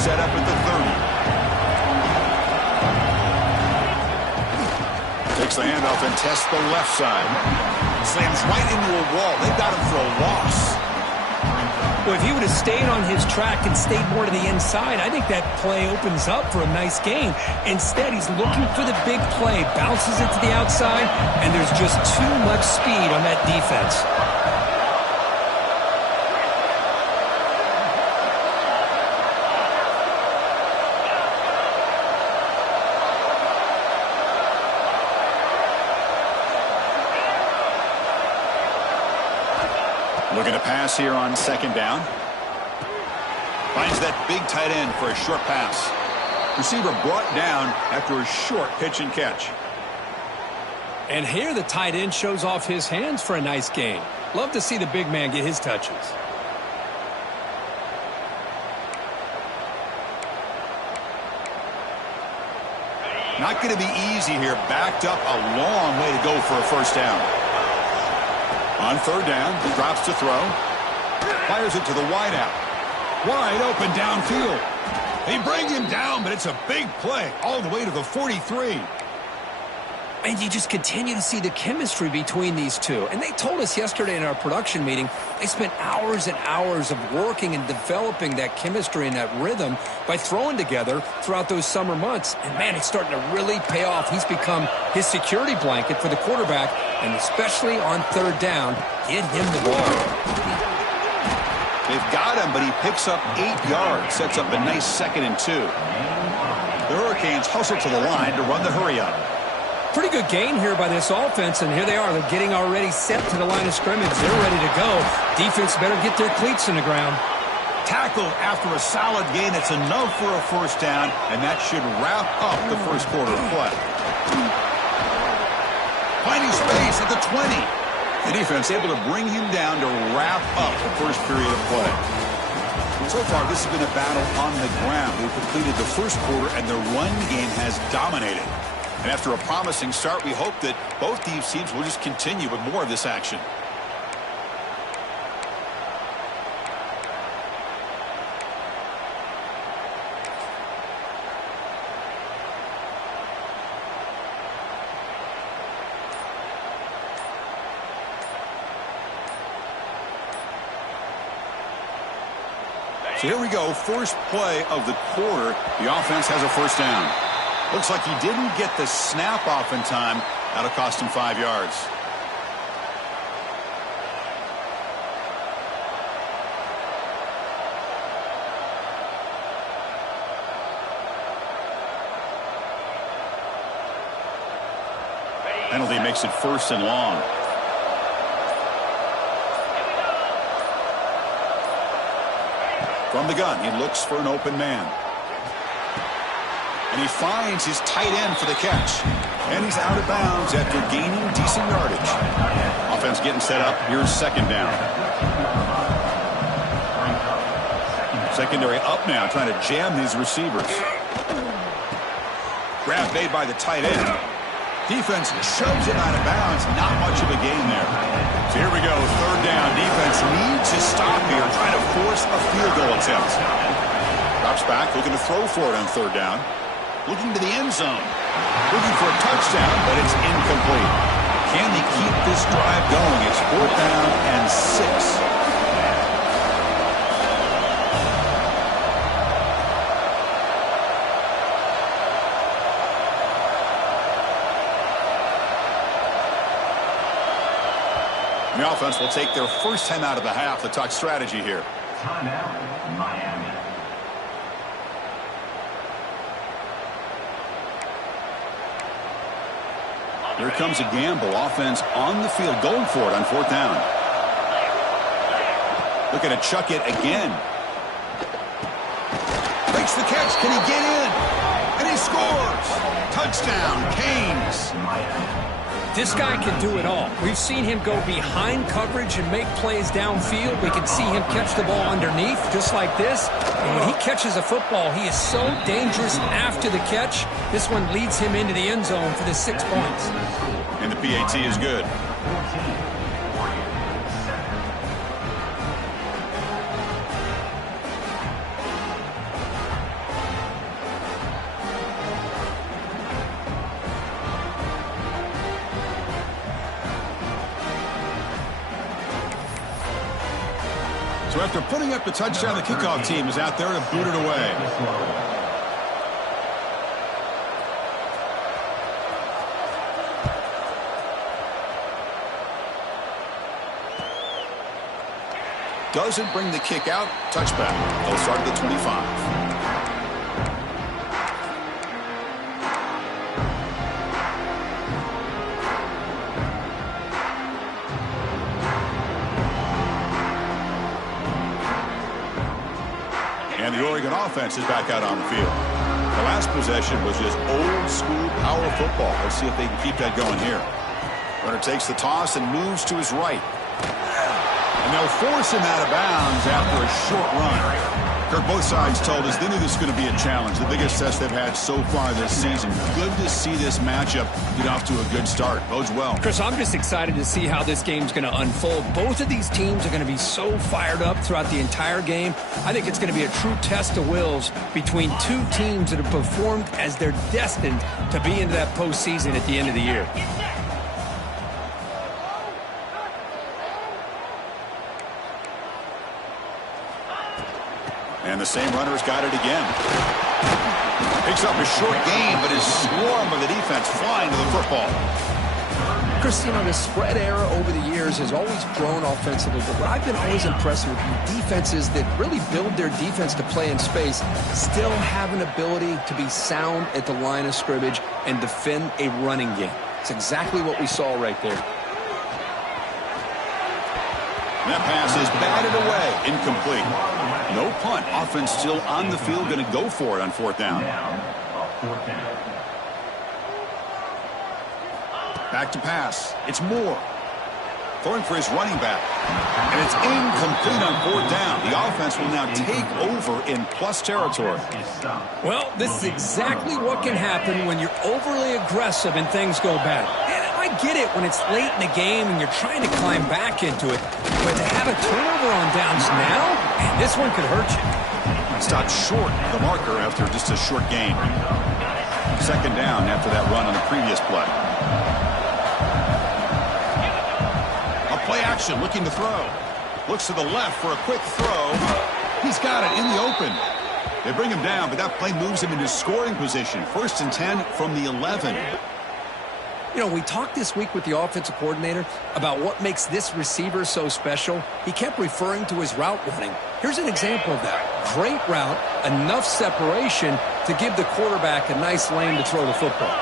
set up at the 30. Takes the handoff and tests the left side. Slams right into a wall. They've got him for a loss. Well, if he would have stayed on his track and stayed more to the inside, I think that play opens up for a nice gain. Instead, he's looking for the big play, bounces it to the outside, and there's just too much speed on that defense. Looking to pass here on second down. Finds that big tight end for a short pass. Receiver brought down after a short pitch and catch. And here the tight end shows off his hands for a nice gain. Love to see the big man get his touches. Not going to be easy here. Backed up a long way to go for a first down. On third down, he drops to throw. Fires it to the wideout. Wide open downfield. They bring him down, but it's a big play all the way to the 43. And you just continue to see the chemistry between these two. And they told us yesterday in our production meeting, they spent hours and hours of working and developing that chemistry and that rhythm by throwing together throughout those summer months. And, man, it's starting to really pay off. He's become his security blanket for the quarterback, and especially on third down, get him the ball. They've got him, but he picks up 8 yards, sets up a nice 2nd and 2. The Hurricanes hustle to the line to run the hurry up. Pretty good gain here by this offense, and here they are. They're getting already set to the line of scrimmage. They're ready to go. Defense better get their cleats in the ground. Tackled after a solid gain. It's enough for a first down, and that should wrap up the first quarter of play. Finding space at the 20. The defense able to bring him down to wrap up the first period of play. So far, this has been a battle on the ground. We've completed the first quarter, and the run game has dominated. And after a promising start, we hope that both these teams will just continue with more of this action. So here we go, first play of the quarter. The offense has a first down. Looks like he didn't get the snap off in time. That'll cost him 5 yards. Penalty makes it 1st and long. From the gun, he looks for an open man. And he finds his tight end for the catch. And he's out of bounds after gaining decent yardage. Offense getting set up. Here's second down. Secondary up now, trying to jam these receivers. Grab made by the tight end. Defense shoves him out of bounds. Not much of a gain there. So here we go, third down. Defense needs to stop here, trying to force a field goal attempt. Drops back, looking to throw for it on third down. Looking to the end zone. Looking for a touchdown, but it's incomplete. Can they keep this drive going? It's 4th down and 6. The offense will take their first time out of the half to talk strategy here. Timeout, Miami. Here comes a gamble. Offense on the field, going for it on 4th down. Looking to chuck it again. Makes the catch. Can he get in? And he scores. Touchdown, Canes. This guy can do it all. We've seen him go behind coverage and make plays downfield. We can see him catch the ball underneath, just like this. And when he catches a football, he is so dangerous after the catch. This one leads him into the end zone for the 6 points. And the PAT is good. After putting up the touchdown, the kickoff team is out there to boot it away. Doesn't bring the kick out. Touchback. They'll start at the 25. And the Oregon offense is back out on the field. The last possession was just old-school power football. Let's see if they can keep that going here. Runner takes the toss and moves to his right. And they'll force him out of bounds after a short run. Kirk, both sides told us they knew this was going to be a challenge. The biggest test they've had so far this season. Good to see this matchup get off to a good start. Bodes well. Chris, I'm just excited to see how this game's going to unfold. Both of these teams are going to be so fired up throughout the entire game. I think it's going to be a true test of wills between two teams that have performed as they're destined to be into that postseason at the end of the year. And the same runner's got it again. Picks up a short gain, but his swarm of the defense flying to the football. Chris, you know, the spread era over the years has always grown offensively, but what I've been always impressed with defenses that really build their defense to play in space still have an ability to be sound at the line of scrimmage and defend a running game. It's exactly what we saw right there. That pass is batted away, incomplete. No punt. Offense still on the field, going to go for it on fourth down. Back to pass. It's Moore. Throwing for his running back. And it's incomplete on fourth down. The offense will now take over in plus territory. Well, this is exactly what can happen when you're overly aggressive and things go bad. And I get it when it's late in the game and you're trying to climb back into it. But to have a turnover on downs now, man, this one could hurt you. Stopped short of the marker after just a short gain. Second down after that run on the previous play. Play action, looking to throw. Looks to the left for a quick throw. He's got it in the open. They bring him down, but that play moves him into scoring position. 1st and 10 from the 11. You know, we talked this week with the offensive coordinator about what makes this receiver so special. He kept referring to his route running. Here's an example of that. Great route, enough separation to give the quarterback a nice lane to throw the football.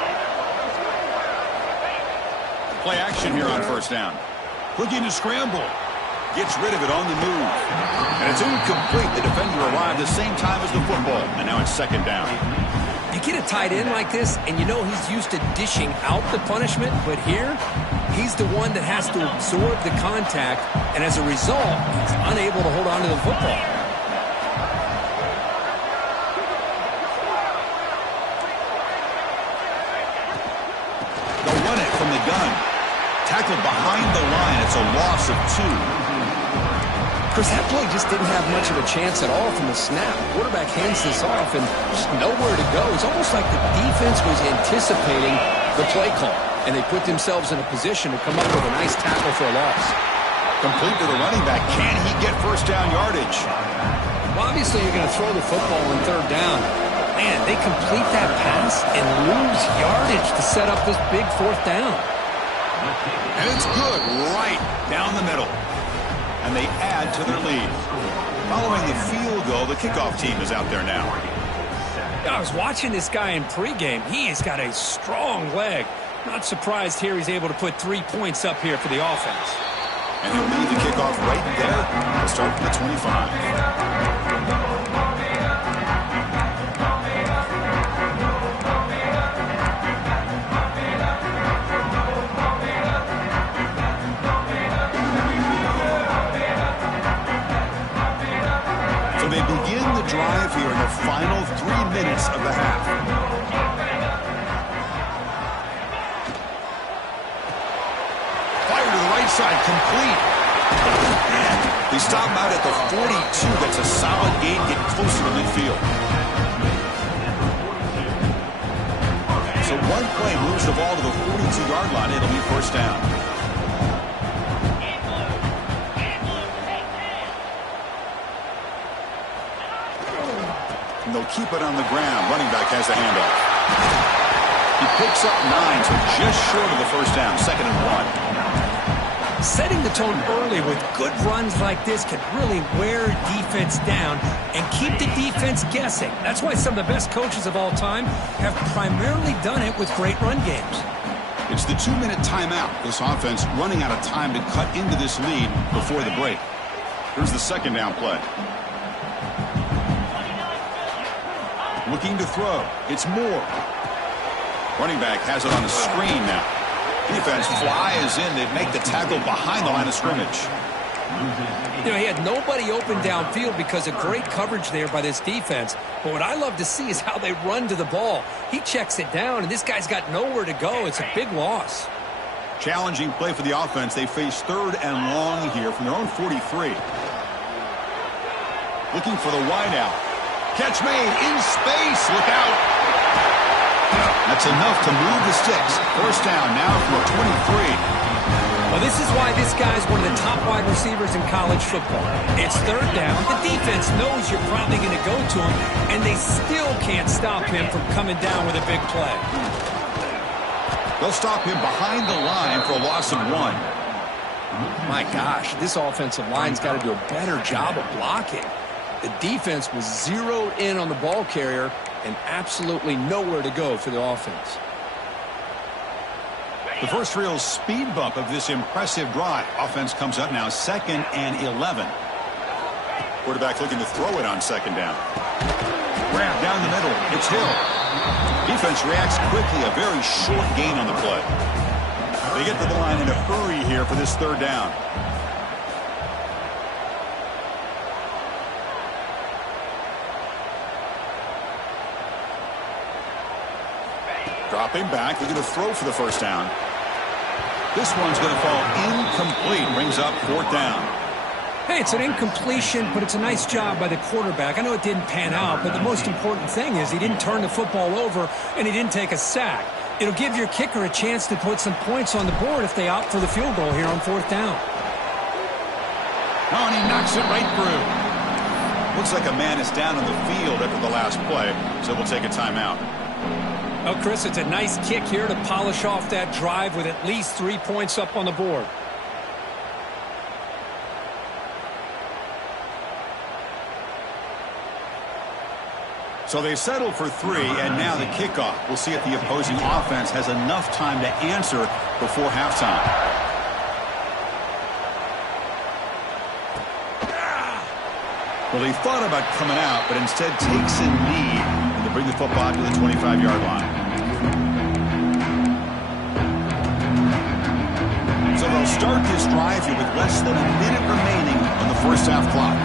Play action here on first down. Looking to scramble. Gets rid of it on the move. And it's incomplete. The defender arrived the same time as the football. And now it's second down. You get a tight end like this, and you know he's used to dishing out the punishment, but here, he's the one that has to absorb the contact, and as a result, he's unable to hold on to the football. They'll run it from the gun. Tackled behind the line. It's a loss of 2. Chris, that play just didn't have much of a chance at all from the snap. The quarterback hands this off and just nowhere to go. It's almost like the defense was anticipating the play call, and they put themselves in a position to come up with a nice tackle for a loss. Complete to the running back. Can he get first down yardage? Well, obviously, you're going to throw the football on third down. Man, they complete that pass and lose yardage to set up this big fourth down. And it's good right down the middle. And they add to their lead. Following the field goal, the kickoff team is out there now. I was watching this guy in pregame. He has got a strong leg. Not surprised here he's able to put 3 points up here for the offense. And he'll leave the kickoff right there. He'll start from the 25. They begin the drive here in the final 3 minutes of the half. Fire to the right side, complete. They stop him out at the 42. That's a solid gain, get closer to midfield. So one play moves the ball to the 42-yard line. It'll be first down. And they'll keep it on the ground. Running back has the handoff. He picks up 9, so just short of the first down. 2nd and 1. Setting the tone early with good runs like this can really wear defense down and keep the defense guessing. That's why some of the best coaches of all time have primarily done it with great run games. It's the 2-minute timeout. This offense running out of time to cut into this lead before the break. Here's the 2nd down play. Looking to throw. It's Moore. Running back has it on the screen now. Defense flies in. They make the tackle behind the line of scrimmage. You know, he had nobody open downfield because of great coverage there by this defense. But what I love to see is how they run to the ball. He checks it down, and this guy's got nowhere to go. It's a big loss. Challenging play for the offense. They face 3rd and long here from their own 43. Looking for the wideout. Catch made in space. Look out. That's enough to move the sticks. 1st down now from a 23. Well, this is why this guy's one of the top wide receivers in college football. It's 3rd down. The defense knows you're probably going to go to him, and they still can't stop him from coming down with a big play. They'll stop him behind the line for a loss of 1. My gosh, this offensive line's got to do a better job of blocking. The defense was zeroed in on the ball carrier and absolutely nowhere to go for the offense. The first real speed bump of this impressive drive. Offense comes up now 2nd and 11. Quarterback looking to throw it on 2nd down. Grab down the middle. It's Hill. Defense reacts quickly. A very short gain on the play. They get to the line in a hurry here for this 3rd down. Dropping back, looking to throw for the 1st down. This one's going to fall incomplete. Brings up 4th down. Hey, it's an incompletion, but it's a nice job by the quarterback. I know it didn't pan out, but the most important thing is he didn't turn the football over and he didn't take a sack. It'll give your kicker a chance to put some points on the board if they opt for the field goal here on 4th down. Oh, and he knocks it right through. Looks like a man is down on the field after the last play, so we'll take a timeout. Oh, Chris, it's a nice kick here to polish off that drive with at least 3 points up on the board. So they settle for 3, and now the kickoff. We'll see if the opposing offense has enough time to answer before halftime. Well, he thought about coming out, but instead takes a knee to bring the football to the 25-yard line. So they'll start this drive here with less than a minute remaining on the 1st half clock.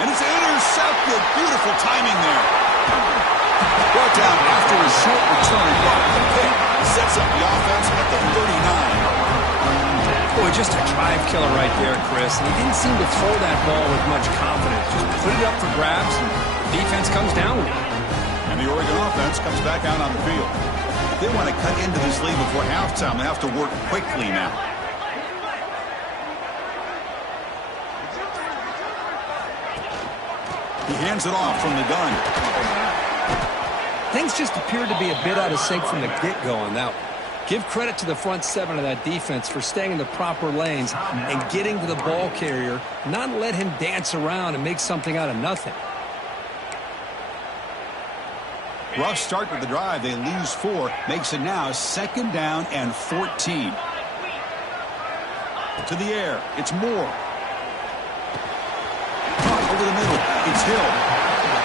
And it's intercepted. Beautiful timing there. Brought down after a short return, but the pick sets up the offense at the 39. Boy, just a drive killer right there, Chris. And he didn't seem to throw that ball with much confidence. Just put it up for grabs, and the defense comes down with it. And the Oregon offense comes back out on the field. If they want to cut into this lead before halftime, they have to work quickly now. He hands it off from the gun. Things just appeared to be a bit out of sync from the get-go on that one. Give credit to the front 7 of that defense for staying in the proper lanes and getting to the ball carrier, not let him dance around and make something out of nothing. Rough start to the drive. They lose 4. Makes it now 2nd down and 14. To the air. It's Moore. Over the middle. It's Hill.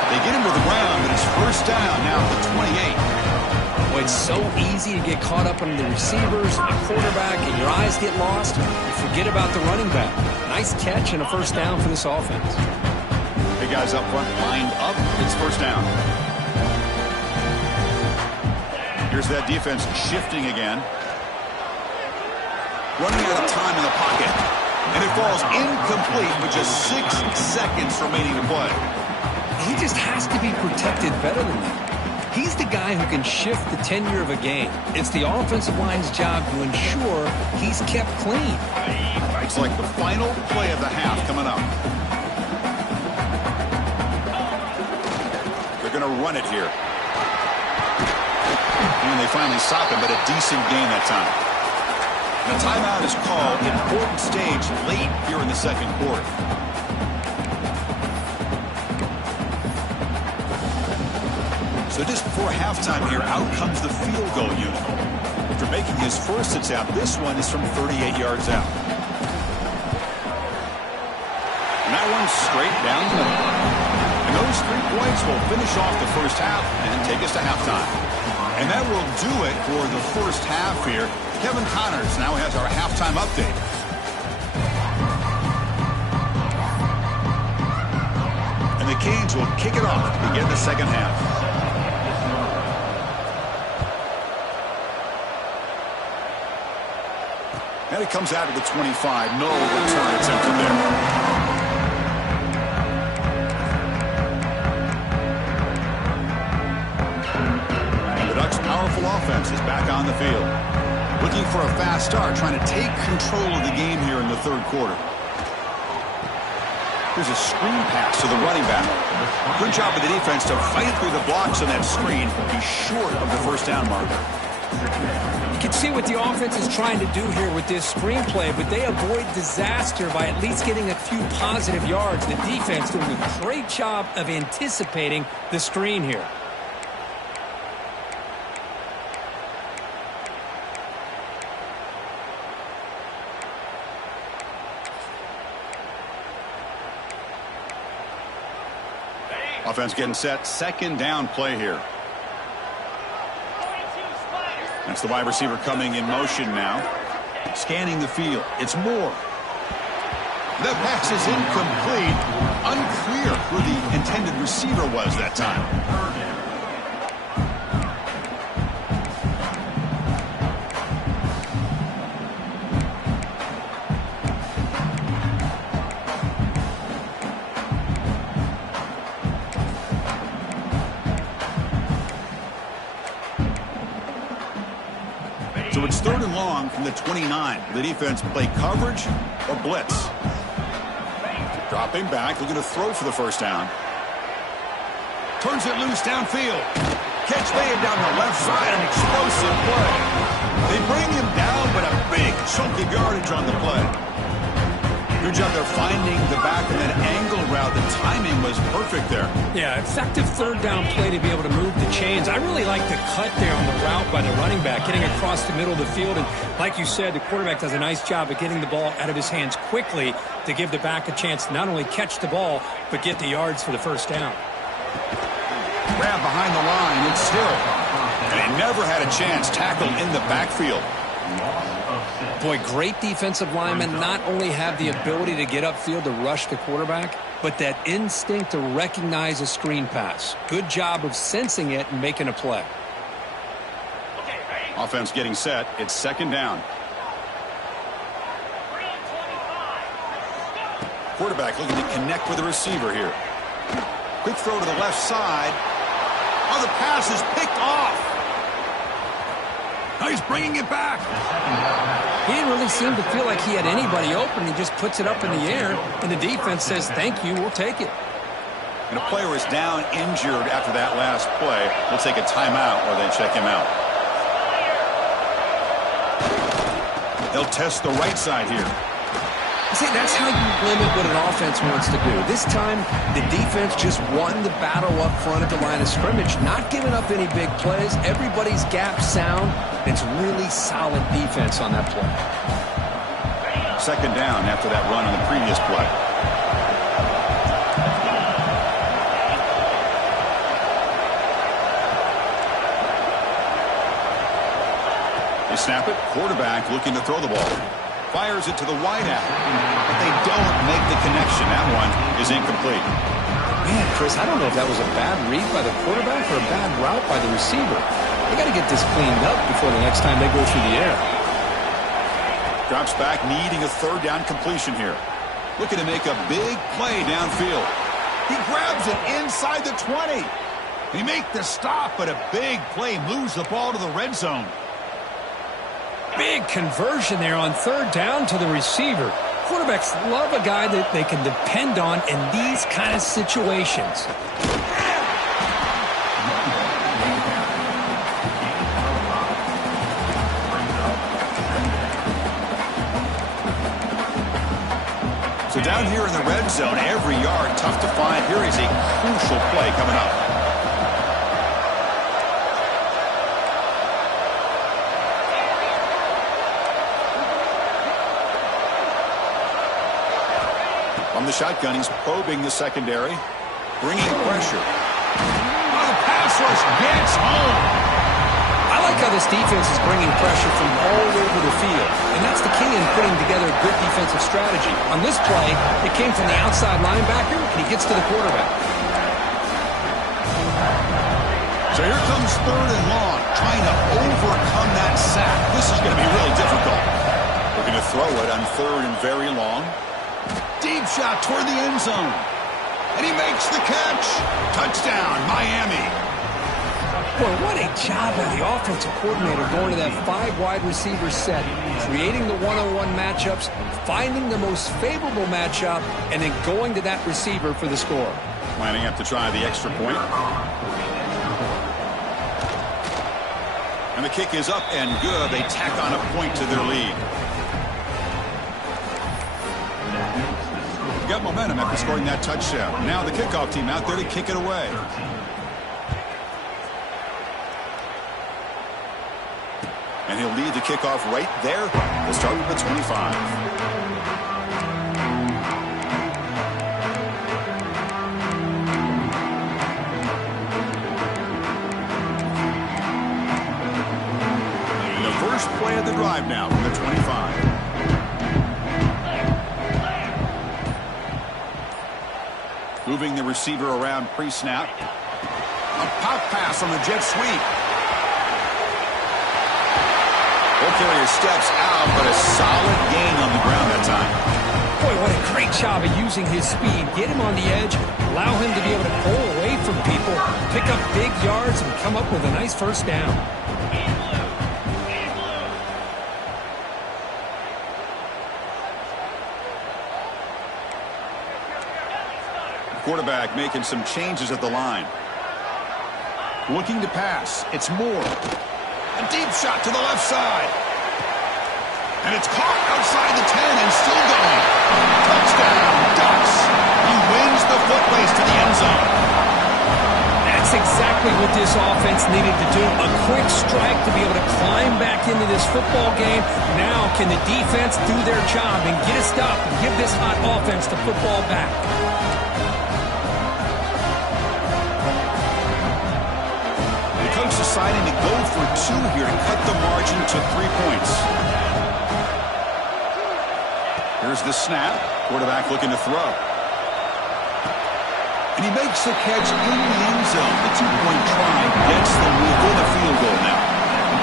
They get him to the ground, but it's 1st down now at the 28. Boy, it's so easy to get caught up on the receivers and the quarterback, and your eyes get lost. You forget about the running back. Nice catch and a 1st down for this offense. Big guys up front lined up. It's 1st down. Here's that defense shifting again. Running out of time in the pocket. And it falls incomplete with just 6 seconds remaining to play. He just has to be protected better than that. He's the guy who can shift the tenure of a game. It's the offensive line's job to ensure he's kept clean. It's like the final play of the half coming up. They're going to run it here. And they finally stop him, but a decent gain that time. The timeout is called. Important stage late here in the second quarter. So just before halftime here, out comes the field goal unit. After making his first attempt, this one is from 38 yards out. And that one's straight down the middle. And those 3 points will finish off the first half and take us to halftime. And that will do it for the first half here. Kevin Connors now has our halftime update. And the Canes will kick it off to begin the second half. And it comes out of the 25. No return attempted there. And the Ducks' powerful offense is back on the field. Looking for a fast start, trying to take control of the game here in the third quarter. Here's a screen pass to the running back. Good job of the defense to fight through the blocks on that screen. Be short of the first down marker. You can see what the offense is trying to do here with this screenplay, but they avoid disaster by at least getting a few positive yards. The defense doing a great job of anticipating the screen here. Offense getting set. Second down play here. That's the wide receiver coming in motion now. Scanning the field. It's Moore. The pass is incomplete. Unclear who the intended receiver was that time. So it's 3rd and long from the 29. The defense play coverage or blitz. Dropping back, looking to throw for the first down. Turns it loose downfield. Catch made down the left side, an explosive play. They bring him down, but a big chunk of yardage on the play. Good job there finding the back and that angle route. The timing was perfect there. Yeah, effective third down play to be able to move the chains. I really like the cut there on the route by the running back, getting across the middle of the field. And like you said, the quarterback does a nice job of getting the ball out of his hands quickly to give the back a chance to not only catch the ball, but get the yards for the first down. Grab behind the line. It's Hill. And he never had a chance. Tackle in the backfield. Boy, great defensive linemen not only have the ability to get upfield to rush the quarterback, but that instinct to recognize a screen pass. Good job of sensing it and making a play. Offense getting set. It's second down. Quarterback looking to connect with the receiver here. Quick throw to the left side. Oh, the pass is picked off. Now he's bringing it back. He didn't really seem to feel like he had anybody open. He just puts it up in the air, and the defense says, thank you, we'll take it. And a player is down injured after that last play. We'll take a timeout while they check him out. They'll test the right side here. See, that's how you limit what an offense wants to do. This time, the defense just won the battle up front at the line of scrimmage, not giving up any big plays. Everybody's gap sound. It's really solid defense on that play. Second down after that run on the previous play. They snap it. Quarterback looking to throw the ball. Fires it to the wide out. But they don't make the connection. That one is incomplete. Man, Chris, I don't know if that was a bad read by the quarterback or a bad route by the receiver. They got to get this cleaned up before the next time they go through the air. Drops back, needing a third down completion here. Looking to make a big play downfield. He grabs it inside the 20. They make the stop, but a big play moves the ball to the red zone. Big conversion there on third down to the receiver. Quarterbacks love a guy that they can depend on in these kind of situations. So down here in the red zone, every yard tough to find. Here is a crucial play coming up. From the shotgun, he's probing the secondary, bringing pressure. Oh, the pass rush gets home. I like how this defense is bringing pressure from all over the field, and that's the key in putting together a good defensive strategy. On this play, it came from the outside linebacker, and he gets to the quarterback. So here comes third and long, trying to overcome that sack. This is going to be really difficult. Looking to throw it on third and very long. Deep shot toward the end zone. And he makes the catch. Touchdown, Miami. Boy, what a job by the offensive coordinator going to that 5 wide receiver set, creating the one-on-one matchups, finding the most favorable matchup, and then going to that receiver for the score. Lining up to try the extra point. And the kick is up and good. They tack on a point to their lead. Got momentum after scoring that touchdown. Now the kickoff team out there to kick it away. And he'll lead the kickoff right there. We'll start with the 25. The first play of the drive now from the 25. Moving the receiver around pre-snap. A pop pass on the jet sweep. Ball carrier steps out, but a solid gain on the ground that time. Boy, what a great job of using his speed. Get him on the edge, allow him to be able to pull away from people, pick up big yards, and come up with a nice first down. Quarterback making some changes at the line. Looking to pass. It's Moore. A deep shot to the left side. And it's caught outside the 10 and still going. Touchdown, Ducks. He wins the foot race to the end zone. That's exactly what this offense needed to do. A quick strike to be able to climb back into this football game. Now can the defense do their job and get a stop and give this hot offense the football back? Coach deciding to go for 2 here to cut the margin to 3 points. Here's the snap. Quarterback looking to throw. And he makes the catch in the end zone. The 2-point try gets the lead for the field goal now.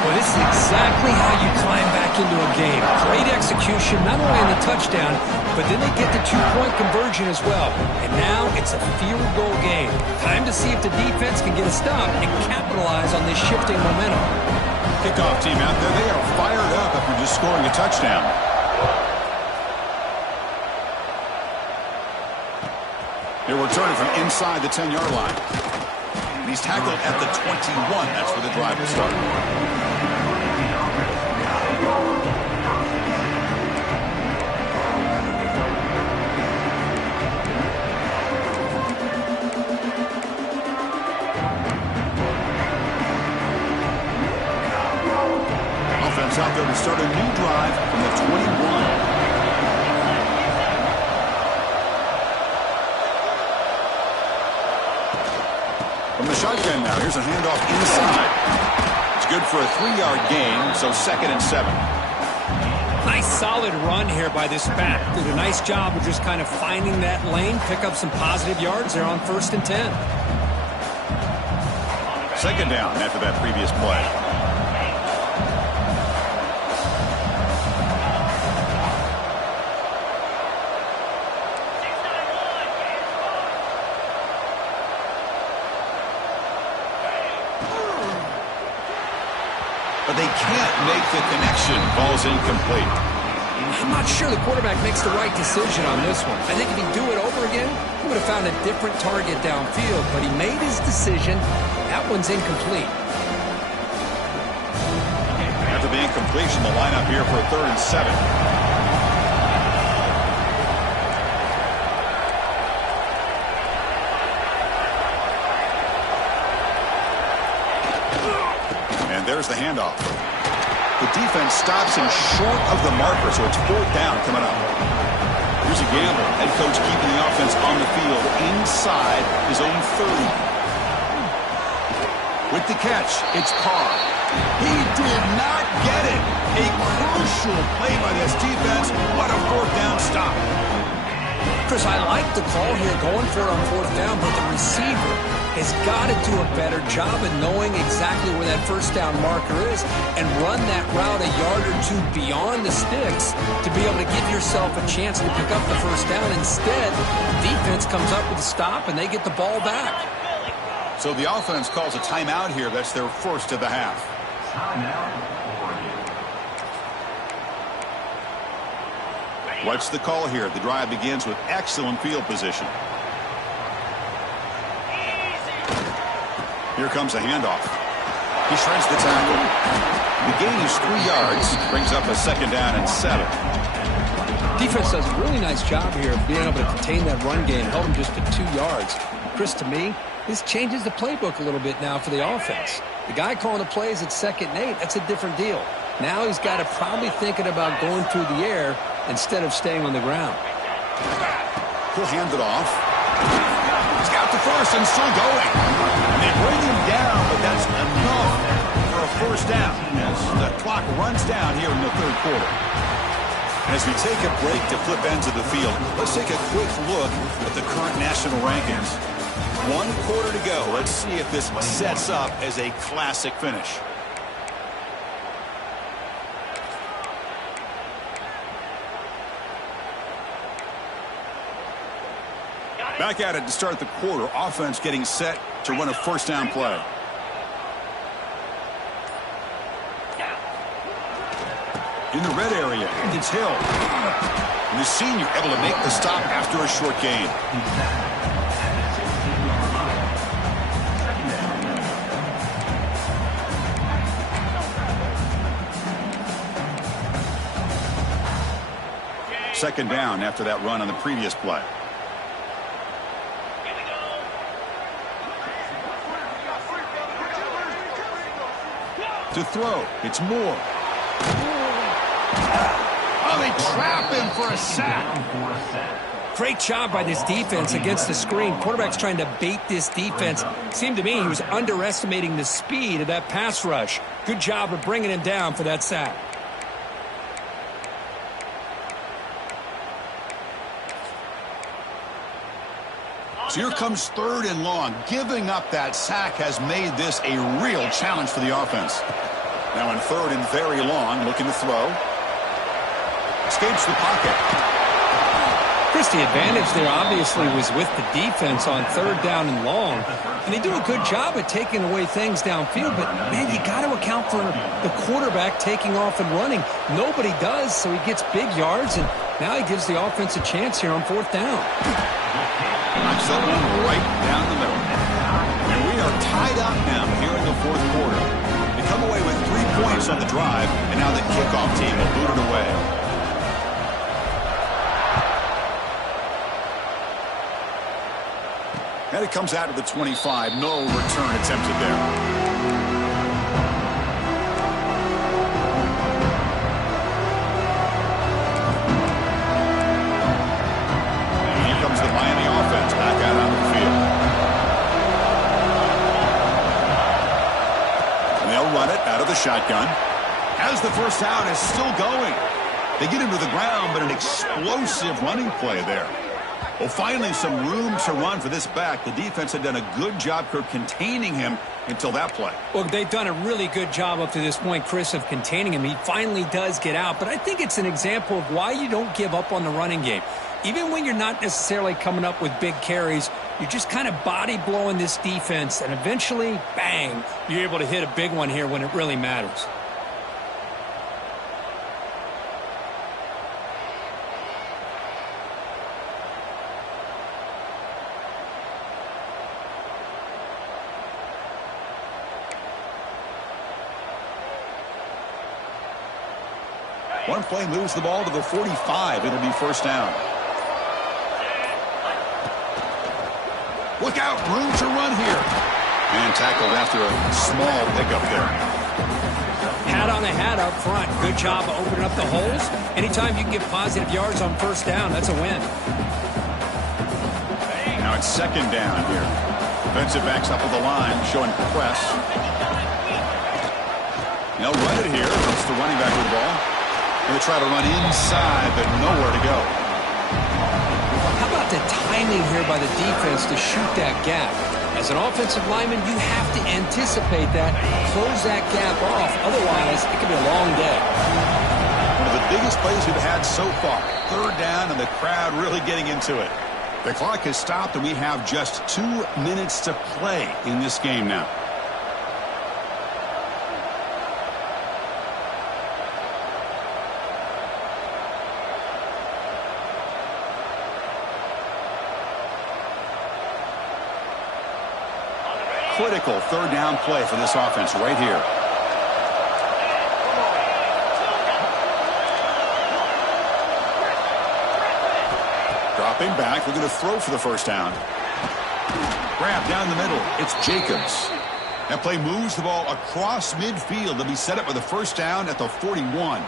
Well, this is exactly how you climb back into a game. Great execution, not only in the touchdown, but then they get the 2-point conversion as well. And now it's a field goal game. Time to see if the defense can get a stop and capitalize on this shifting momentum. Kickoff team out there, they are fired up after just scoring a touchdown. They're returning from inside the 10-yard line. And he's tackled at the 21. That's where the drive will start. Offense out there to start a new drive from the 21. From the shotgun now, here's a handoff inside. It's good for a 3-yard gain, so 2nd and 7. Nice solid run here by this back. Did a nice job of just kind of finding that lane, pick up some positive yards there on 1st and 10. 2nd down after that previous play. but they can't make the connection. Ball's incomplete. I'm not sure the quarterback makes the right decision on this one. I think if he'd do it over again, he would have found a different target downfield, but he made his decision. That one's incomplete. After the incompletion, the lineup here for a 3rd and 7. And there's the handoff. The defense stops him short of the marker, so it's 4th down coming up. Here's a gamble. Head coach keeping the offense on the field inside his own 30. With the catch, it's Carr. He did not get it. A crucial play by this defense. What a 4th down stop. Chris, I like the call here going for it on 4th down, but the receiver has got to do a better job of knowing exactly where that 1st down marker is and run that route a yard or 2 beyond the sticks to be able to give yourself a chance to pick up the 1st down. Instead, defense comes up with a stop and they get the ball back. So the offense calls a timeout here. That's their first of the half. What's the call here? The drive begins with excellent field position. Here comes a handoff. He shreds the tackle. The gain is 3 yards. Brings up a 2nd down and 7. Defense does a really nice job here of being able to contain that run game. Held him just to 2 yards. Chris, to me, this changes the playbook a little bit now for the offense. The guy calling the plays at 2nd and 8, that's a different deal. Now he's got to probably thinking about going through the air instead of staying on the ground. He'll hand it off. He's got the first and still going. And they bring him down, but that's enough for a 1st down as the clock runs down here in the 3rd quarter. As we take a break to flip ends of the field, let's take a quick look at the current national rankings. 1 quarter to go. Let's see if this sets up as a classic finish. Back at it to start the quarter. Offense getting set to run a 1st down play. In the red area, it's Hill. And the senior able to make the stop after a short gain. Second down after that run on the previous play. To throw, it's Moore. Oh, they trap him for a sack. Great job by this defense against the screen. Quarterback's trying to bait this defense. Seemed to me he was underestimating the speed of that pass rush. Good job of bringing him down for that sack. So here comes 3rd and long. Giving up that sack has made this a real challenge for the offense. Now in 3rd and very long, looking to throw. Escapes the pocket. Chris, the advantage there obviously was with the defense on 3rd down and long. And they do a good job at taking away things downfield. But, man, you got to account for the quarterback taking off and running. Nobody does, so he gets big yards. And now he gives the offense a chance here on 4th down. Knocks that one right down the middle. And we are tied up now here in the 4th quarter. They come away with 3 points on the drive, and now the kickoff team will boot it away. And it comes out of the 25. No return attempted there. The Miami offense back out on the field. And they'll run it out of the shotgun. As the 1st down is still going. They get him to the ground, but an explosive running play there. Well, finally some room to run for this back. The defense had done a good job containing him until that play. Well, they've done a really good job up to this point, Chris, of containing him. He finally does get out, but I think it's an example of why you don't give up on the running game. Even when you're not necessarily coming up with big carries, you're just kind of body blowing this defense, and eventually, bang, you're able to hit a big one here when it really matters. One play moves the ball to the 45. It'll be first down. Look out, room to run here. And tackled after a small pickup there. Hat on the hat up front. Good job of opening up the holes. Anytime you can get positive yards on first down, that's a win. Now it's second down here. Defensive backs up with the line, showing press. They'll run it here. It's the running back with the ball. Going to try to run inside, but nowhere to go. How about the timing here by the defense to shoot that gap? As an offensive lineman, you have to anticipate that, close that gap off. Otherwise, it could be a long day. One of the biggest plays we've had so far. Third down, and the crowd really getting into it. The clock has stopped, and we have just 2 minutes to play in this game now. Critical third down play for this offense right here. Dropping back, looking to throw for the first down. Grab down the middle. It's Jacobs. That play moves the ball across midfield to be set up with a first down at the 41.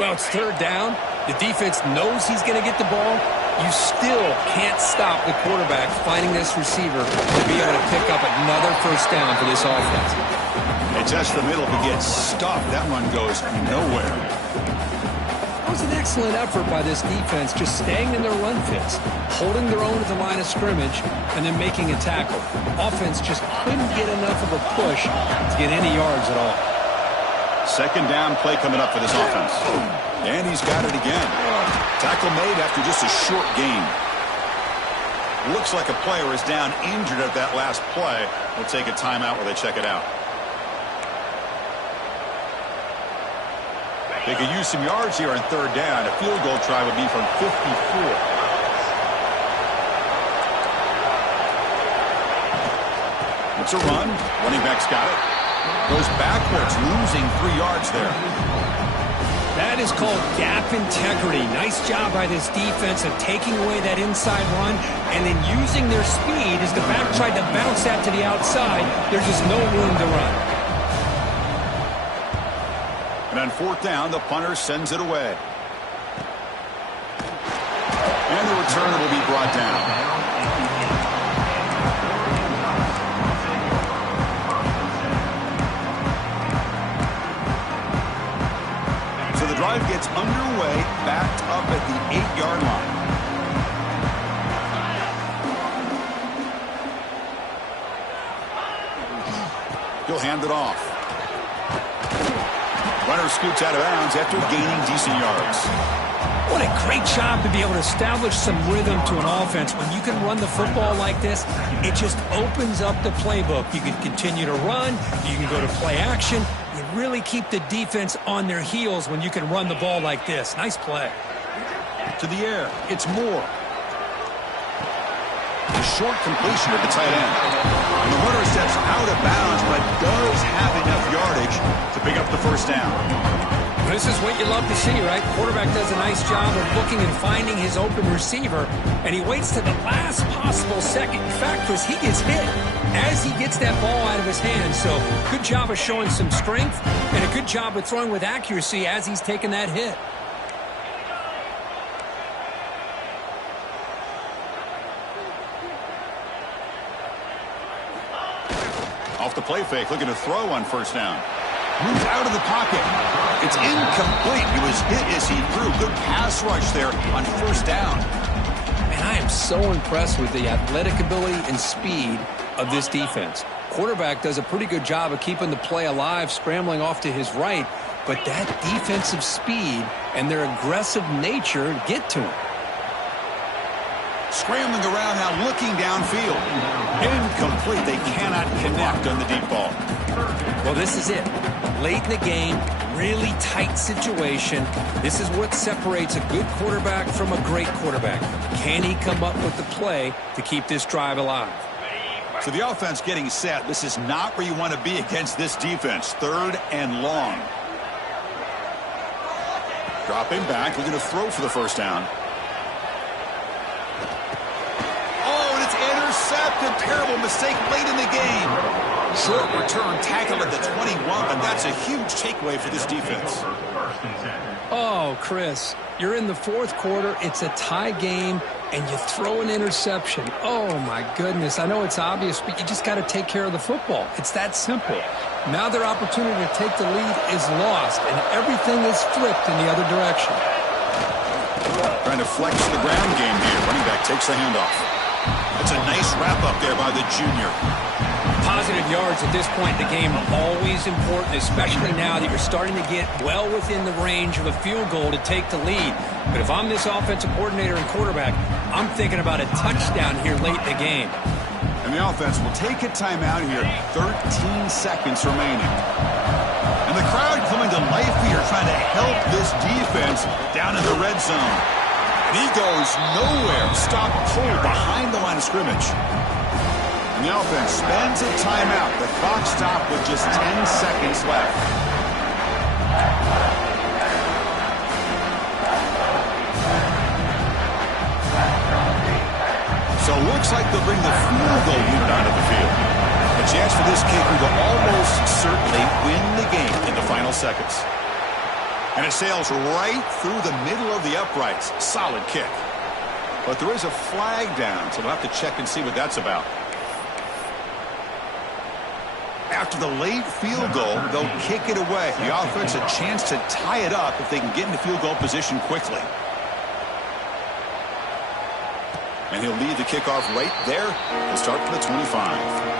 Well, it's third down. The defense knows he's going to get the ball. You still can't stop the quarterback finding this receiver to be able to pick up another first down for this offense. They test the middle to get stuffed. That one goes nowhere. That was an excellent effort by this defense, just staying in their run fits, holding their own at the line of scrimmage, and then making a tackle. Offense just couldn't get enough of a push to get any yards at all. Second down play coming up for this offense. And he's got it again. Tackle made after just a short gain. Looks like a player is down injured at that last play. We'll take a timeout while they check it out. They could use some yards here on third down. A field goal try would be from 54. It's a run. Running back's got it. Goes backwards, losing 3 yards there. That is called gap integrity. Nice job by this defense of taking away that inside run and then using their speed as the back tried to bounce that to the outside. There's just no room to run. And on fourth down, the punter sends it away. And the return will be brought down. So the drive gets underway, backed up at the 8-yard line. He'll hand it off. Runner scoots out of bounds after gaining decent yards. What a great job to be able to establish some rhythm to an offense. When you can run the football like this, it just opens up the playbook. You can continue to run. You can go to play action. You really keep the defense on their heels when you can run the ball like this. Nice play. To the air, it's Moore. A short completion at the tight end. And the runner steps out of bounds, but does have enough yardage to pick up the first down. This is what you love to see, right? Quarterback does a nice job of looking and finding his open receiver, and he waits to the last possible second. In fact, Chris, he gets hit as he gets that ball out of his hands. So good job of showing some strength and a good job of throwing with accuracy as he's taking that hit. Off the play fake, looking to throw on first down. Moves out of the pocket. It's incomplete. He was hit as he threw. Good pass rush there on first down. Man, I am so impressed with the athletic ability and speed of this defense. Quarterback does a pretty good job of keeping the play alive, scrambling off to his right, but that defensive speed and their aggressive nature get to him. Scrambling around now, looking downfield. Incomplete. They cannot connect on the deep ball. Well, this is it. Late in the game, really tight situation. This is what separates a good quarterback from a great quarterback. Can he come up with the play to keep this drive alive? So the offense getting set. This is not where you want to be against this defense. Third and long. Dropping back, looking to throw for the first down. Oh, and it's intercepted. Terrible mistake late in the game. Short return tackle at the 21, and that's a huge takeaway for this defense. Oh, Chris, you're in the fourth quarter. It's a tie game, and you throw an interception. Oh, my goodness. I know it's obvious, but you just got to take care of the football. It's that simple. Now their opportunity to take the lead is lost, and everything is flipped in the other direction. Trying to flex the ground game here. Running back takes the handoff. That's a nice wrap-up there by the junior. Positive yards at this point in the game are always important, especially now that you're starting to get well within the range of a field goal to take the lead. But if I'm this offensive coordinator and quarterback, I'm thinking about a touchdown here late in the game. And the offense will take a timeout here. 13 seconds remaining. And the crowd coming to life here, trying to help this defense down in the red zone. And he goes nowhere. Stop cold behind the line of scrimmage. And the offense spends a timeout. The clock stopped with just 10 seconds left. So it looks like they'll bring the field goal unit onto the field. A chance for this kicker to almost certainly win the game in the final seconds. And it sails right through the middle of the uprights. Solid kick. But there is a flag down, so we'll have to check and see what that's about. After the late field goal, they'll kick it away. The offense a chance to tie it up if they can get into field goal position quickly. And he'll lead the kickoff right there. He'll start from the 25.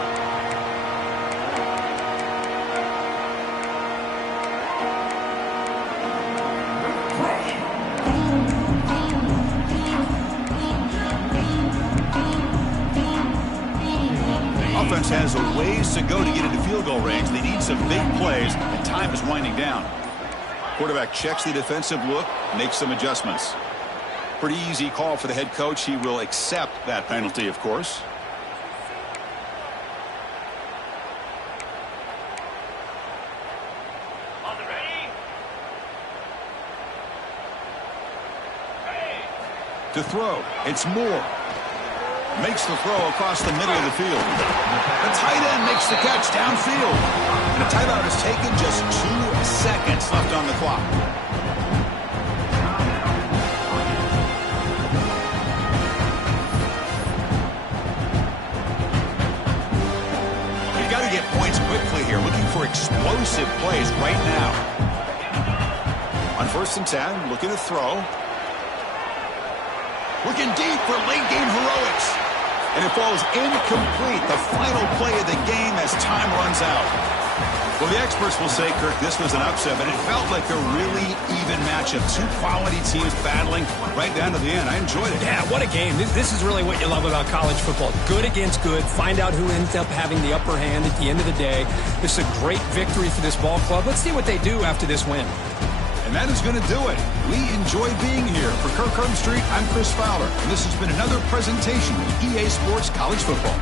Offense has a ways to go to get into field goal range. They need some big plays, and time is winding down. Quarterback checks the defensive look, makes some adjustments. Pretty easy call for the head coach. He will accept that penalty, of course. To throw, it's Moore. Makes the throw across the middle of the field. The tight end makes the catch downfield. And a timeout is taken, just 2 seconds left on the clock. You've got to get points quickly here. Looking for explosive plays right now. On 1st and 10, looking to throw. Looking deep for late game heroics. And it falls incomplete. The final play of the game as time runs out. Well, the experts will say, Kirk, this was an upset, but it felt like a really even matchup. 2 quality teams battling right down to the end. I enjoyed it. Yeah, what a game. This is really what you love about college football. Good against good. Find out who ends up having the upper hand at the end of the day. This is a great victory for this ball club. Let's see what they do after this win. And that is going to do it. We enjoyed being here. For Kirk Herbstreit, I'm Chris Fowler, and this has been another presentation of EA Sports College Football.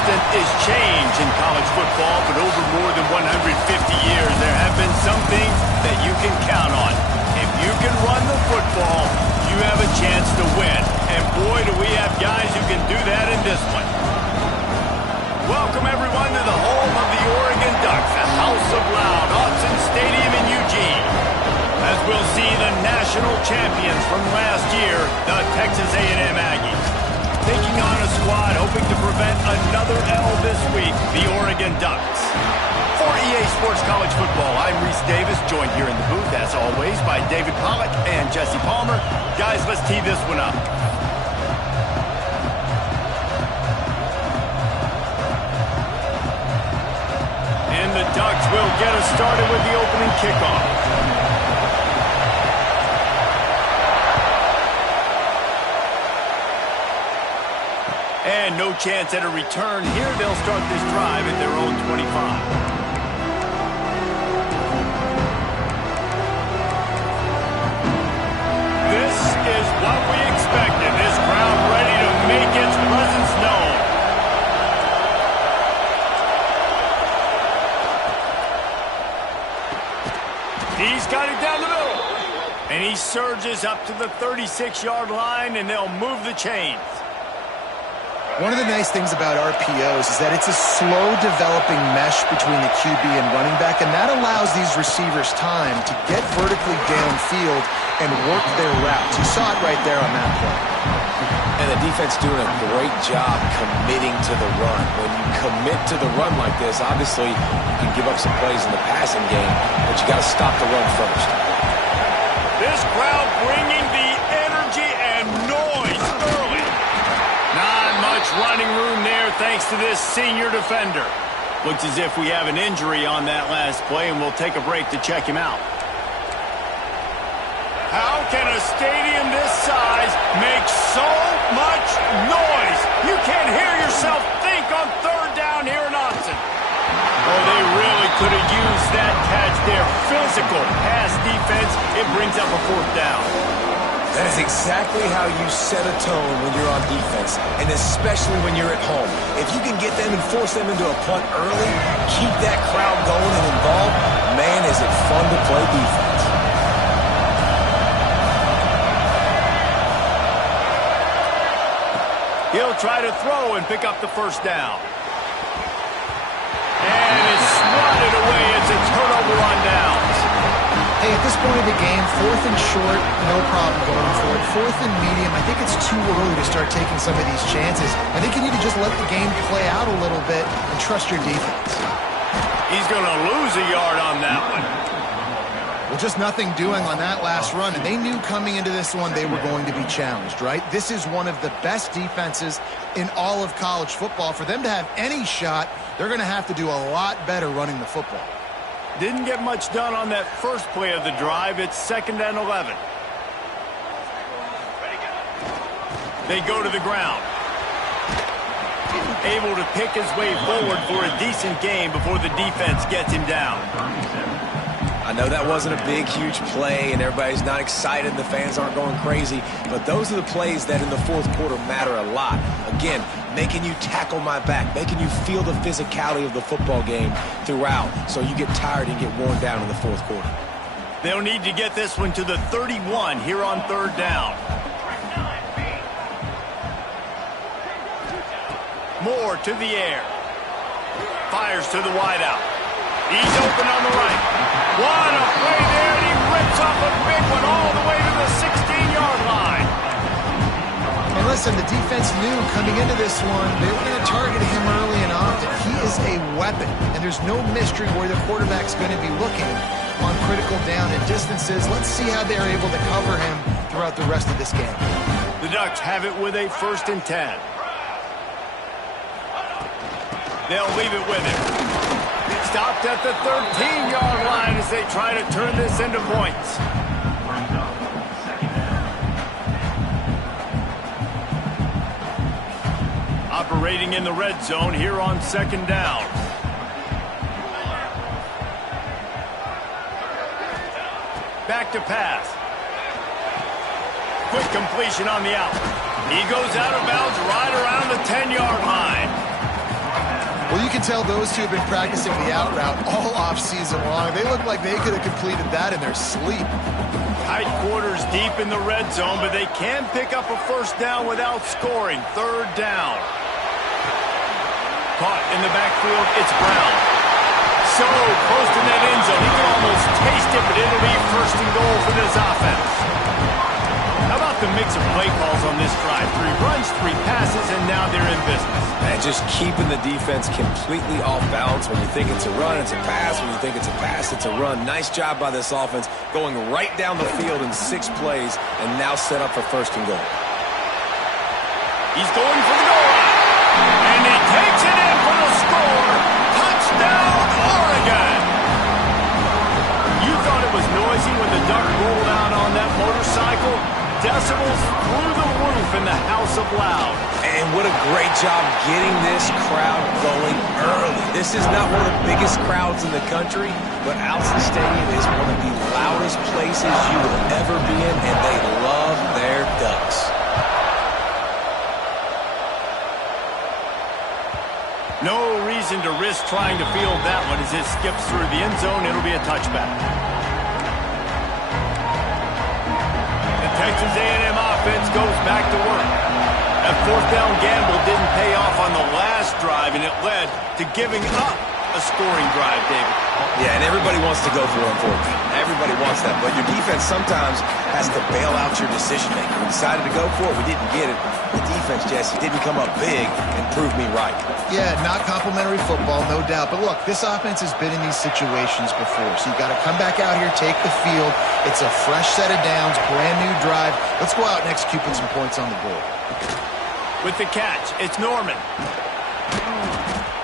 constant is change in college football, but over more than 150 years, there have been some things that you can count on. If you can run the football, you have a chance to win. And boy, do we have guys who can do that in this one. Welcome, everyone, to the home of the Oregon Ducks, the House of Loud, Autzen Stadium in Eugene. As we'll see the national champions from last year, the Texas A&M Aggies. Taking on a squad hoping to prevent another L this week, the Oregon Ducks. For EA Sports College Football, I'm Reese Davis, joined here in the booth, as always, by David Pollack and Jesse Palmer. Guys, let's tee this one up. And the Ducks will get us started with the opening kickoff. And no chance at a return here. They'll start this drive at their own 25. This is what we expected. This crowd ready to make its presence known. He's got it down the middle. And he surges up to the 36-yard line, and they'll move the chains. One of the nice things about RPOs is that it's a slow-developing mesh between the QB and running back, and that allows these receivers time to get vertically downfield and work their routes. You saw it right there on that play. And the defense doing a great job committing to the run. When you commit to the run like this, obviously you can give up some plays in the passing game, but you got to stop the run first. This crowd bringing the energy and noise early. Not much running room there thanks to this senior defender. Looks as if we have an injury on that last play, and we'll take a break to check him out. How can a stadium this size make so much noise? You can't hear yourself think on third down here in Autzen. Oh, they really could have used that catch there. Physical pass defense. It brings up a fourth down. That is exactly how you set a tone when you're on defense, and especially when you're at home. If you can get them and force them into a punt early, keep that crowd going and involved, man, is it fun to play defense. He'll try to throw and pick up the first down. And it's swatted away. It's a turnover on downs. Hey, at this point of the game, 4th and short, no problem going for it. 4th and medium, I think it's too early to start taking some of these chances. I think you need to just let the game play out a little bit and trust your defense. He's going to lose a yard on that one. Well, just nothing doing on that last run, and they knew coming into this one they were going to be challenged, right? This is one of the best defenses in all of college football. For them to have any shot, they're going to have to do a lot better running the football. Didn't get much done on that first play of the drive. It's 2nd and 11. They go to the ground. Able to pick his way forward for a decent game before the defense gets him down. I know that wasn't a big, huge play, and everybody's not excited, and the fans aren't going crazy, but those are the plays that in the fourth quarter matter a lot. Again, making you tackle my back, making you feel the physicality of the football game throughout, so you get tired and get worn down in the fourth quarter. They'll need to get this one to the 31 here on 3rd down. Moore to the air. Fires to the wideout. He's open on the right. What a play there, and he rips off a big one all the way to the 16-yard line. And listen, the defense knew coming into this one they were going to target him early and often. He is a weapon, and there's no mystery where the quarterback's going to be looking on critical down and distances. Let's see how they're able to cover him throughout the rest of this game. The Ducks have it with a 1st and 10. They'll leave it with him. Stopped at the 13-yard line as they try to turn this into points. Operating in the red zone here on 2nd down. Back to pass. Quick completion on the out. He goes out of bounds right around the 10-yard line. Well, you can tell those two have been practicing the out route all off-season long. They look like they could have completed that in their sleep. Tight quarters deep in the red zone, but they can pick up a first down without scoring. Third down. Caught in the backfield, it's Brown. So close to that end zone. He can almost taste it, but it'll be first and goal for this offense. How about the mix of play calls on this drive? 3 runs, 3 passes, and now they're in business. And just keeping the defense completely off balance. When you think it's a run, it's a pass. When you think it's a pass, it's a run. Nice job by this offense going right down the field in 6 plays and now set up for first and goal. He's going for the goal line. And he takes it in for the score. Touchdown, Oregon. You thought it was noisy when the Duck rolled out on that motorcycle? Decibels through the roof in the House of Loud. And what a great job getting this crowd going early. This is not one of the biggest crowds in the country, but Allen Stadium is one of the loudest places you will ever be in, and they love their Ducks. No reason to risk trying to field that one as it skips through the end zone. It'll be a touchback. Texas A&M offense goes back to work. That fourth down gamble didn't pay off on the last drive, and it led to giving up a scoring drive, David. Yeah, and everybody wants to go for it, unfortunately. Everybody wants that, but your defense sometimes has to bail out your decision-making. We decided to go for it. We didn't get it. The defense, Jesse, didn't come up big and prove me right. Yeah, not complimentary football, no doubt. But look, this offense has been in these situations before, so you got to come back out here, take the field. It's a fresh set of downs, brand new drive. Let's go out and execute, put some points on the board. With the catch, it's Norman.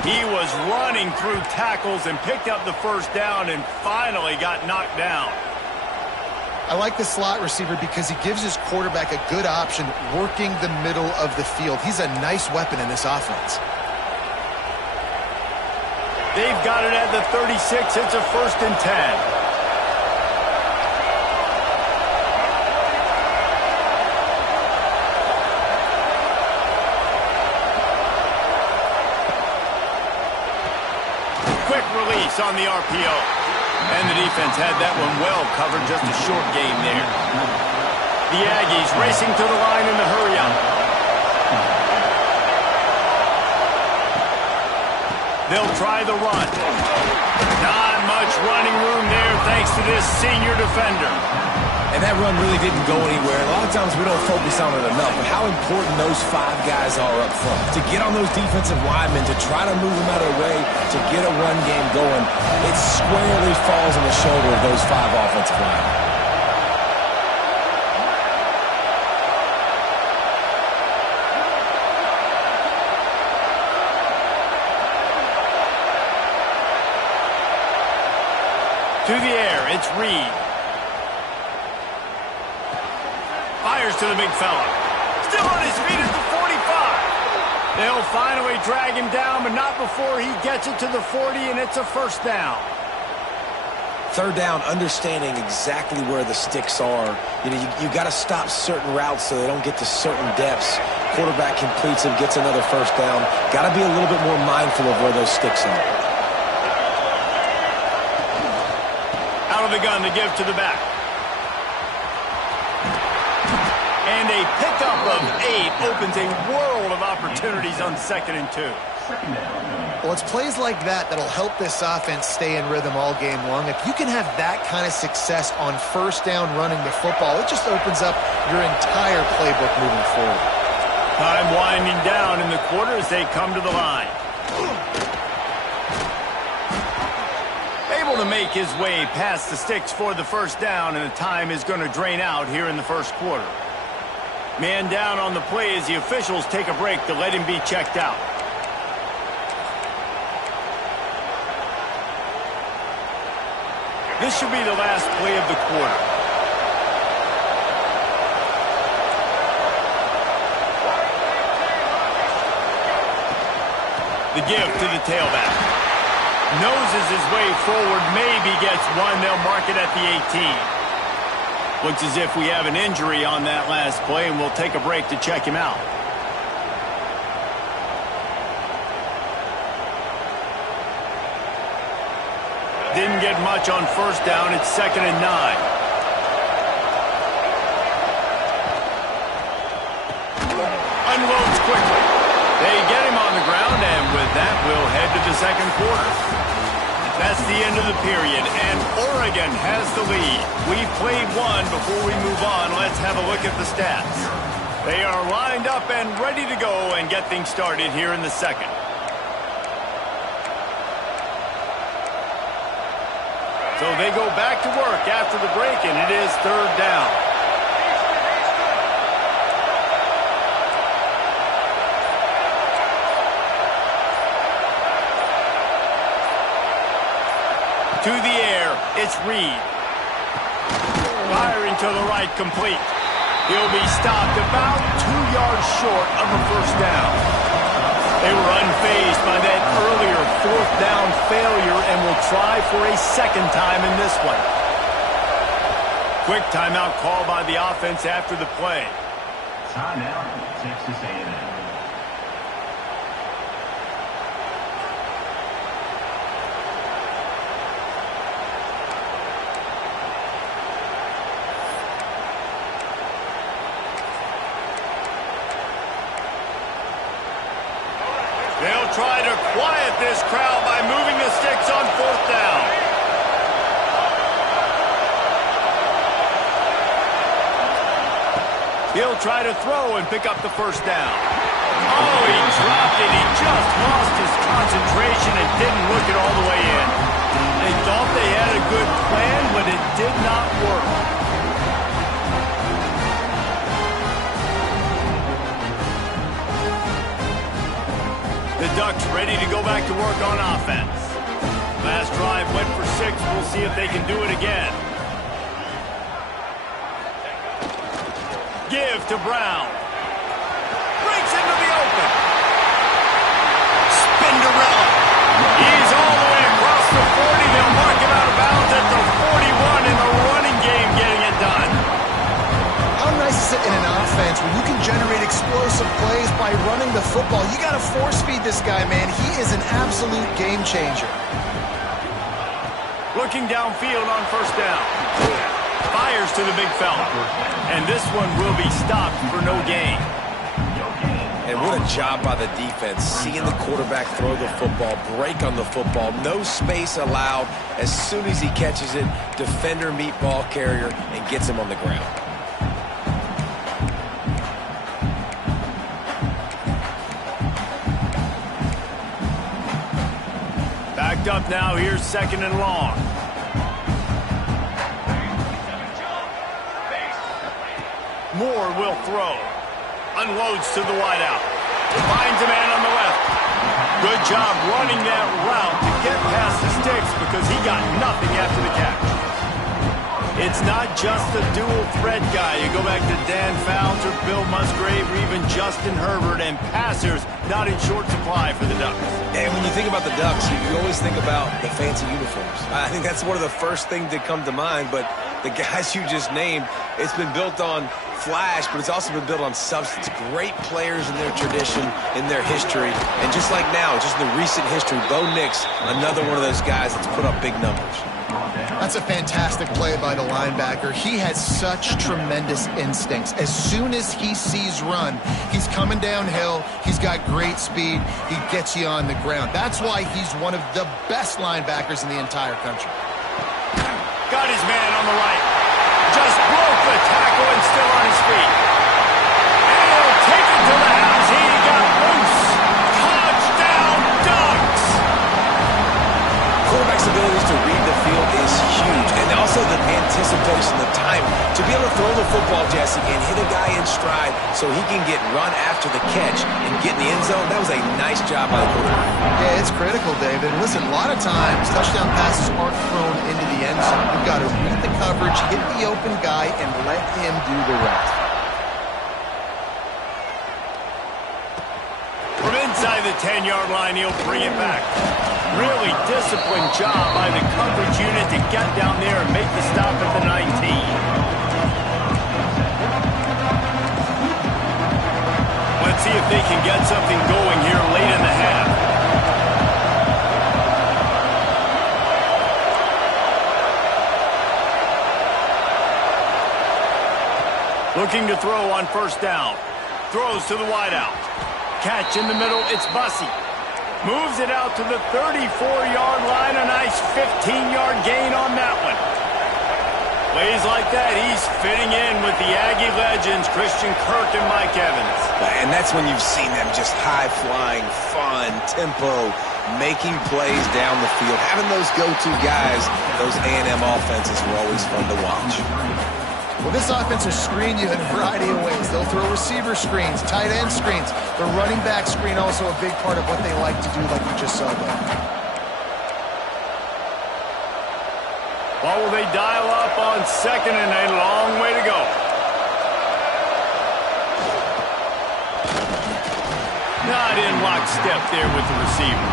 He was running through tackles and picked up the first down and finally got knocked down. I like the slot receiver because he gives his quarterback a good option working the middle of the field. He's a nice weapon in this offense. They've got it at the 36. It's a 1st and 10. On the RPO. And the defense had that one well covered, just a short game there. The Aggies racing to the line in the hurry-up. They'll try the run. Not much running room there thanks to this senior defender. And that run really didn't go anywhere. A lot of times we don't focus on it enough, but how important those 5 guys are up front. To get on those defensive linemen, to try to move them out of the way, to get a run game going, it squarely falls on the shoulder of those 5 offensive linemen. To the air, it's Reed. Fires to the big fella. Still on his feet at the 45. They'll finally drag him down, but not before he gets it to the 40, and it's a first down. Third down, understanding exactly where the sticks are. You got to stop certain routes so they don't get to certain depths. Quarterback completes it, gets another first down. Got to be a little bit more mindful of where those sticks are. Out of the gun to give to the back. And a pickup of 8 opens a world of opportunities on 2nd and 2. Well, it's plays like that that'll help this offense stay in rhythm all game long. If you can have that kind of success on first down running the football, it just opens up your entire playbook moving forward. Time winding down in the quarter as they come to the line. Able to make his way past the sticks for the first down, and the time is going to drain out here in the first quarter. Man down on the play as the officials take a break to let him be checked out. This should be the last play of the quarter. The give to the tailback. Noses his way forward, maybe gets one. They'll mark it at the 18. Looks as if we have an injury on that last play, and we'll take a break to check him out. didn't get much on first down. It's 2nd and 9. Unloads quickly. They get him on the ground, and with that, we'll head to the second quarter. That's the end of the period, and Oregon has the lead. We've played one. Before we move on, let's have a look at the stats. They are lined up and ready to go and get things started here in the second. So they go back to work after the break, and it is 3rd down. To the air, it's Reed. Firing to the right, complete. He'll be stopped about 2 yards short of a first down. They were unfazed by that earlier 4th down failure and will try for a second time in this one. Quick timeout call by the offense after the play. Timeout, Texas A&M. They'll try to quiet this crowd by moving the sticks on 4th down. He'll try to throw and pick up the first down. Oh, he dropped it. He just lost his concentration and didn't look it all the way in. They thought they had a good plan, but it did not work. The Ducks ready to go back to work on offense. Last drive went for 6. We'll see if they can do it again. Give to Brown. Breaks into the open. Spinderella. He's all the way across the 40. They'll mark him out of bounds at the 41 in the running game, getting it done. How nice is it in an offense when you can generate explosive plays by running the football? You got to force feed this guy, man. He is an absolute game changer. Looking downfield on first down. Fires to the big fella. And this one will be stopped for no gain. And what a job by the defense, seeing the quarterback throw the football, break on the football, no space allowed. As soon as he catches it, defender meet ball carrier and gets him on the ground. Backed up now, here's 2nd and long. Moore will throw. Unloads to the wideout. Finds a man on the left. Good job running that route to get past the sticks because he got nothing after the catch. It's not just the dual threat guy. You go back to Dan Fouts or Bill Musgrave or even Justin Herbert, and passers not in short supply for the Ducks. And when you think about the Ducks, you always think about the fancy uniforms. I think that's one of the first things that come to mind, but the guys you just named, it's been built on flash, but it's also been built on substance. Great players in their tradition, in their history, and just like now, just in the recent history, Bo Nix, another one of those guys that's put up big numbers. That's a fantastic play by the linebacker. He has such tremendous instincts. As soon as he sees run, he's coming downhill. He's got great speed. He gets you on the ground. That's why he's one of the best linebackers in the entire country. Got his man on the right. Just broke the tackle and still on his feet. And he'll take it to the house. He got loose. Touchdown, Ducks! Quarterback's abilities to read the field is huge, and also the anticipation, the time to be able to throw the football, Jesse, and hit a guy in stride so he can get run after the catch and get in the end zone. That was a nice job by the quarterback. Yeah, it's critical, David. And listen, a lot of times touchdown passes aren't thrown into the end zone. You've got to read the coverage, hit the open guy, and let him do the rest. From inside the 10-yard line, he'll bring it back. Really disciplined job by the coverage unit to get down there and make the stop at the 19. Let's see if they can get something going here late in the half. Looking to throw on first down. Throws to the wideout. Catch in the middle, it's Bussey. Moves it out to the 34-yard line. A nice 15-yard gain on that one. Plays like that, he's fitting in with the Aggie legends, Christian Kirk and Mike Evans. And that's when you've seen them just high-flying, fun, tempo, making plays down the field. Having those go-to guys, those A&M offenses were always fun to watch. Well, this offense will screen you in a variety of ways. They'll throw receiver screens, tight end screens. The running back screen also a big part of what they like to do, like we just saw there. What will they dial up on second and a long way to go? Not in lockstep there with the receiver.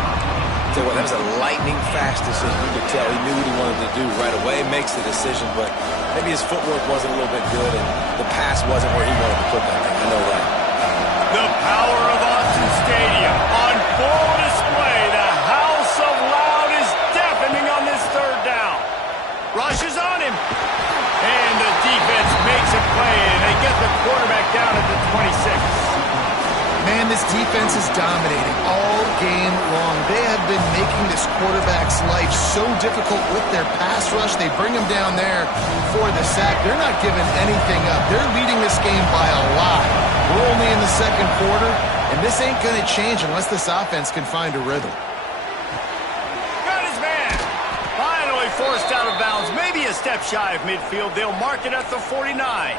Tell you what, that was a lightning-fast decision. You could tell he knew what he wanted to do right away, makes the decision, but maybe his footwork wasn't a little bit good, and the pass wasn't where he wanted to put that thing. I know that. The power of Autzen Stadium on full display. The house of loud is deafening on this third down. Rushes on him. And the defense makes a play, and they get the quarterback down at the 26. Man, this defense is dominating all game long. They have been making this quarterback's life so difficult with their pass rush. They bring him down there for the sack. They're not giving anything up. They're leading this game by a lot. We're only in the second quarter, and this ain't going to change unless this offense can find a rhythm. Got his man. Finally forced out of bounds. Maybe a step shy of midfield. They'll mark it at the 49.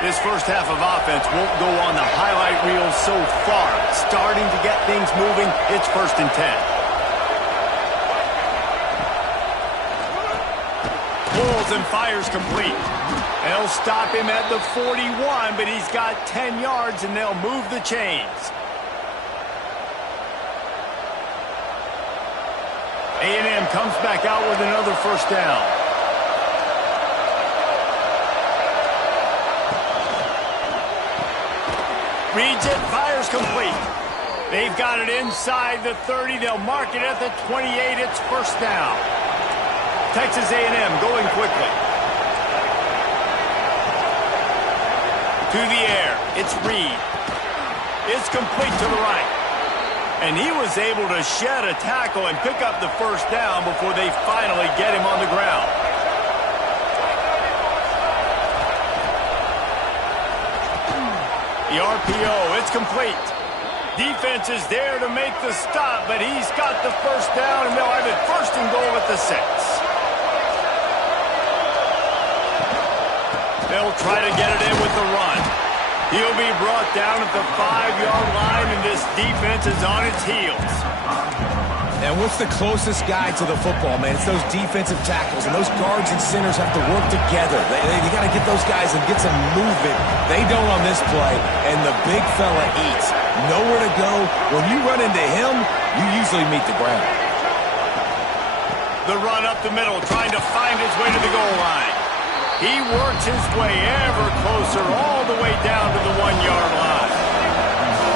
This first half of offense won't go on the highlight reel so far. Starting to get things moving. It's 1st and 10. Pulls and fires complete. They'll stop him at the 41, but he's got 10 yards, and they'll move the chains. A&M comes back out with another first down. Reads it, fires complete. They've got it inside the 30. They'll mark it at the 28. It's first down. Texas A&M going quickly. To the air. It's Reed. It's complete to the right. And he was able to shed a tackle and pick up the first down before they finally get him on the ground. The RPO, it's complete. Defense is there to make the stop, but he's got the first down, and they'll have it 1st and goal at the 6. They'll try to get it in with the run. He'll be brought down at the 5-yard line, and this defense is on its heels. And what's the closest guy to the football, man? It's those defensive tackles, and those guards and centers have to work together. They got to get those guys and get some movement. They don't on this play, and the big fella eats. Nowhere to go. When you run into him, you usually meet the ground. The run up the middle, trying to find his way to the goal line. He works his way ever closer all the way down to the 1-yard line.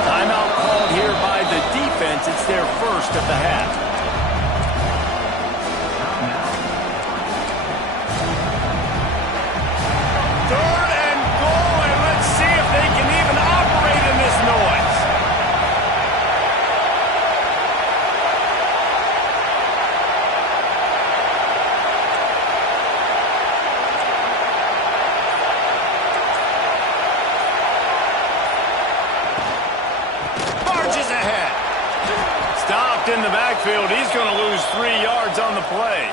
Timeout called here by the defense. It's their first of the half. Third and goal, and let's see if they can even operate in this noise. In the backfield, he's going to lose 3 yards on the play.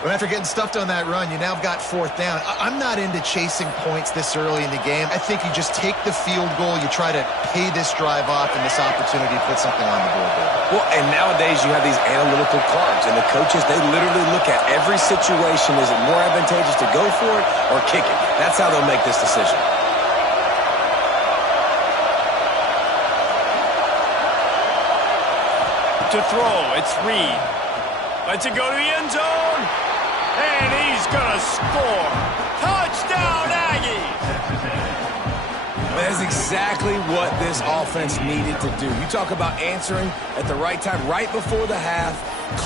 Well, after getting stuffed on that run, you now have got 4th down. I'm not into chasing points this early in the game. I think you just take the field goal, you try to pay this drive off, and this opportunity to put something on the board there. Well, and nowadays you have these analytical cards, and the coaches, they literally look at every situation. Is it more advantageous to go for it or kick it? That's how they'll make this decision. To throw, it's Reed. Lets it go to the end zone. And he's going to score. Touchdown, Aggies! Man, That is exactly what this offense needed to do. You talk about answering at the right time, right before the half,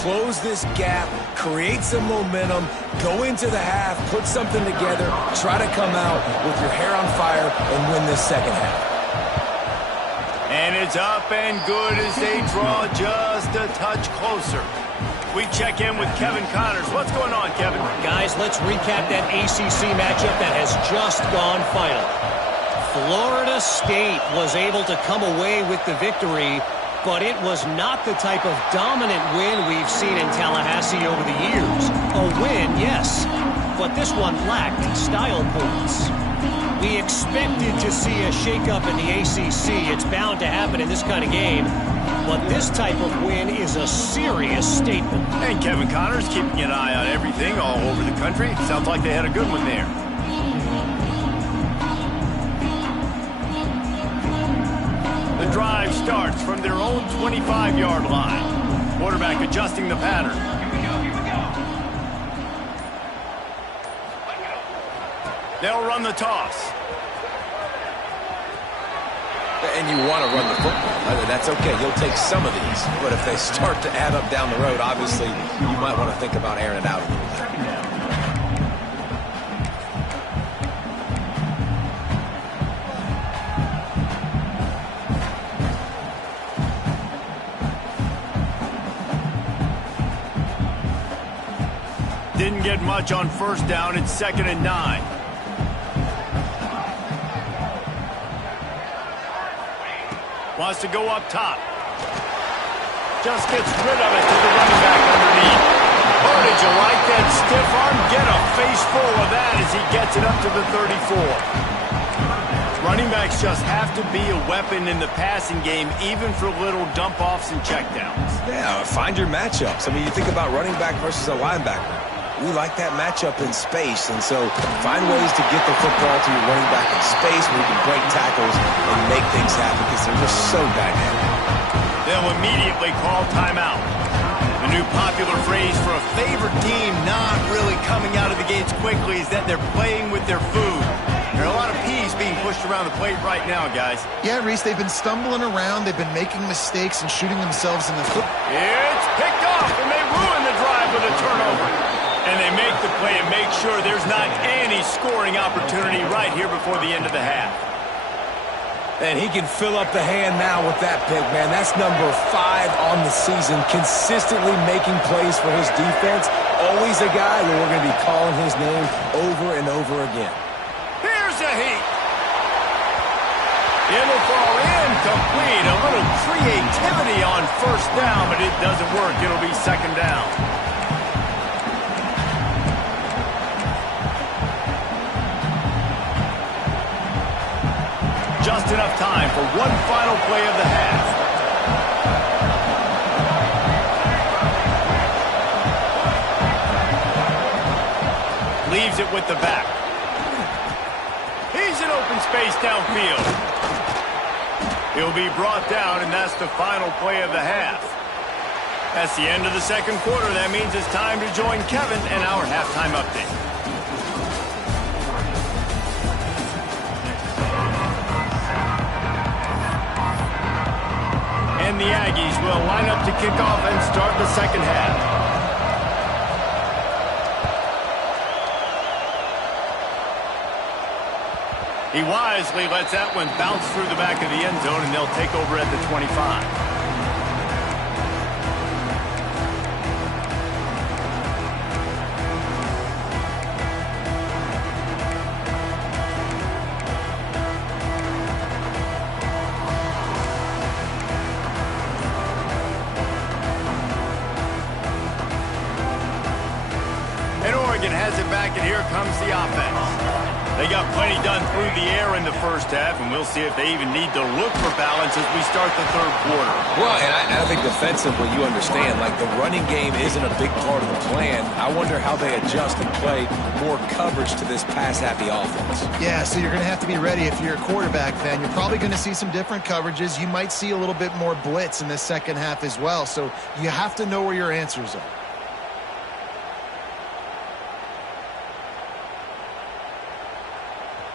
close this gap, create some momentum, go into the half, put something together, try to come out with your hair on fire and win this second half. And it's up and good as they draw just a touch closer. We check in with Kevin Connors. What's going on, Kevin? Guys, let's recap that ACC matchup that has just gone final. Florida State was able to come away with the victory, but it was not the type of dominant win we've seen in Tallahassee over the years. A win, yes, but this one lacked style points. We expected to see a shakeup in the ACC. It's bound to happen in this kind of game. But this type of win is a serious statement. And Kevin Connors keeping an eye on everything all over the country. Sounds like they had a good one there. The drive starts from their own 25-yard line. Quarterback adjusting the pattern. They'll run the toss. And you want to run the football. That's okay. You'll take some of these. But if they start to add up down the road, obviously, you might want to think about airing it out a little bit. Didn't get much on first down. It's 2nd and 9. Wants to go up top. Just gets rid of it to the running back underneath. Oh, did you like that stiff arm? Get a face full of that as he gets it up to the 34. Running backs just have to be a weapon in the passing game, even for little dump-offs and checkdowns. Yeah, find your matchups. I mean, you think about running back versus a linebacker. We like that matchup in space, and so find ways to get the football to your running back in space where you can break tackles and make things happen because they're just so dynamic. They'll immediately call timeout. The new popular phrase for a favorite team not really coming out of the gates quickly is that they're playing with their food. There are a lot of peas being pushed around the plate right now, guys. Yeah, Reese, they've been stumbling around. They've been making mistakes and shooting themselves in the foot. It's picked off, and they ruin the drive with a turnover. And they make the play and make sure there's not any scoring opportunity right here before the end of the half. And he can fill up the hand now with that pick, man. That's number 5 on the season, consistently making plays for his defense. Always a guy that we're going to be calling his name over and over again. Here's a heat. It'll fall incomplete. A little creativity on first down, but it doesn't work. It'll be 2nd down. Just enough time for one final play of the half. Leaves it with the back. He's in open space downfield. He'll be brought down, and that's the final play of the half. That's the end of the second quarter. That means it's time to join Kevin in our halftime update. And the Aggies will line up to kick off and start the second half. He wisely lets that one bounce through the back of the end zone, and they'll take over at the 25. Has it back, and here comes the offense. They got plenty done through the air in the first half, and we'll see if they even need to look for balance as we start the third quarter. Well, and I think defensively, you understand, like the running game isn't a big part of the plan. I wonder how they adjust and play more coverage to this pass-happy offense. Yeah, so you're going to have to be ready if you're a quarterback fan. You're probably going to see some different coverages. You might see a little bit more blitz in the second half as well, so you have to know where your answers are.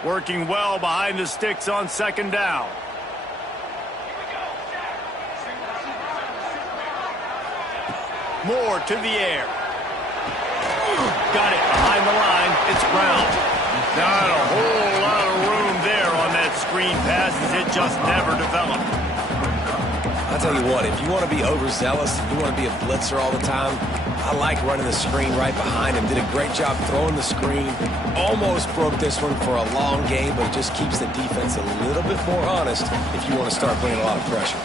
Working well behind the sticks on second down. Moore to the air. Got it behind the line. It's Brown. Not a whole lot of room there on that screen pass as it just never developed. I'll tell you what, if you want to be overzealous, if you want to be a blitzer all the time, I like running the screen right behind him. Did a great job throwing the screen. Almost broke this one for a long game, but it just keeps the defense a little bit more honest if you want to start bringing a lot of pressure.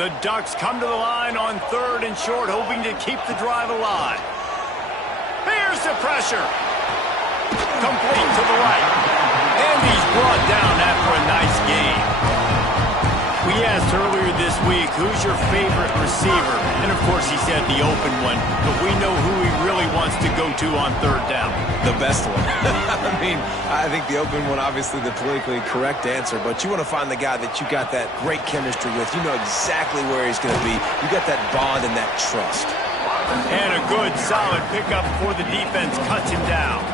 The Ducks come to the line on third and short, hoping to keep the drive alive. Here's the pressure. Complete to the right. And he's brought down after a nice game. We asked earlier this week, who's your favorite receiver? And, of course, he said the open one. But we know who he really wants to go to on third down. The best one. I mean, I think the open one, obviously the politically correct answer. But you want to find the guy that you got that great chemistry with. You know exactly where he's going to be. You got that bond and that trust. And a good, solid pickup before the defense cuts him down.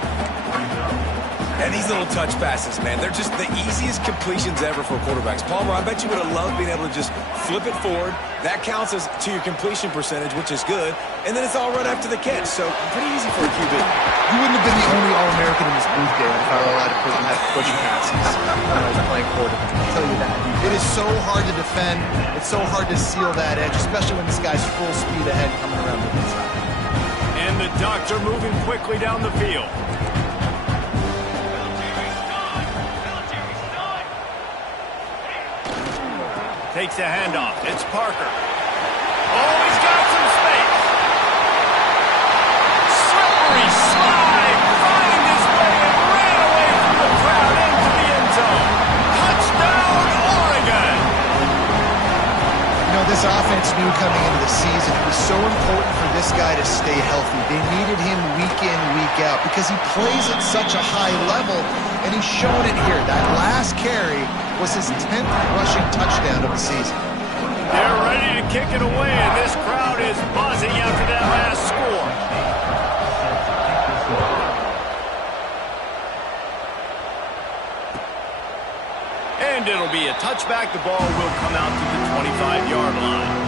And these little touch passes, man, they're just the easiest completions ever for quarterbacks. Palmer, I bet you would have loved being able to just flip it forward. That counts as to your completion percentage, which is good. And then it's all right after the catch, so pretty easy for a QB. You wouldn't have been the only All-American in this booth, David, if I were allowed to put that push passes when I was playing quarterback. I'll tell you that. It is so hard to defend. It's so hard to seal that edge, especially when this guy's full speed ahead coming around the inside. And the Ducks are moving quickly down the field. Takes a handoff. It's Parker. Oh, he's got some space. Slippery slide. Finding his way and ran away from the crowd into the end zone. Touchdown, Oregon. You know, this offense knew coming into the season it was so important for this guy to stay healthy. They needed him week in, week out because he plays at such a high level, and he's shown it here. That last carry was his 10th rushing touchdown of the season. They're ready to kick it away, and this crowd is buzzing after that last score. And it'll be a touchback. The ball will come out to the 25-yard line.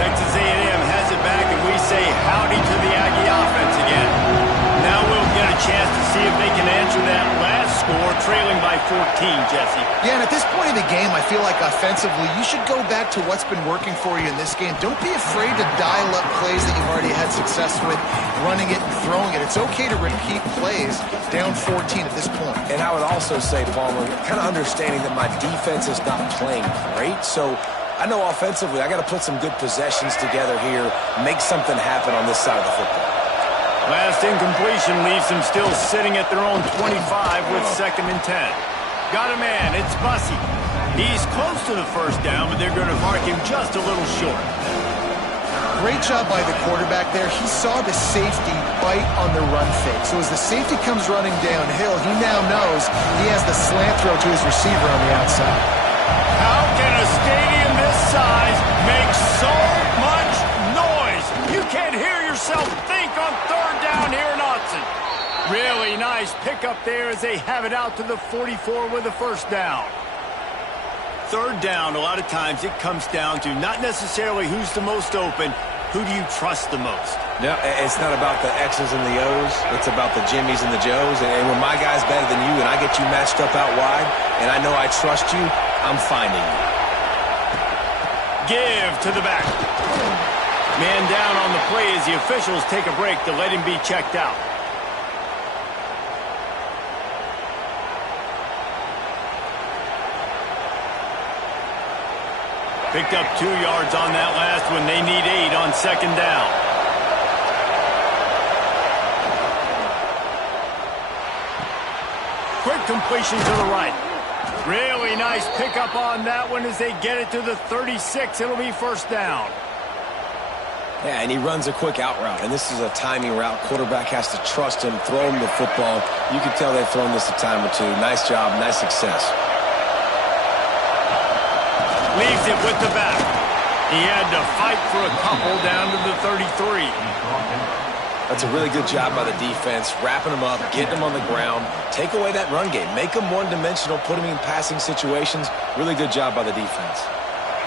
Texas A&M has it back, and we say howdy to the Aggie offense again. Now we'll get a chance to see if they can answer that last score, trailing by 14, Jesse. Yeah, and at this point in the game, I feel like offensively, you should go back to what's been working for you in this game. Don't be afraid to dial up plays that you've already had success with, running it and throwing it. It's okay to repeat plays down 14 at this point. And I would also say, Palmer, kind of understanding that my defense is not playing great, so I know offensively I got to put some good possessions together here, make something happen on this side of the football. Last incompletion leaves them still sitting at their own 25 with 2nd and 10. Got a man, it's Bussey. He's close to the first down, but they're going to mark him just a little short. Great job by the quarterback there. He saw the safety bite on the run fake. So as the safety comes running downhill, he now knows he has the slant throw to his receiver on the outside. How can a stadium this size make so much noise? You can't hear yourself think on third down here in Autzen. Really nice pickup there as they have it out to the 44 with a first down. Third down, a lot of times it comes down to not necessarily who's the most open, who do you trust the most? No, it's not about the X's and the O's. It's about the Jimmies and the Joes. And when my guy's better than you and I get you matched up out wide and I know I trust you, I'm finding you. Give to the back. Man down on the play as the officials take a break to let him be checked out. Picked up 2 yards on that last one. They need 8 on second down. Quick completion to the right. Really nice pickup on that one as they get it to the 36. It'll be first down. Yeah, and he runs a quick out route, and this is a timing route. Quarterback has to trust him, throw him the football. You can tell they've thrown this a time or two. Nice job, nice success. Leaves it with the back. He had to fight for a couple down to the 33. That's a really good job by the defense, wrapping them up, getting them on the ground, take away that run game, make them one-dimensional, put them in passing situations. Really good job by the defense.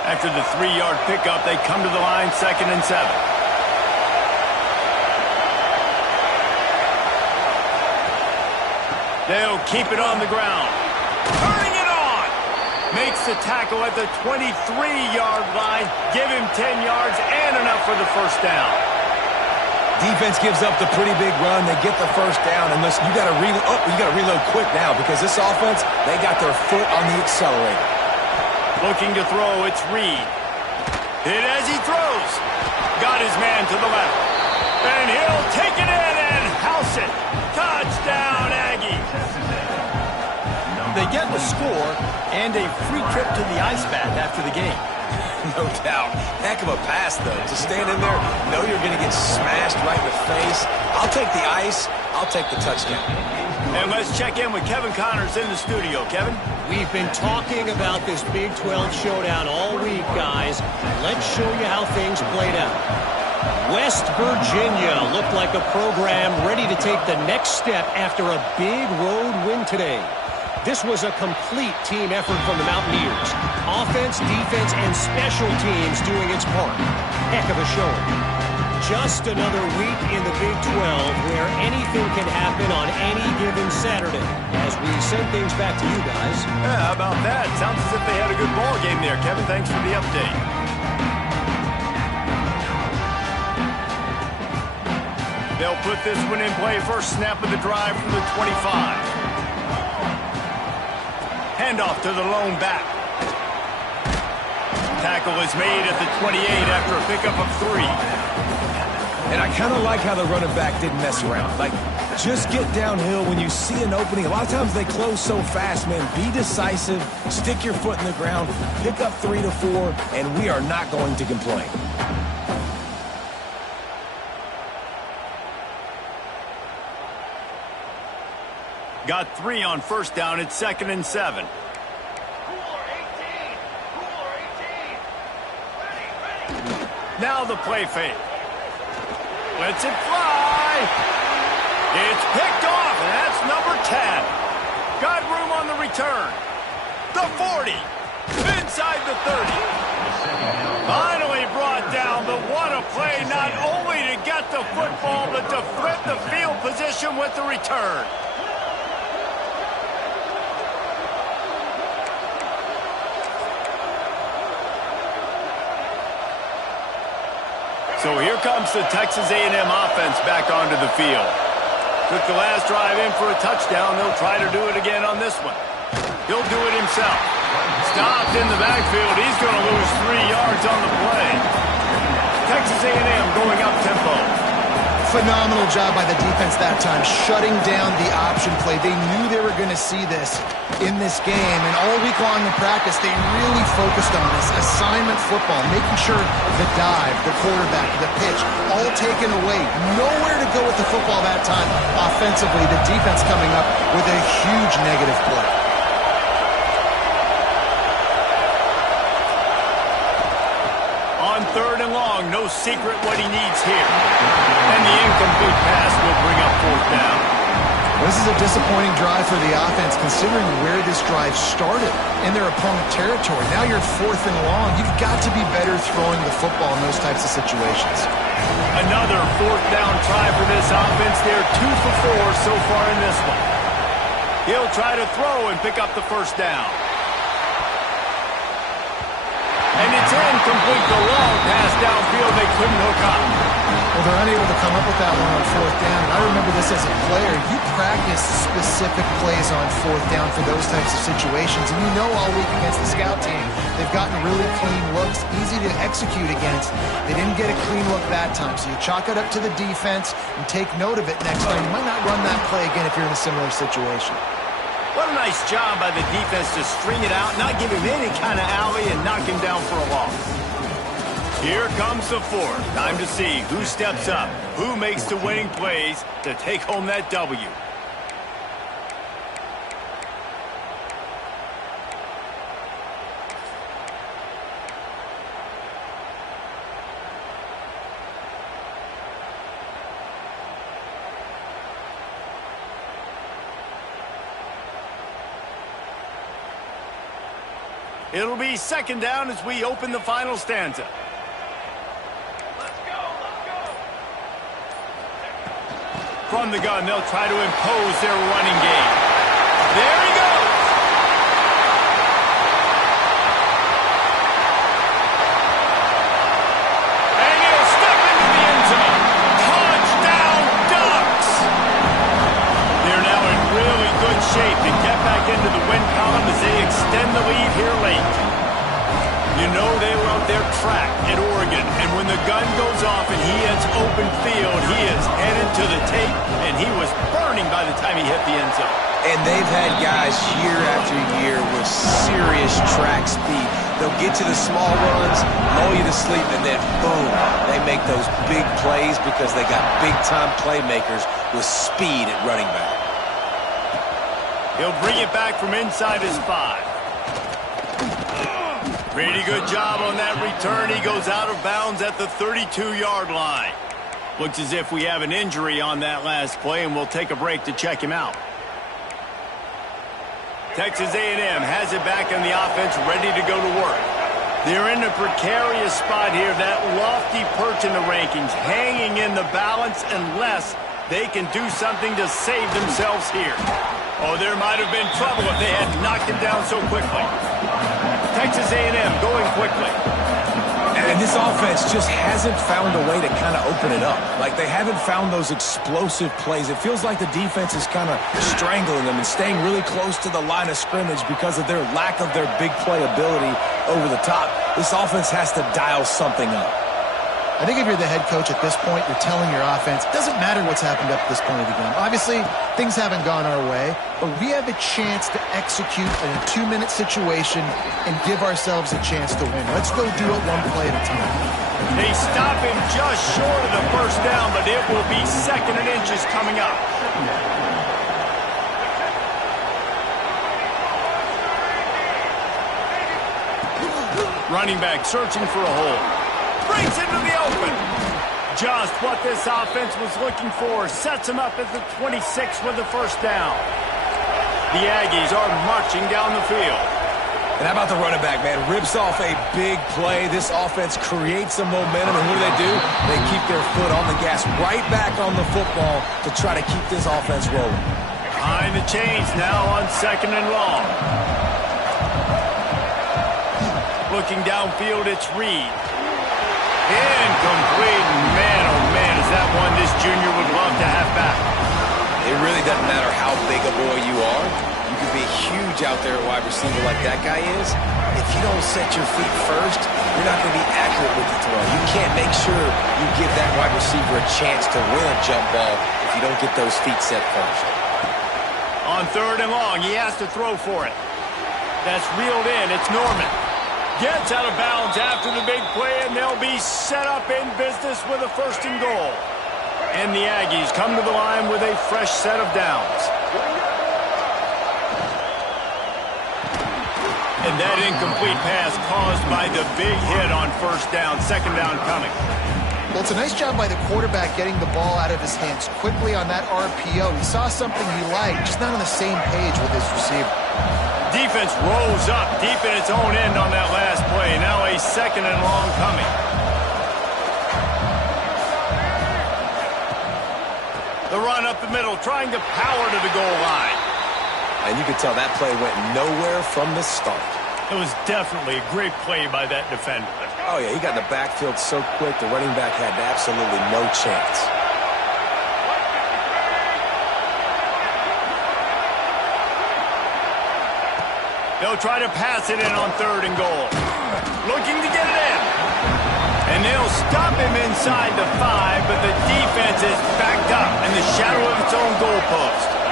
After the 3-yard pickup, they come to the line, 2nd and 7. They'll keep it on the ground. Turning it on. Makes the tackle at the 23-yard line. Give him 10 yards and enough for the first down. Defense gives up the pretty big run. They get the first down. And listen, you got to reload quick now because this offense, they got their foot on the accelerator. Looking to throw, it's Reed. Hit as he throws. Got his man to the left. And he'll take it in and house it. Touchdown, Aggies. They get the score and a free trip to the ice bath after the game. No doubt. Heck of a pass, though. To stand in there, know you're going to get smashed right in the face. I'll take the ice. I'll take the touchdown. And let's check in with Kevin Connors in the studio. Kevin? We've been talking about this Big 12 showdown all week, guys. Let's show you how things played out. West Virginia looked like a program ready to take the next step after a big road win today. This was a complete team effort from the Mountaineers. Offense, defense, and special teams doing its part. Heck of a showing. Just another week in the Big 12 where anything can happen on any given Saturday. As we send things back to you guys. Yeah, how about that? Sounds as if they had a good ball game there, Kevin. Thanks for the update. They'll put this one in play. First snap of the drive from the 25. Handoff to the lone back. Tackle is made at the 28 after a pickup of 3. And I kind of like how the running back didn't mess around. Like, just get downhill when you see an opening. A lot of times they close so fast, man. Be decisive, stick your foot in the ground, pick up 3 to 4, and we are not going to complain. Got 3 on first down. It's 2nd and 7. Now the play fake. Lets it fly. It's picked off, and that's number 10. Got room on the return. The 40. Inside the 30. Finally brought down, but what a play, not only to get the football, but to flip the field position with the return. So here comes the Texas A&M offense back onto the field. Took the last drive in for a touchdown. They'll try to do it again on this one. He'll do it himself. Stopped in the backfield. He's going to lose 3 yards on the play. Texas A&M going up tempo. Phenomenal job by the defense that time, shutting down the option play. They knew they were going to see this in this game, and all week long in practice, they really focused on this assignment football, making sure the dive, the quarterback, the pitch, all taken away. Nowhere to go with the football that time offensively. The defense coming up with a huge negative play. On 3rd and long, no secret what he needs here. And the incomplete pass will bring up 4th down. This is a disappointing drive for the offense, considering where this drive started in their opponent territory. Now you're 4th and long. You've got to be better throwing the football in those types of situations. Another 4th down try for this offense. They're 2 for 4 so far in this one. He'll try to throw and pick up the first down. And it's incomplete. The long pass downfield they couldn't hook up. Well, they're unable to come up with that one on 4th down. And I remember this as a player. You practice specific plays on 4th down for those types of situations. And you know all week against the scout team, they've gotten really clean looks, easy to execute against. They didn't get a clean look that time. So you chalk it up to the defense and take note of it next time. You might not run that play again if you're in a similar situation. What a nice job by the defense to string it out, not give him any kind of alley, and knock him down for a loss. Here comes the 4th. Time to see who steps up, who makes the winning plays to take home that W. It'll be second down as we open the final stanza. From the gun, they'll try to impose their running game. There he goes. And he'll step into the end zone. Touchdown Ducks. They're now in really good shape to get back into the win column as they extend the lead here late. You know they love their track at Oregon, and when the gun goes off and he hits open field, he is headed to the tape, and he was burning by the time he hit the end zone. And they've had guys year after year with serious track speed. They'll get to the small runs, lull you to sleep, and then boom, they make those big plays because they got big-time playmakers with speed at running back. He'll bring it back from inside his 5. Pretty good job on that return. He goes out of bounds at the 32-yard line. Looks as if we have an injury on that last play, and we'll take a break to check him out. Texas A&M has it back in the offense, ready to go to work. They're in a precarious spot here, that lofty perch in the rankings, hanging in the balance unless they can do something to save themselves here. Oh, there might have been trouble if they had knocked him down so quickly. Texas A&M going quickly. And this offense just hasn't found a way to kind of open it up. Like, they haven't found those explosive plays. It feels like the defense is kind of strangling them and staying really close to the line of scrimmage because of their lack of their big play ability over the top. This offense has to dial something up. I think if you're the head coach at this point, you're telling your offense, it doesn't matter what's happened up to this point of the game. Obviously, things haven't gone our way, but we have a chance to execute in a 2-minute situation and give ourselves a chance to win. Let's go do it one play at a time. They stop him just short of the first down, but it will be second and inches coming up. Running back searching for a hole. Breaks into the open. Just what this offense was looking for. Sets him up at the 26 with the first down. The Aggies are marching down the field. And how about the running back, man? Rips off a big play. This offense creates some momentum, and what do? They keep their foot on the gas, right back on the football to try to keep this offense rolling. Behind the chains now on second and long. Looking downfield, it's Reed. Incomplete. Man, oh man, is that one this junior would love to have back. It really doesn't matter how big a boy you are. You can be huge out there at wide receiver like that guy is. If you don't set your feet first, you're not going to be accurate with the throw. You can't make sure you give that wide receiver a chance to win a jump ball if you don't get those feet set first. On third and long, he has to throw for it. That's reeled in. It's Norman. Gets out of bounds after the big play, and they'll be set up in business with a first and goal. And the Aggies come to the line with a fresh set of downs. And that incomplete pass caused by the big hit on first down. Second down coming. Well, it's a nice job by the quarterback getting the ball out of his hands quickly on that RPO. He saw something he liked, just not on the same page with his receiver. Defense rose up deep in its own end on that last play. Now a second and long coming. The run up the middle, trying to power to the goal line. And you can tell that play went nowhere from the start. It was definitely a great play by that defender. Oh, yeah, he got in the backfield so quick, the running back had absolutely no chance. They'll try to pass it in on third and goal. Looking to get it in. And they'll stop him inside the 5, but the defense is backed up in the shadow of its own goalpost.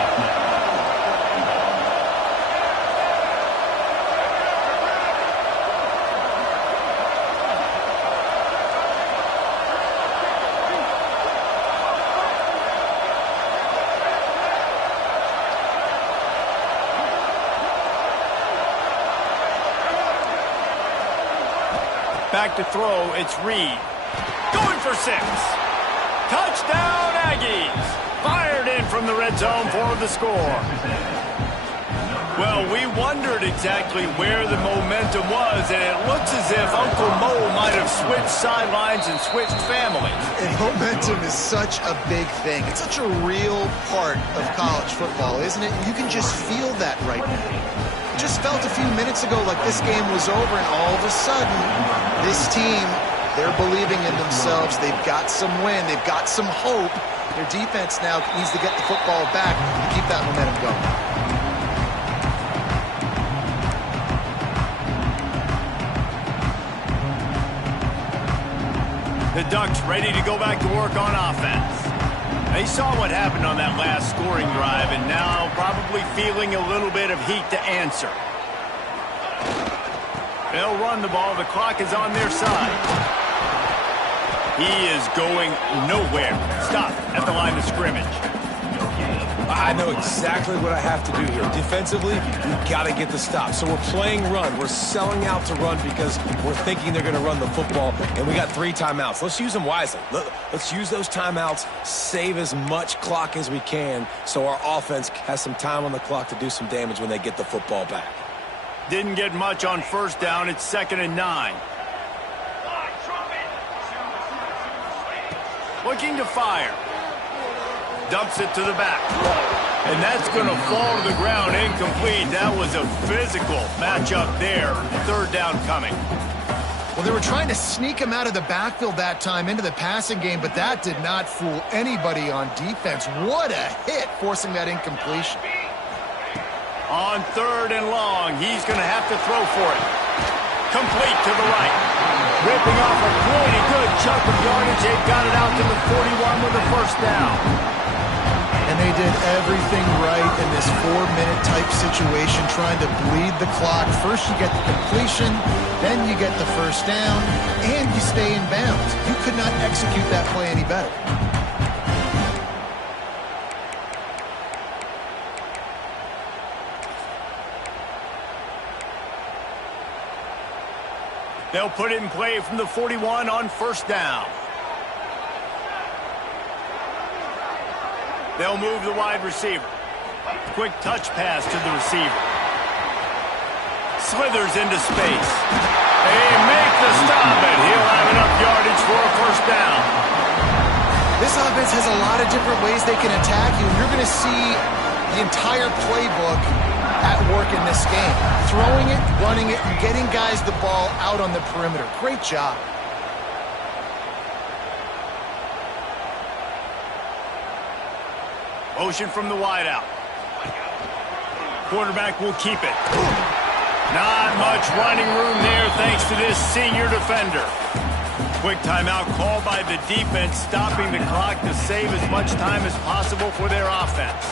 Back to throw, it's Reed. Going for 6. Touchdown, Aggies. Fired in from the red zone for the score. Well, we wondered exactly where the momentum was, and it looks as if Uncle Mo might have switched sidelines and switched families. And momentum is such a big thing. It's such a real part of college football, isn't it? You can just feel that right now. It just felt a few minutes ago like this game was over, and all of a sudden, this team, they're believing in themselves. They've got some win. They've got some hope. Their defense now needs to get the football back and keep that momentum going. The Ducks ready to go back to work on offense. They saw what happened on that last scoring drive, and now probably feeling a little bit of heat to answer. They'll run the ball. The clock is on their side. He is going nowhere. Stop at the line of scrimmage. I know exactly what I have to do here. Defensively, we've got to get the stop. So we're playing run. We're selling out to run because we're thinking they're going to run the football, and we got 3 timeouts. Let's use them wisely. Let's use those timeouts, save as much clock as we can so our offense has some time on the clock to do some damage when they get the football back. Didn't get much on first down. It's 2nd and 9. Looking to fire. Dumps it to the back. And that's going to fall to the ground incomplete. That was a physical matchup there. 3rd down coming. Well, they were trying to sneak him out of the backfield that time into the passing game, but that did not fool anybody on defense. What a hit, forcing that incompletion. On 3rd and long, he's going to have to throw for it. Complete to the right. Ripping off a pretty good chunk of yardage. They've got it out to the 41 with a 1st down. And they did everything right in this 4-minute type situation, trying to bleed the clock. First you get the completion, then you get the 1st down, and you stay in bounds. You could not execute that play any better. They'll put it in play from the 41 on 1st down. They'll move the wide receiver. Quick touch pass to the receiver. Slithers into space. They make the stop, and he'll have enough yardage for a 1st down. This offense has a lot of different ways they can attack you. You're going to see the entire playbook at work in this game. Throwing it, running it, and getting guys the ball out on the perimeter. Great job. Motion from the wideout. Quarterback will keep it. Not much running room there thanks to this senior defender. Quick timeout called by the defense, stopping the clock to save as much time as possible for their offense.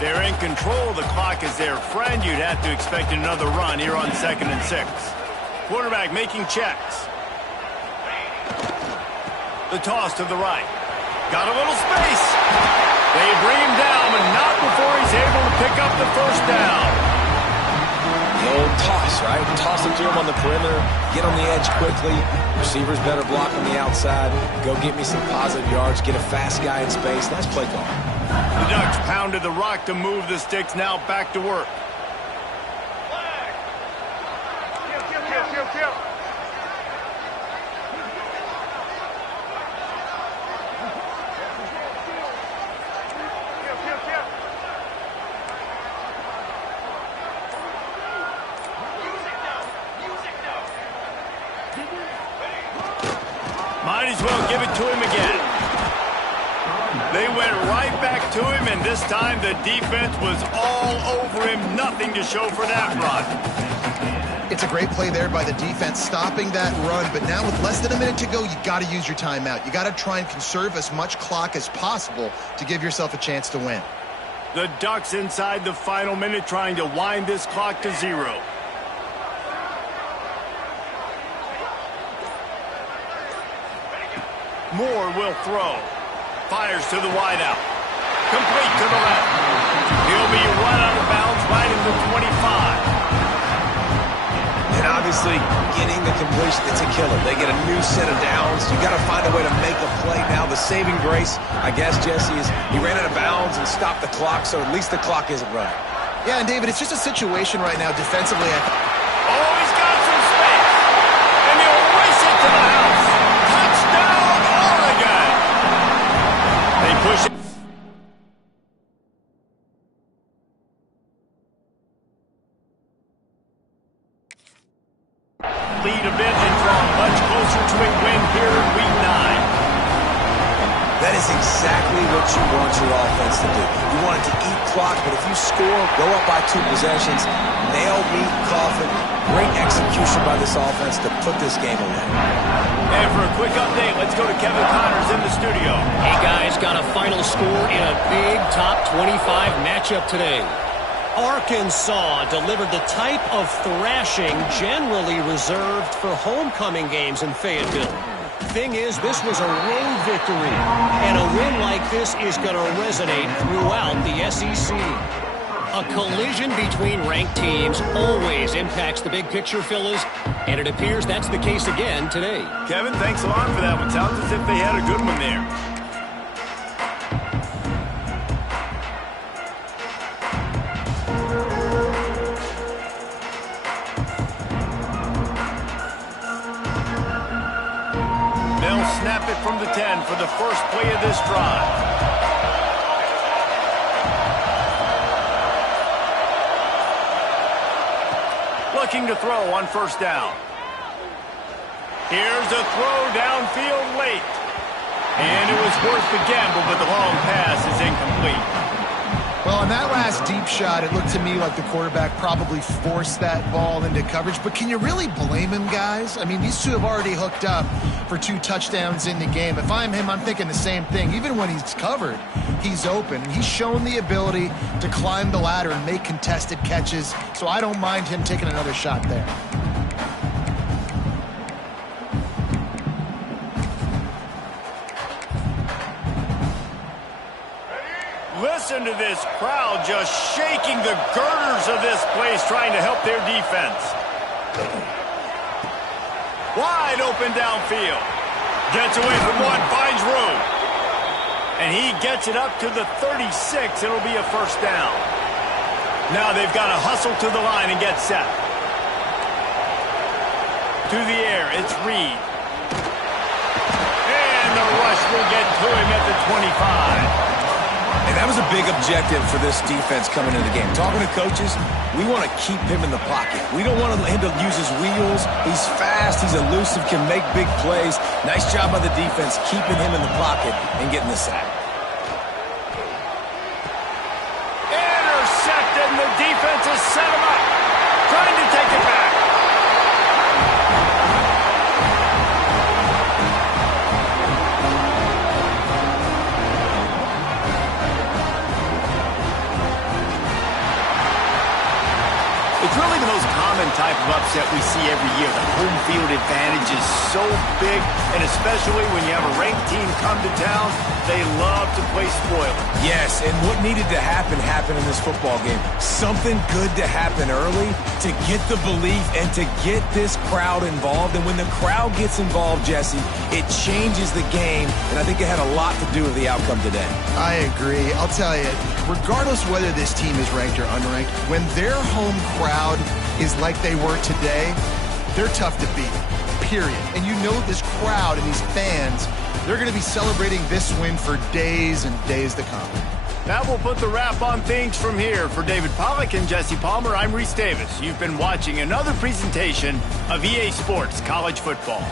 They're in control. The clock is their friend. You'd have to expect another run here on 2nd and 6. Quarterback making checks. The toss to the right. Got a little space. They bring him down, but not before he's able to pick up the 1st down. The old toss, right? Toss it to him on the perimeter, get on the edge quickly. Receivers better block on the outside. Go get me some positive yards, get a fast guy in space. Nice play call. The Ducks pounded the rock to move the sticks, now back to work. Might as well give it to him again. They went right back to him, and this time the defense was all over him. Nothing to show for that run. It's a great play there by the defense, stopping that run. But now with less than a minute to go, you got to use your timeout. You got to try and conserve as much clock as possible to give yourself a chance to win. The Ducks inside the final minute trying to wind this clock to 0. Moore will throw. Fires to the wideout. Complete to the left. He'll be run out of bounds right in the 25. And obviously, getting the completion, it's a killer. They get a new set of downs. You got to find a way to make a play now. The saving grace, I guess, Jesse, is he ran out of bounds and stopped the clock, so at least the clock isn't running. Yeah, and David, it's just a situation right now defensively. Oh, he's got some space. And he'll race it to the house. Touchdown, Oregon. They push it. Lead a bit and draw much closer to a win here in Week 9. That is exactly what you want your offense to do. You want it to eat clock, but if you score, go up by 2 possessions, nail, meet, coffin. Great execution by this offense to put this game away. And for a quick update, let's go to Kevin Connors in the studio. Hey, guys, got a final score in a big top 25 matchup today. Arkansas delivered the type of thrashing generally reserved for homecoming games in Fayetteville. Thing is, this was a road victory, and a win like this is going to resonate throughout the SEC. A collision between ranked teams always impacts the big picture, fellas, and it appears that's the case again today. Kevin, thanks a lot for that one. Sounds as if they had a good one there. Snap it from the 10 for the first play of this drive. Looking to throw on first down. Here's a throw downfield late. And it was worth the gamble, but the long pass is incomplete. Well, on that last deep shot, it looked to me like the quarterback probably forced that ball into coverage. But can you really blame him, guys? I mean, these two have already hooked up for 2 touchdowns in the game. If I'm him, I'm thinking the same thing. Even when he's covered, he's open. And he's shown the ability to climb the ladder and make contested catches. So I don't mind him taking another shot there. Listen to this crowd just shaking the girders of this place trying to help their defense. Wide open downfield. Gets away from one, finds room. And he gets it up to the 36. It'll be a first down. Now they've got to hustle to the line and get set. To the air, it's Reed. And the rush will get to him at the 25. And that was a big objective for this defense coming into the game. Talking to coaches, we want to keep him in the pocket. We don't want him to use his wheels. He's fast, he's elusive, can make big plays. Nice job by the defense keeping him in the pocket and getting the sack. Intercepted, and the defense has set him up. Trying to take it back. It's really the most common type of upset we see every year. The home field advantage is so big, and especially when you have a ranked team come to town, they love to play spoiler. Yes, and what needed to happen happened in this football game. Something good to happen early to get the belief and to get this crowd involved. And when the crowd gets involved, Jesse, it changes the game, and I think it had a lot to do with the outcome today. I agree. I'll tell you, regardless whether this team is ranked or unranked, when their home crowd is like they were today, they're tough to beat, period. And you know this crowd and these fans, they're going to be celebrating this win for days and days to come. That will put the wrap on things from here. For David Pollack and Jesse Palmer, I'm Reese Davis. You've been watching another presentation of EA Sports College Football.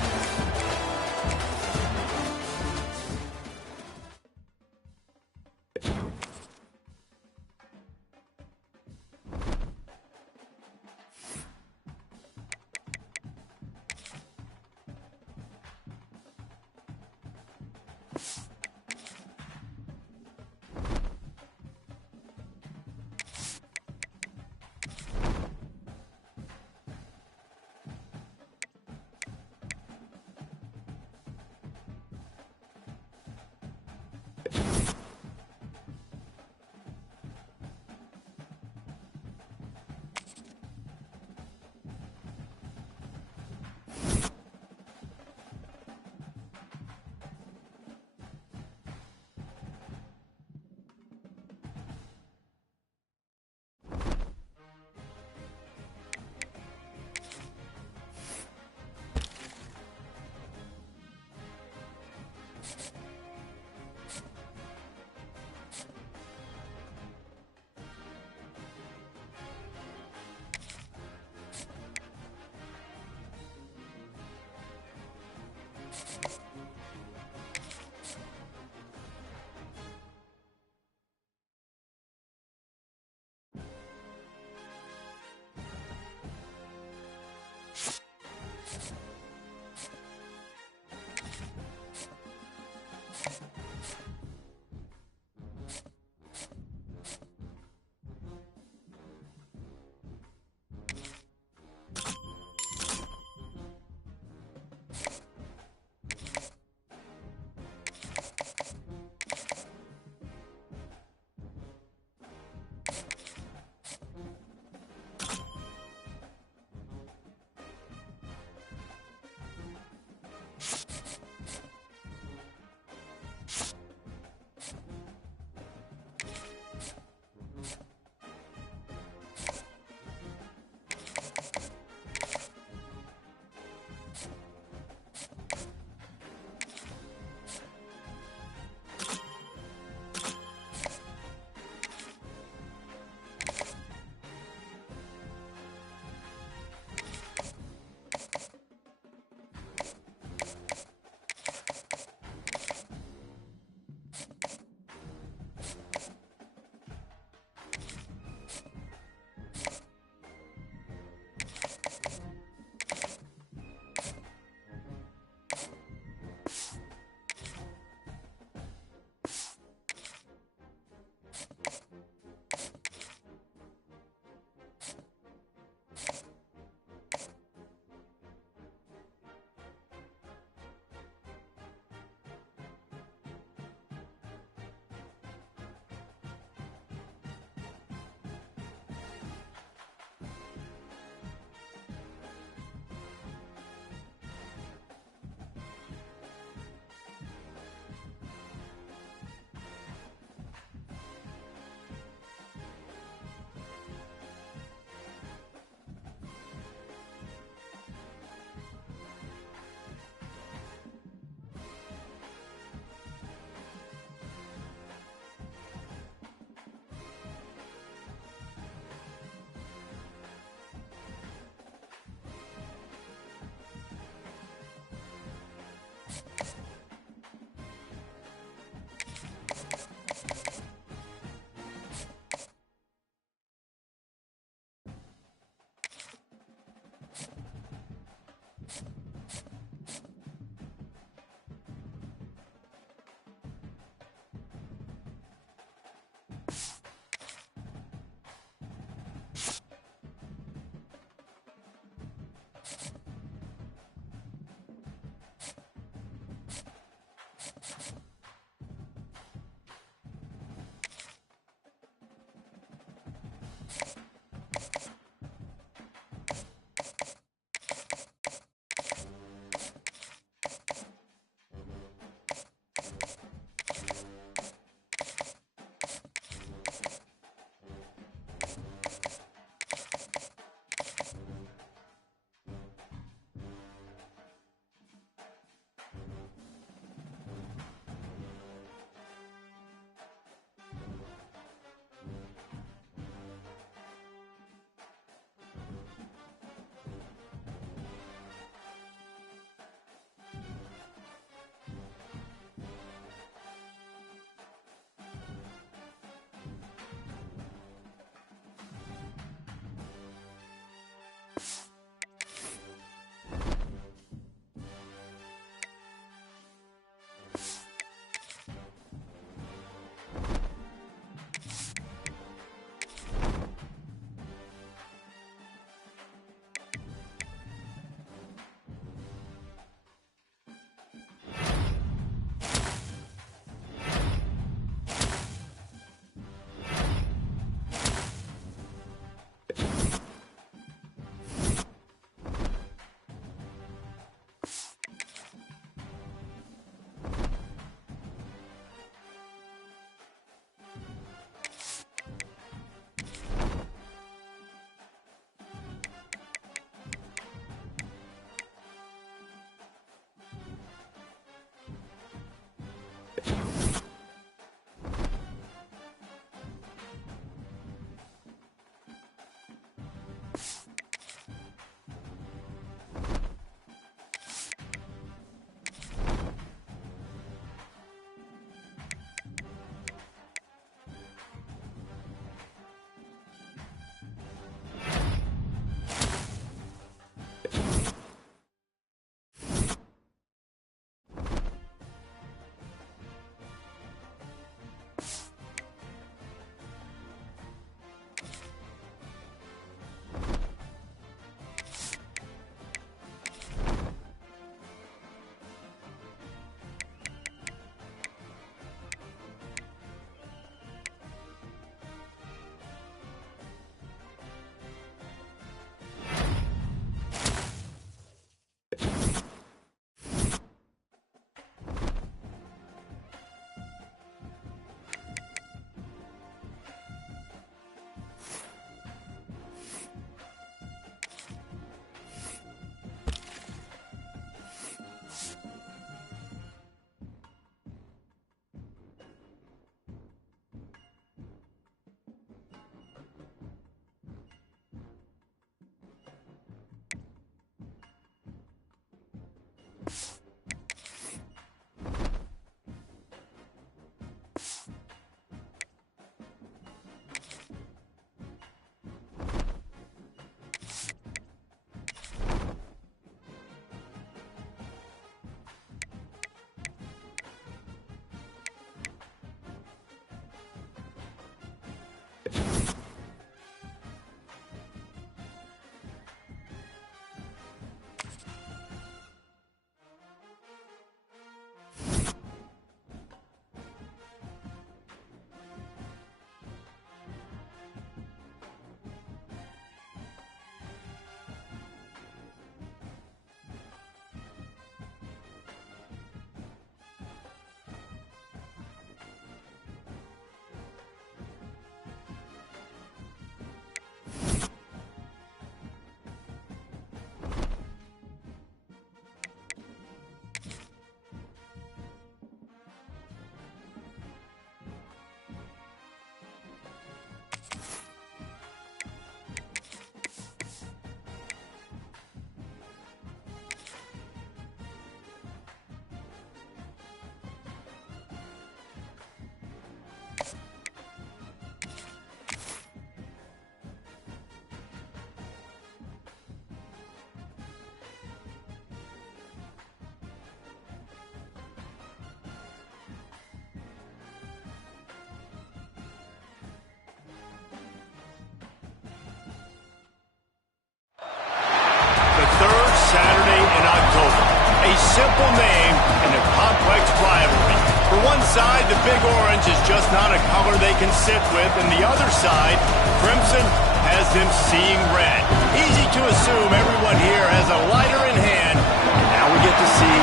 simple name in a complex rivalry. For one side, the Big Orange is just not a color they can sit with, and the other side, Crimson, has them seeing red. Easy to assume everyone here has a lighter in hand, and now we get to see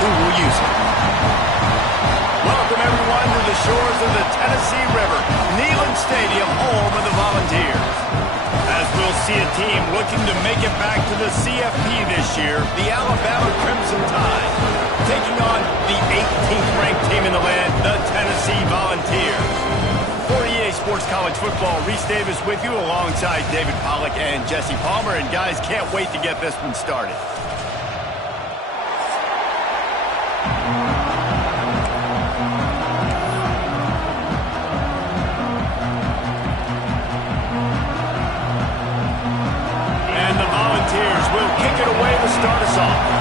who will use it. Welcome, everyone, to the shores of the Tennessee River, Neyland Stadium, home of the Volunteers. As we'll see a team looking to make it back to the CFP this year, the Alabama Crimson Tide, taking on the 18th ranked team in the land, the Tennessee Volunteers. For EA Sports College Football, Reese Davis with you alongside David Pollack and Jesse Palmer. And guys, can't wait to get this one started. And the Volunteers will kick it away to start us off.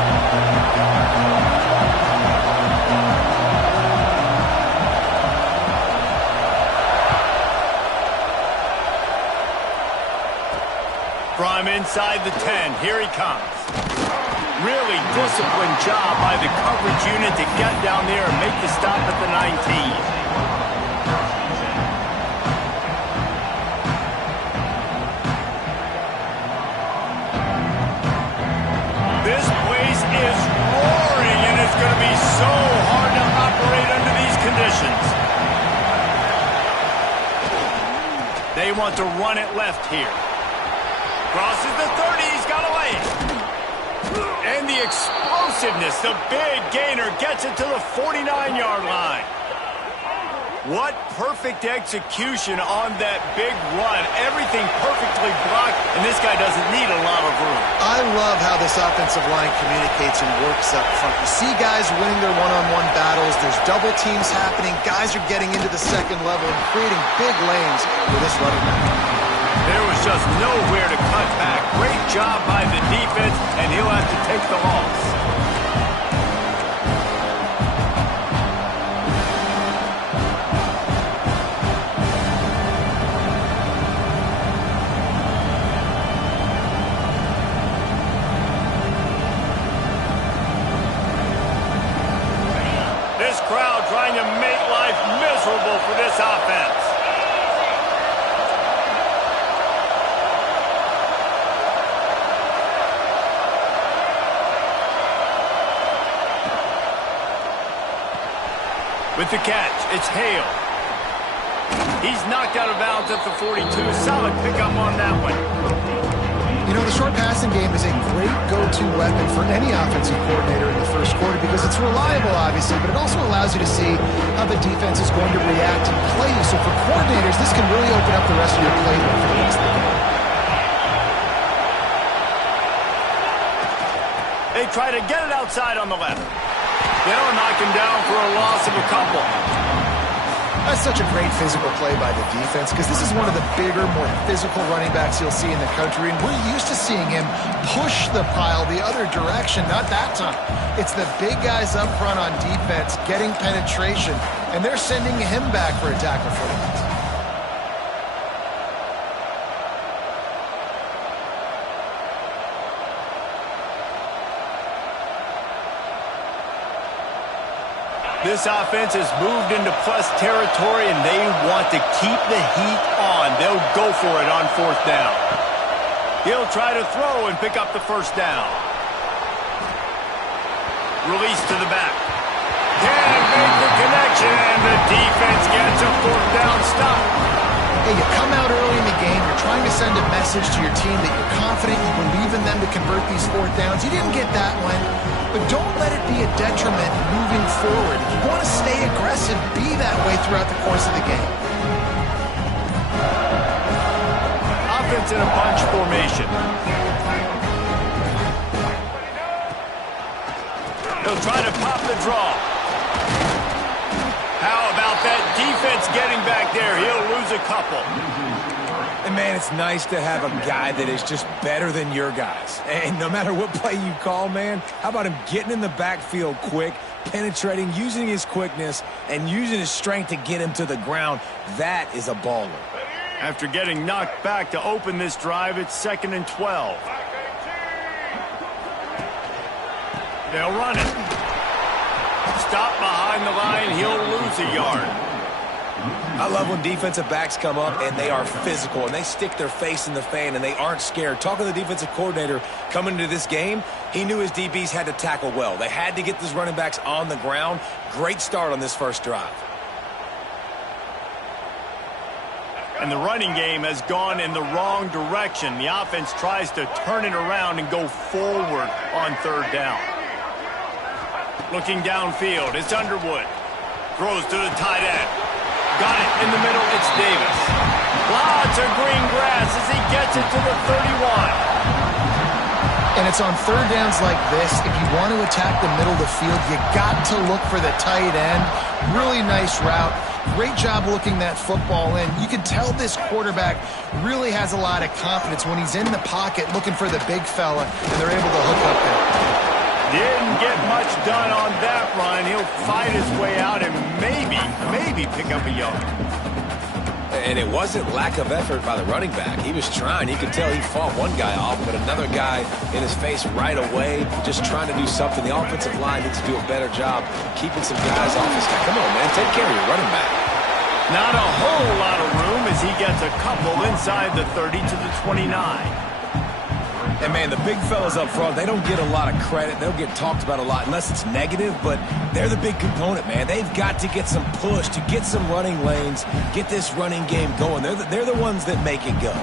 From inside the 10, here he comes. Really disciplined job by the coverage unit to get down there and make the stop at the 19. This place is roaring, and it's going to be so hard to operate under these conditions. They want to run it left here. Crosses the 30, he's got a lane. And the explosiveness, the big gainer gets it to the 49-yard line. What perfect execution on that big run. Everything perfectly blocked, and this guy doesn't need a lot of room. I love how this offensive line communicates and works up front. You see guys winning their one-on-one battles. There's double teams happening. Guys are getting into the second level and creating big lanes for this running back. There was just nowhere to cut back. Great job by the defense, and he'll have to take the loss. This crowd trying to make life miserable for this offense. With the catch, it's Hale. He's knocked out of bounds at the 42. Solid pickup on that one. You know, the short passing game is a great go-to weapon for any offensive coordinator in the first quarter because it's reliable, obviously, but it also allows you to see how the defense is going to react and play you. So for coordinators, this can really open up the rest of your playbook for the rest of the game. They try to get it outside on the left. They'll knock him down for a loss of a couple. That's such a great physical play by the defense because this is one of the bigger, more physical running backs you'll see in the country, and we're used to seeing him push the pile the other direction. Not that time. It's the big guys up front on defense getting penetration, and they're sending him back for a tackle for the loss. This offense has moved into plus territory, and they want to keep the heat on. They'll go for it on fourth down. He'll try to throw and pick up the first down. Release to the back. Can't make the connection, and the defense gets a fourth down stop. Hey, you come out early in the game, you're trying to send a message to your team that you're confident, you believe in them to convert these fourth downs. You didn't get that one, but don't let it be a detriment moving forward. If you want to stay aggressive, be that way throughout the course of the game. Offense in a bunch formation. He'll try to pop the draw. How about that defense getting back there? He'll lose a couple. And, man, it's nice to have a guy that is just better than your guys. And no matter what play you call, man, how about him getting in the backfield quick, penetrating, using his quickness, and using his strength to get him to the ground? That is a baller. After getting knocked back to open this drive, it's 2nd and 12. They'll run it. stop behind the line. He'll lose a yard. I love when defensive backs come up and they are physical and they stick their face in the fan and they aren't scared. Talking to the defensive coordinator coming into this game, he knew his DBs had to tackle well. They had to get these running backs on the ground. Great start on this first drive. And the running game has gone in the wrong direction. The offense tries to turn it around and go forward on third down. Looking downfield, it's Underwood. Throws to the tight end. Got it in the middle, it's Davis. Lots of green grass as he gets it to the 31. And it's on third downs like this. If you want to attack the middle of the field, you got to look for the tight end. Really nice route. Great job looking that football in. You can tell this quarterback really has a lot of confidence when he's in the pocket looking for the big fella, and they're able to hook up there. Didn't get much done on that run. He'll fight his way out and maybe pick up a yard. And it wasn't lack of effort by the running back. He was trying. You could tell he fought one guy off, but another guy in his face right away, just trying to do something. The offensive line needs to do a better job keeping some guys off his guy. Come on, man. Take care of your running back. Not a whole lot of room as he gets a couple inside the 30 to the 29. And, man, the big fellas up front, they don't get a lot of credit. They don't get talked about a lot unless it's negative, but they're the big component, man. They've got to get some push to get some running lanes, get this running game going. They're the ones that make it go.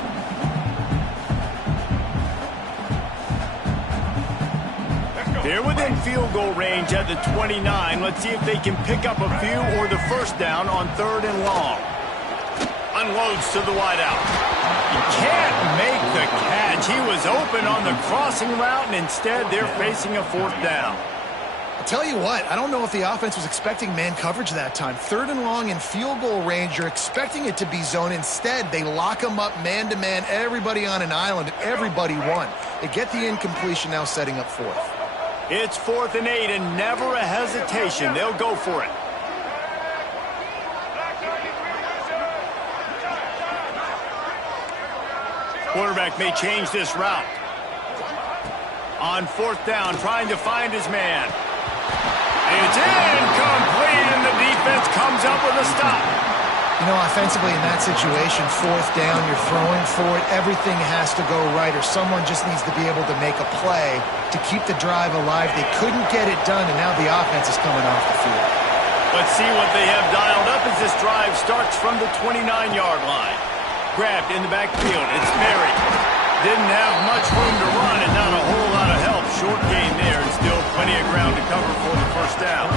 They're within field goal range at the 29. Let's see if they can pick up a few or the first down on third and long. Unloads to the wideout. He can't make the catch. He was open on the crossing route, and instead they're facing a fourth down. I'll tell you what, I don't know if the offense was expecting man coverage that time. Third and long in field goal range, you're expecting it to be zone. Instead, they lock them up man-to-man, everybody on an island, everybody won. They get the incompletion, now setting up fourth. It's 4th and 8, and never a hesitation. They'll go for it. Quarterback may change this route. On 4th down, trying to find his man. It's incomplete, and the defense comes up with a stop. You know, offensively in that situation, 4th down, you're throwing for it. Everything has to go right, or someone just needs to be able to make a play to keep the drive alive. They couldn't get it done, and now the offense is coming off the field. Let's see what they have dialed up as this drive starts from the 29-yard line. Grabbed in the backfield. It's Berry. Didn't have much room to run and not a whole lot of help. Short gain there and still plenty of ground to cover for the first down.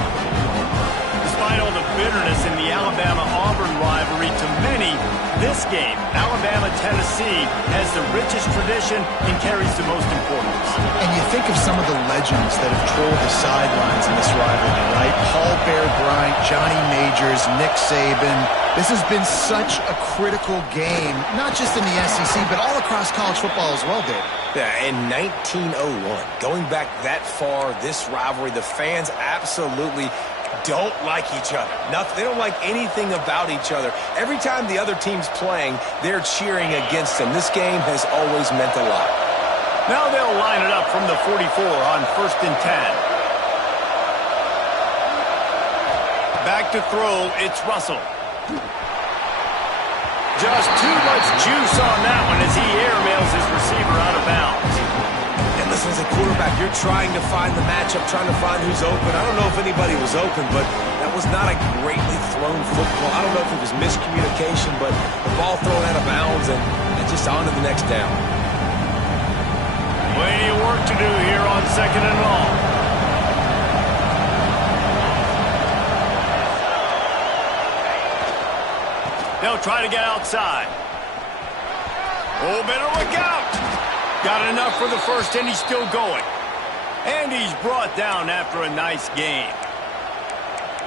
Despite all the bitterness in the Alabama-Auburn rivalry, to many, this game, Alabama-Tennessee, has the richest tradition and carries the most importance. And you think of some of the legends that have trolled the sidelines in this rivalry, right? Paul Bear Bryant, Johnny Majors, Nick Saban. This has been such a critical game, not just in the SEC, but all across college football as well, Dave. Yeah, in 1901, going back that far, this rivalry, the fans absolutely don't like each other. They don't like anything about each other. Every time the other team's playing, they're cheering against them. This game has always meant a lot. Now they'll line it up from the 44 on 1st and 10. Back to throw, it's Russell. Just too much juice on that one as he airmails his receiver out of bounds. And listen, as a quarterback, you're trying to find the matchup, trying to find who's open. I don't know if anybody was open, but that was not a greatly thrown football. I don't know if it was miscommunication, but the ball thrown out of bounds and just on to the next down. Plenty of work to do here on 2nd and long. They'll try to get outside. Oh, better look out. Got enough for the first, and he's still going. And he's brought down after a nice game.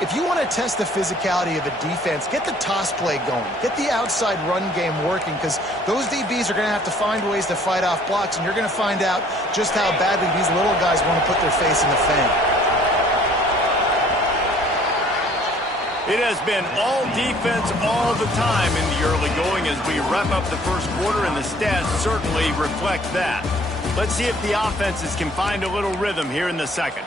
If you want to test the physicality of a defense, get the toss play going. Get the outside run game working, because those DBs are going to have to find ways to fight off blocks, and you're going to find out just how badly these little guys want to put their face in the fan. It has been all defense all the time in the early going as we wrap up the first quarter, and the stats certainly reflect that. Let's see if the offenses can find a little rhythm here in the second.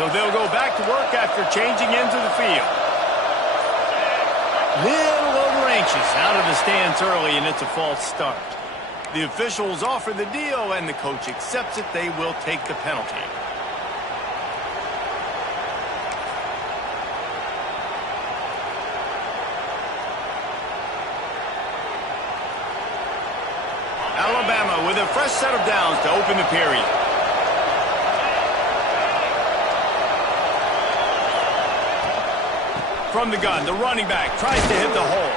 So they'll go back to work after changing into the field. Little over anxious out of the stance early, and it's a false start. The officials offer the deal, and the coach accepts it. They will take the penalty. Alabama with a fresh set of downs to open the period. From the gun, the running back tries to hit the hole.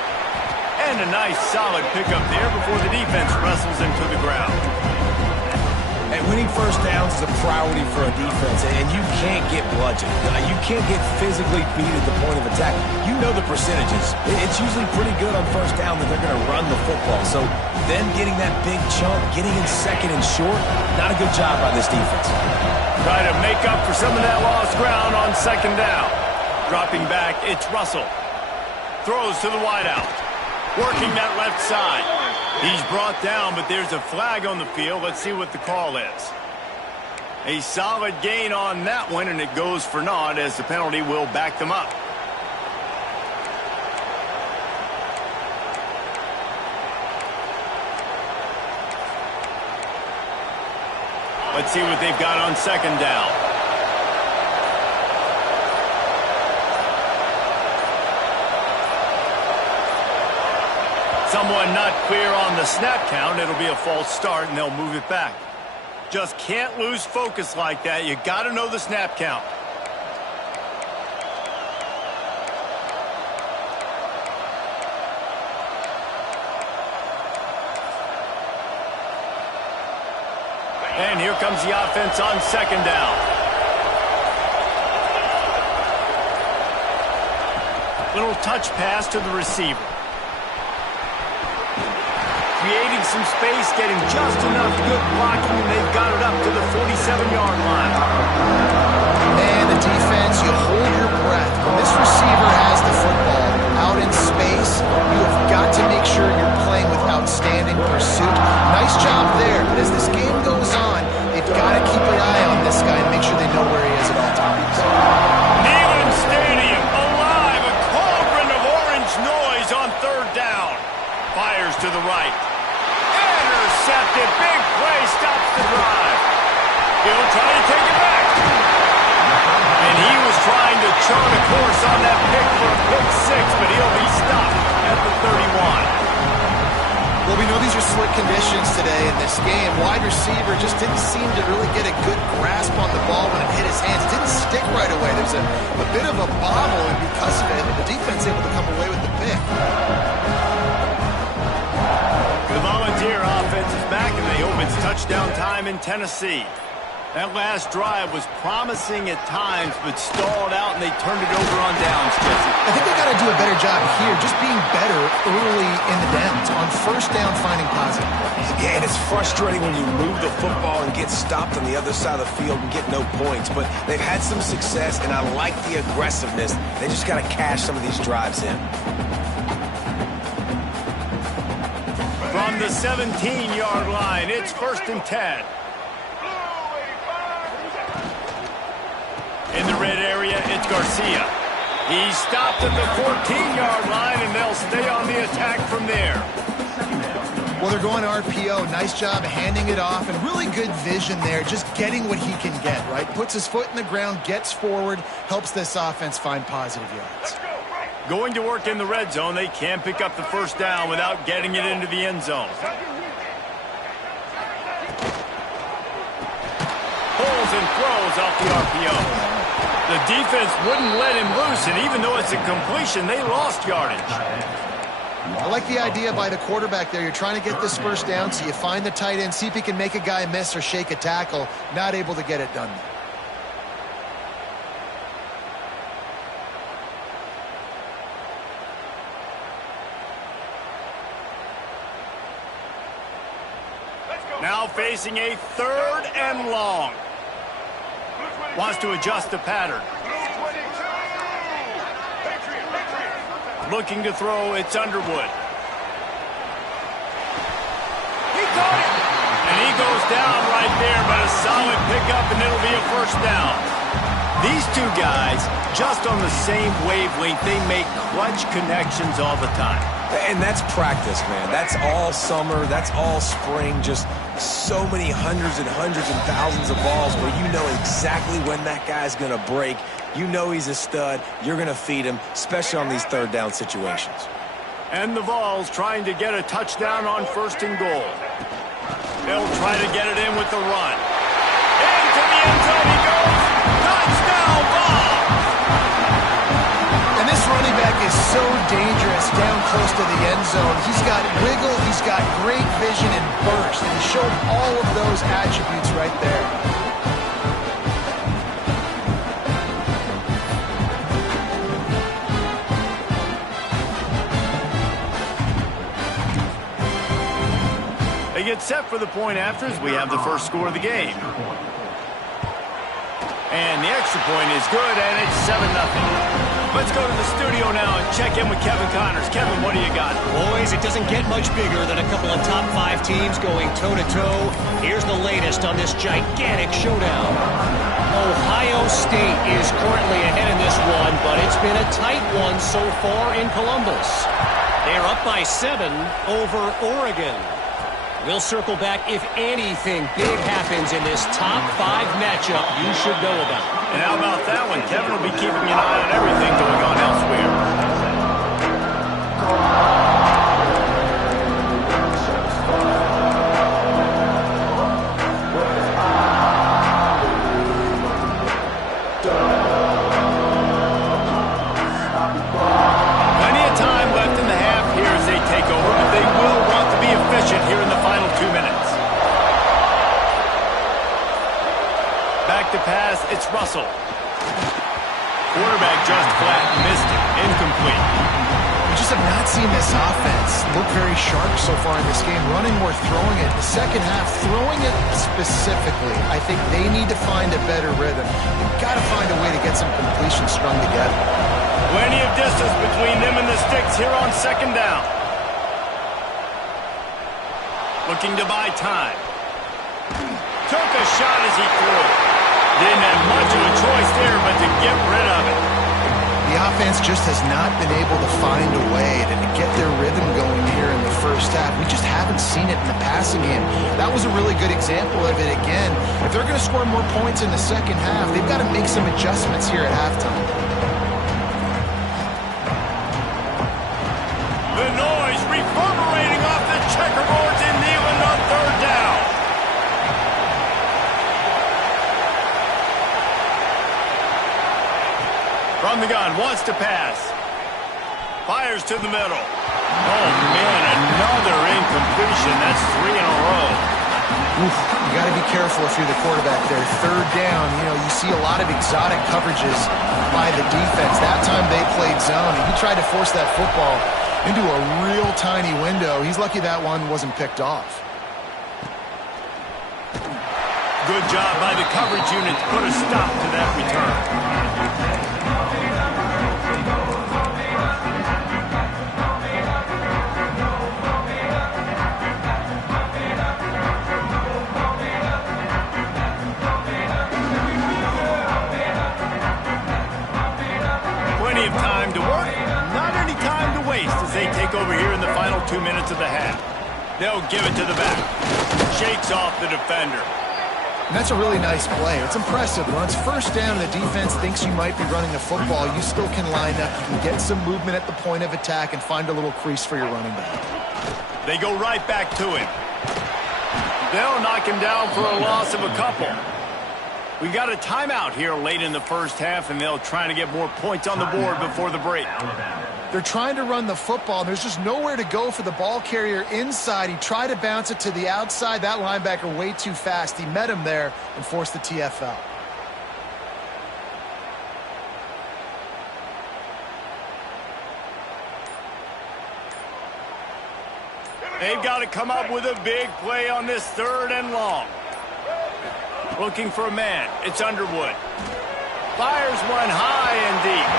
And a nice solid pickup there before the defense wrestles him to the ground. And winning first downs is a priority for a defense, and you can't get bludgeoned. You can't get physically beat at the point of attack. You know the percentages. It's usually pretty good on first down that they're going to run the football. So then getting that big chunk, getting in second and short, not a good job by this defense. Try to make up for some of that lost ground on second down. Dropping back, it's Russell. Throws to the wideout. Working that left side. He's brought down, but there's a flag on the field. Let's see what the call is. A solid gain on that one, and it goes for naught as the penalty will back them up. Let's see what they've got on second down. Someone not clear on the snap count. It'll be a false start, and they'll move it back. Just can't lose focus like that. You got to know the snap count. And here comes the offense on second down. Little touch pass to the receiver. Creating some space, getting just enough good blocking, and they've got it up to the 47-yard line. And the defense, you hold your breath. When this receiver has the football out in space, you have got to make sure you're playing with outstanding pursuit. Nice job there, but as this game goes on, they've got to keep an eye on this guy and make sure they know where he is at all times. Neyland Stadium, alive, a cauldron of orange noise on third down. Fires to the right. Intercepted. Big play stops the drive. He'll try to take it back. And he was trying to chart a course on that pick for a pick six, but he'll be stopped at the 31. Well, we know these are slick conditions today in this game. Wide receiver just didn't seem to really get a good grasp on the ball when it hit his hands. Didn't stick right away. There's a bit of a bobble, and because of it, the defense able to come away with the pick. The Volunteer offense is back, and they hope it's touchdown time in Tennessee. That last drive was promising at times, but stalled out, and they turned it over on downs, Jesse. I think they got to do a better job here, just being better early in the downs, on first down finding positive plays. Yeah, and it's frustrating when you move the football and get stopped on the other side of the field and get no points, but they've had some success, and I like the aggressiveness. They just got to cash some of these drives in. From the 17-yard line, it's 1st and 10. In the red area, it's Garcia. He's stopped at the 14-yard line, and they'll stay on the attack from there. Well, they're going RPO. Nice job handing it off, and really good vision there, just getting what he can get, right? Puts his foot in the ground, gets forward, helps this offense find positive yards. Going to work in the red zone, they can't pick up the first down without getting it into the end zone. Pulls and throws off the RPO. The defense wouldn't let him loose, and even though it's a completion, they lost yardage. I like the idea by the quarterback there. You're trying to get this first down, so you find the tight end, see if he can make a guy miss or shake a tackle. Not able to get it done. Now facing a 3rd and long. Wants to adjust the pattern. Looking to throw, it's Underwood. He caught it! And he goes down right there, but a solid pickup, and it'll be a first down. These two guys, just on the same wavelength, they make clutch connections all the time. And that's practice, man. That's all summer. That's all spring. Just so many hundreds and thousands of balls where you know exactly when that guy's going to break. You know he's a stud. You're going to feed him, especially on these third down situations. And the Vols trying to get a touchdown on 1st and goal. They'll try to get it in with the run. Into the end zone he goes. Touchdown, Vols! And this running back is so dangerous down close to the end zone. He's got wiggle, he's got great vision and burst, and he showed all of those attributes right there. They get set for the point after as we have the first score of the game. And the extra point is good, and it's 7-0. Let's go to the studio now and check in with Kevin Connors. Kevin, what do you got? Boys, it doesn't get much bigger than a couple of top 5 teams going toe-to-toe. Here's the latest on this gigantic showdown. Ohio State is currently ahead in this one, but it's been a tight one so far in Columbus. They're up by 7 over Oregon. We'll circle back if anything big happens in this top 5 matchup you should know about. And how about that one? Kevin will be keeping an eye on everything going on elsewhere. Plenty of time left in the half here as they take over, but they will want to be efficient here in the final 2 minutes. Back to pass, it's Russell. Quarterback just flat, missed it, incomplete. We just have not seen this offense look very sharp so far in this game, running or throwing it. The second half, throwing it specifically, I think they need to find a better rhythm. They've got to find a way to get some completion strung together. Plenty of distance between them and the sticks here on 2nd down. Looking to buy time. Took a shot as he threw. Didn't have much of a choice there, but to get rid of it. The offense just has not been able to find a way to get their rhythm going here in the first half. We just haven't seen it in the passing game. That was a really good example of it again. If they're going to score more points in the second half, they've got to make some adjustments here at halftime. The noise reverberating off the checkerboards in Neyland on 3rd down. From the gun, wants to pass. Fires to the middle. Oh, man, another incompletion. That's 3 in a row. Oof, you got to be careful if you're the quarterback there. 3rd down, you see a lot of exotic coverages by the defense. That time they played zone, and he tried to force that football into a real tiny window. He's lucky that one wasn't picked off. Good job by the coverage unit to put a stop to that return. Plenty of time to work, not any time to waste as they take over here in the final 2 minutes of the half. They'll give it to the back. Shakes off the defender. And that's a really nice play. It's impressive. When it's 1st down and the defense thinks you might be running the football, you still can line up. You can get some movement at the point of attack and find a little crease for your running back. They go right back to him. They'll knock him down for a loss of a couple. We got a timeout here late in the first half, and they'll try to get more points on the board before the break. They're trying to run the football. There's just nowhere to go for the ball carrier inside. He tried to bounce it to the outside. That linebacker way too fast. He met him there and forced the TFL. They've got to come up with a big play on this 3rd and long. Looking for a man. It's Underwood. Fires one high and deep.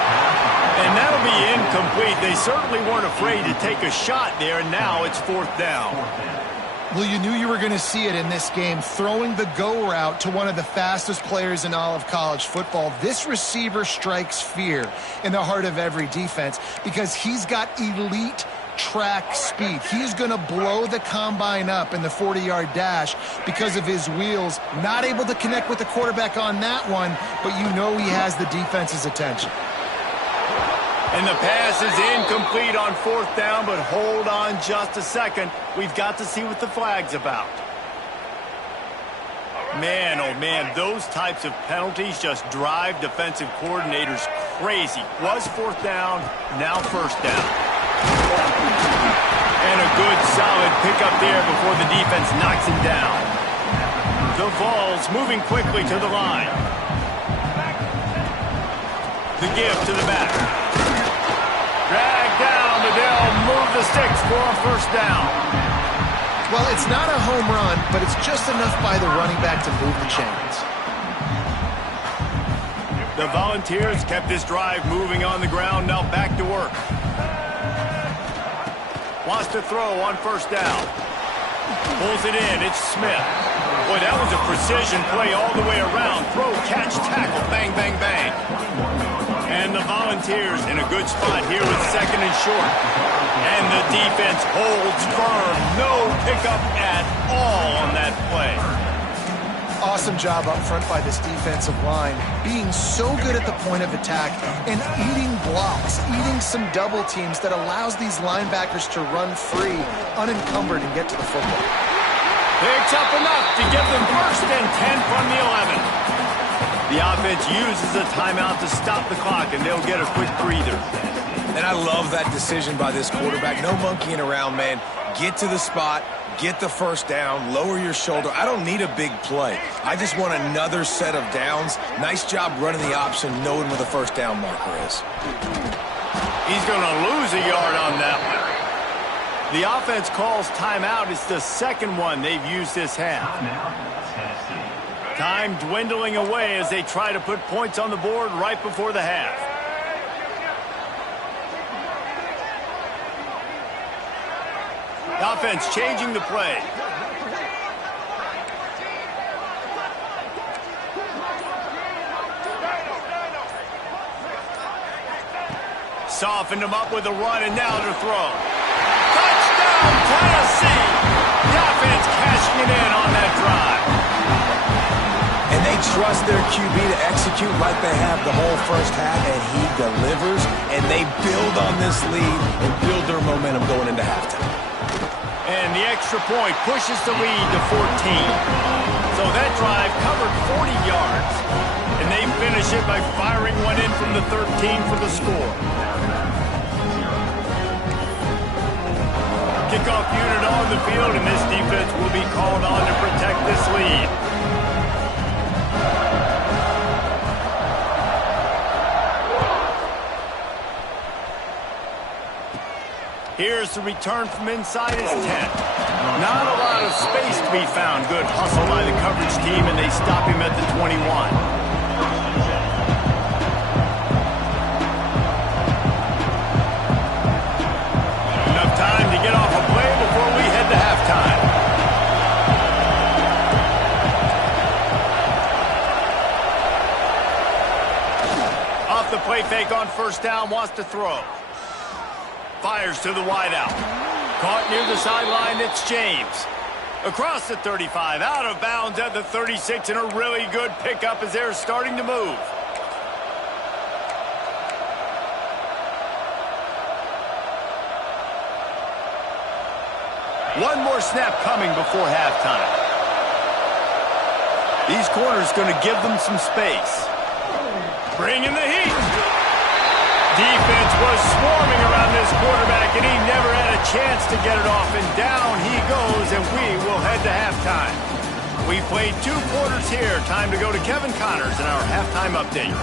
And that'll be incomplete. They certainly weren't afraid to take a shot there, and now it's 4th down. Well, you knew you were going to see it in this game, throwing the go route to one of the fastest players in all of college football. This receiver strikes fear in the heart of every defense because he's got elite track speed. He's going to blow the combine up in the 40-yard dash because of his wheels. Not able to connect with the quarterback on that one, but you know he has the defense's attention. And the pass is incomplete on 4th down, but hold on just a second. We've got to see what the flag's about. Man, oh man, those types of penalties just drive defensive coordinators crazy. Was 4th down, now 1st down. And a good, solid pickup there before the defense knocks him down. The Vols moving quickly to the line. The give to the back. Drag down, but they'll move the sticks for a 1st down. Well, it's not a home run, but it's just enough by the running back to move the chains. The Volunteers kept this drive moving on the ground, now back to work. Wants to throw on 1st down. Pulls it in, it's Smith. Boy, that was a precision play all the way around. Throw, catch, tackle, bang, bang, bang. And the Volunteers in a good spot here with 2nd and short. And the defense holds firm. No pickup at all on that play. Awesome job up front by this defensive line, being so good at the point of attack and eating blocks, eating some double teams that allows these linebackers to run free, unencumbered, and get to the football. Picks up enough to give them 1st and 10 from the 11. The offense uses a timeout to stop the clock, and they'll get a quick breather. And I love that decision by this quarterback. No monkeying around, man. Get to the spot, get the 1st down, lower your shoulder. I don't need a big play. I just want another set of downs. Nice job running the option, knowing where the 1st down marker is. He's going to lose a yard on that one. The offense calls timeout. It's the 2nd one they've used this half. Time dwindling away as they try to put points on the board right before the half. The offense changing the play. Softened him up with a run, and now to throw. Touchdown, Tennessee! The offense cashing it in on that drive. And they trust their QB to execute like they have the whole 1st half, and he delivers, and they build on this lead and build their momentum going into halftime. And the extra point pushes the lead to 14. So that drive covered 40 yards, and they finish it by firing one in from the 13 for the score. Kickoff unit on the field, and this defense will be called on to protect this lead. Here's the return from inside his 10. Not a lot of space to be found. Good hustle by the coverage team, and they stop him at the 21. Enough time to get off a play before we head to halftime. Off the play fake on 1st down, wants to throw. Fires to the wideout. Caught near the sideline, it's James. Across the 35, out of bounds at the 36, and a really good pickup as they're starting to move. One more snap coming before halftime. These corners going to give them some space. Bringing the heat. Defense was swarming around this quarterback, and he never had a chance to get it off. And down he goes, and we will head to halftime. We played 2 quarters here. Time to go to Kevin Connors in our halftime update.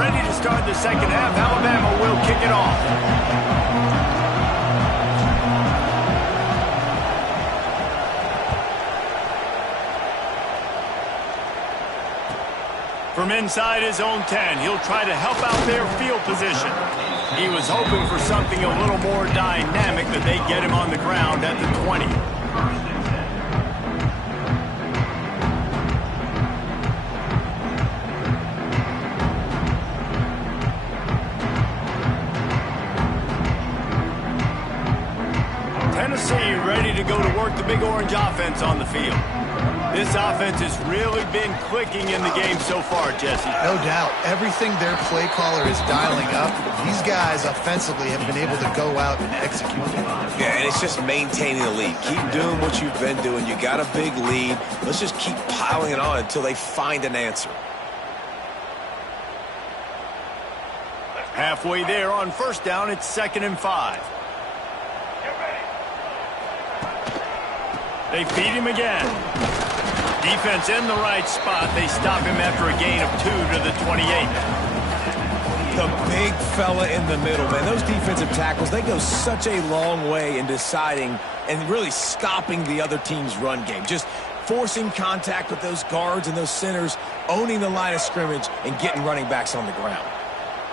Ready to start the 2nd half. Alabama will kick it off. From inside his own 10, he'll try to help out their field position. He was hoping for something a little more dynamic, that they get him on the ground at the 20. Tennessee ready to go to work the Big Orange offense on the field. This offense has really been clicking in the game so far, Jesse. No doubt. Everything their play caller is dialing up, these guys offensively have been able to go out and execute it. Yeah, and it's just maintaining the lead. Keep doing what you've been doing. You got a big lead. Let's just keep piling it on until they find an answer. Halfway there on first down, it's 2nd and 5. They feed him again. Defense in the right spot. They stop him after a gain of 2 to the 28. The big fella in the middle, man. Those defensive tackles, they go such a long way in deciding and really stopping the other team's run game. Just forcing contact with those guards and those centers, owning the line of scrimmage, and getting running backs on the ground.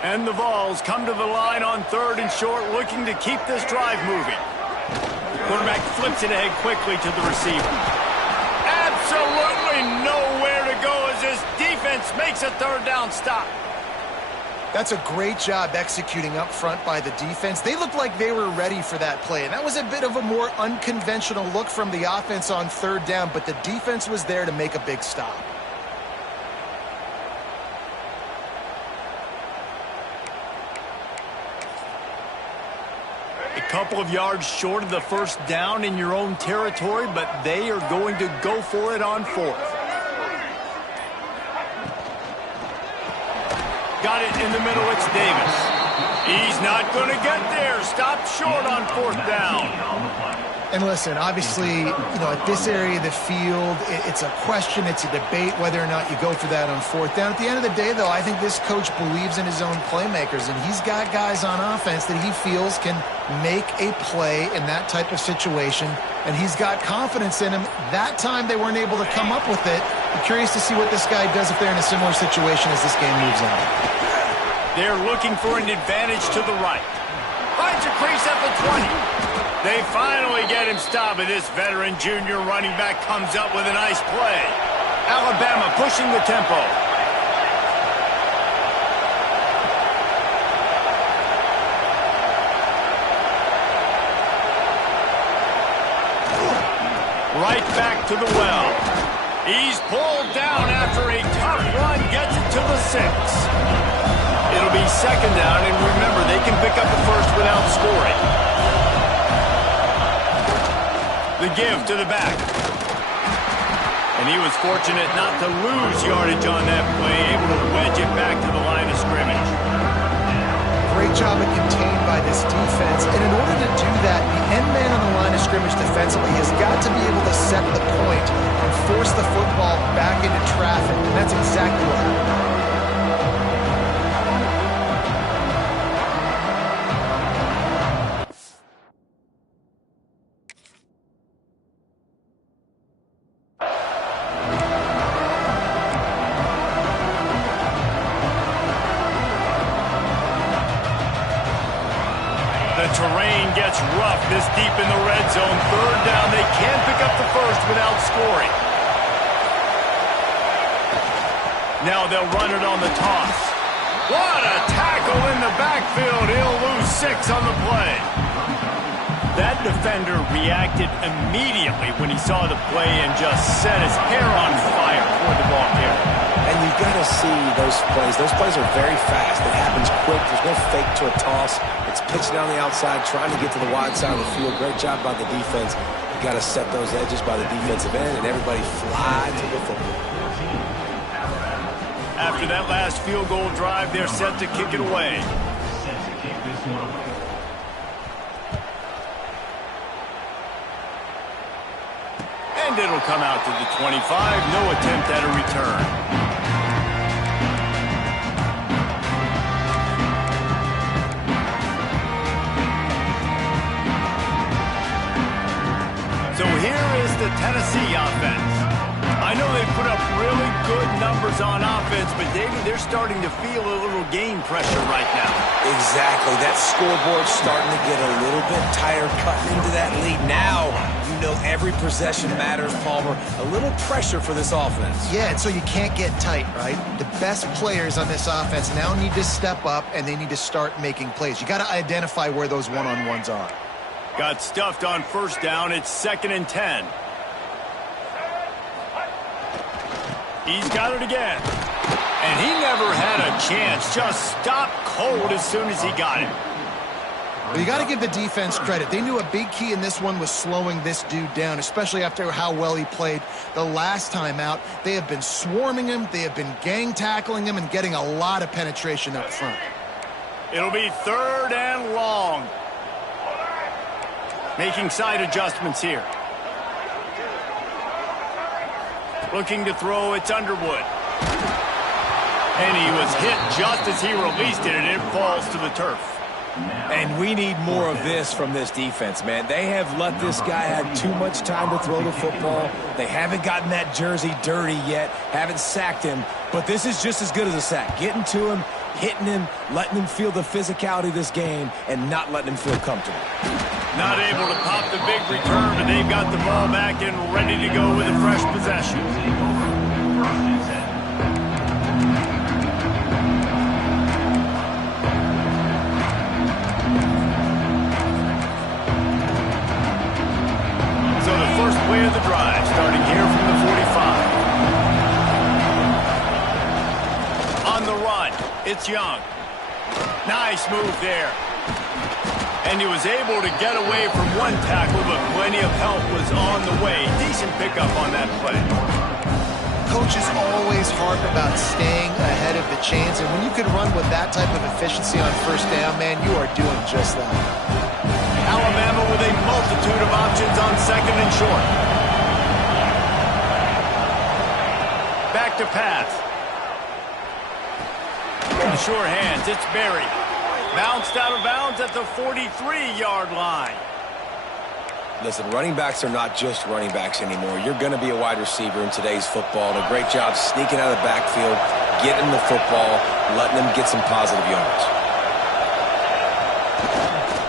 And the Vols come to the line on 3rd and short, looking to keep this drive moving. Quarterback flips it ahead quickly to the receiver. Absolutely nowhere to go as this defense makes a 3rd down stop. That's a great job executing up front by the defense. They looked like they were ready for that play, and that was a bit of a more unconventional look from the offense on 3rd down, but the defense was there to make a big stop. A couple of yards short of the 1st down in your own territory, but they are going to go for it on 4th. Got it in the middle, it's Davis. He's not going to get there. Stopped short on 4th down. And listen, obviously, at this area of the field, it's a question, it's a debate whether or not you go for that on 4th down. At the end of the day, though, I think this coach believes in his own playmakers, and he's got guys on offense that he feels can make a play in that type of situation, and he's got confidence in him. That time they weren't able to come up with it. I'm curious to see what this guy does if they're in a similar situation as this game moves on. They're looking for an advantage to the right. Finds a crease at the 20. They finally get him stopped, and this veteran junior running back comes up with a nice play. Alabama pushing the tempo. Right back to the well. He's pulled down after a tough run, gets it to the 6. It'll be 2nd down, and remember, they can pick up the 1st without scoring. The give to the back. And he was fortunate not to lose yardage on that play, able to wedge it back to the line of scrimmage. Great job contained by this defense. And in order to do that, the end man on the line of scrimmage defensively has got to be able to set the point and force the football back into traffic. And that's exactly what happened. Terrain gets rough this deep in the red zone. 3rd down, they can pick up the 1st without scoring. Now they'll run it on the toss. What a tackle in the backfield. He'll lose 6 on the play. That defender reacted immediately when he saw the play and just set his hair on fire toward the ball carrier. And you've got to see those plays. Those plays are very fast. It happens quick. There's no fake to a toss. It's pitching down the outside, trying to get to the wide side of the field. Great job by the defense. You've got to set those edges by the defensive end, and everybody fly to the football. After that last field goal drive, they're set to kick it away. And it'll come out to the 25. No attempt at a return. So here is the Tennessee offense. I know they put up really good numbers on offense, but David, they're starting to feel a little game pressure right now. Exactly. That scoreboard's starting to get a little bit tired cutting into that lead. Now, you know every possession matters, Palmer. A little pressure for this offense. Yeah, and so you can't get tight, right? The best players on this offense now need to step up, and they need to start making plays. You got to identify where those one-on-ones are. Got stuffed on first down. It's 2nd and 10. He's got it again. And he never had a chance. Just stopped cold as soon as he got it. Well, you got to give the defense credit. They knew a big key in this one was slowing this dude down, especially after how well he played the last time out. They have been swarming him. They have been gang tackling him and getting a lot of penetration up front. It'll be 3rd and long. Making side adjustments here. Looking to throw, it's Underwood. And he was hit just as he released it, and it falls to the turf. And we need more of this from this defense, man. They have let this guy have too much time to throw the football. They haven't gotten that jersey dirty yet, haven't sacked him. But this is just as good as a sack. Getting to him, hitting him, letting him feel the physicality of this game, and not letting him feel comfortable. Not able to pop the big return, but they've got the ball back and ready to go with a fresh possession. So the first play of the drive, starting here from the 45. On the run, it's Young. Nice move there. And he was able to get away from one tackle, but plenty of help was on the way. Decent pickup on that play. Coaches always harp about staying ahead of the chains, and when you can run with that type of efficiency on first down, man, you are doing just that. Alabama with a multitude of options on 2nd and short. Back to pass. Sure hands, it's Berry. Bounced out of bounds at the 43-yard line. Listen, running backs are not just running backs anymore. You're going to be a wide receiver in today's football. And a great job sneaking out of the backfield, getting the football, letting them get some positive yards.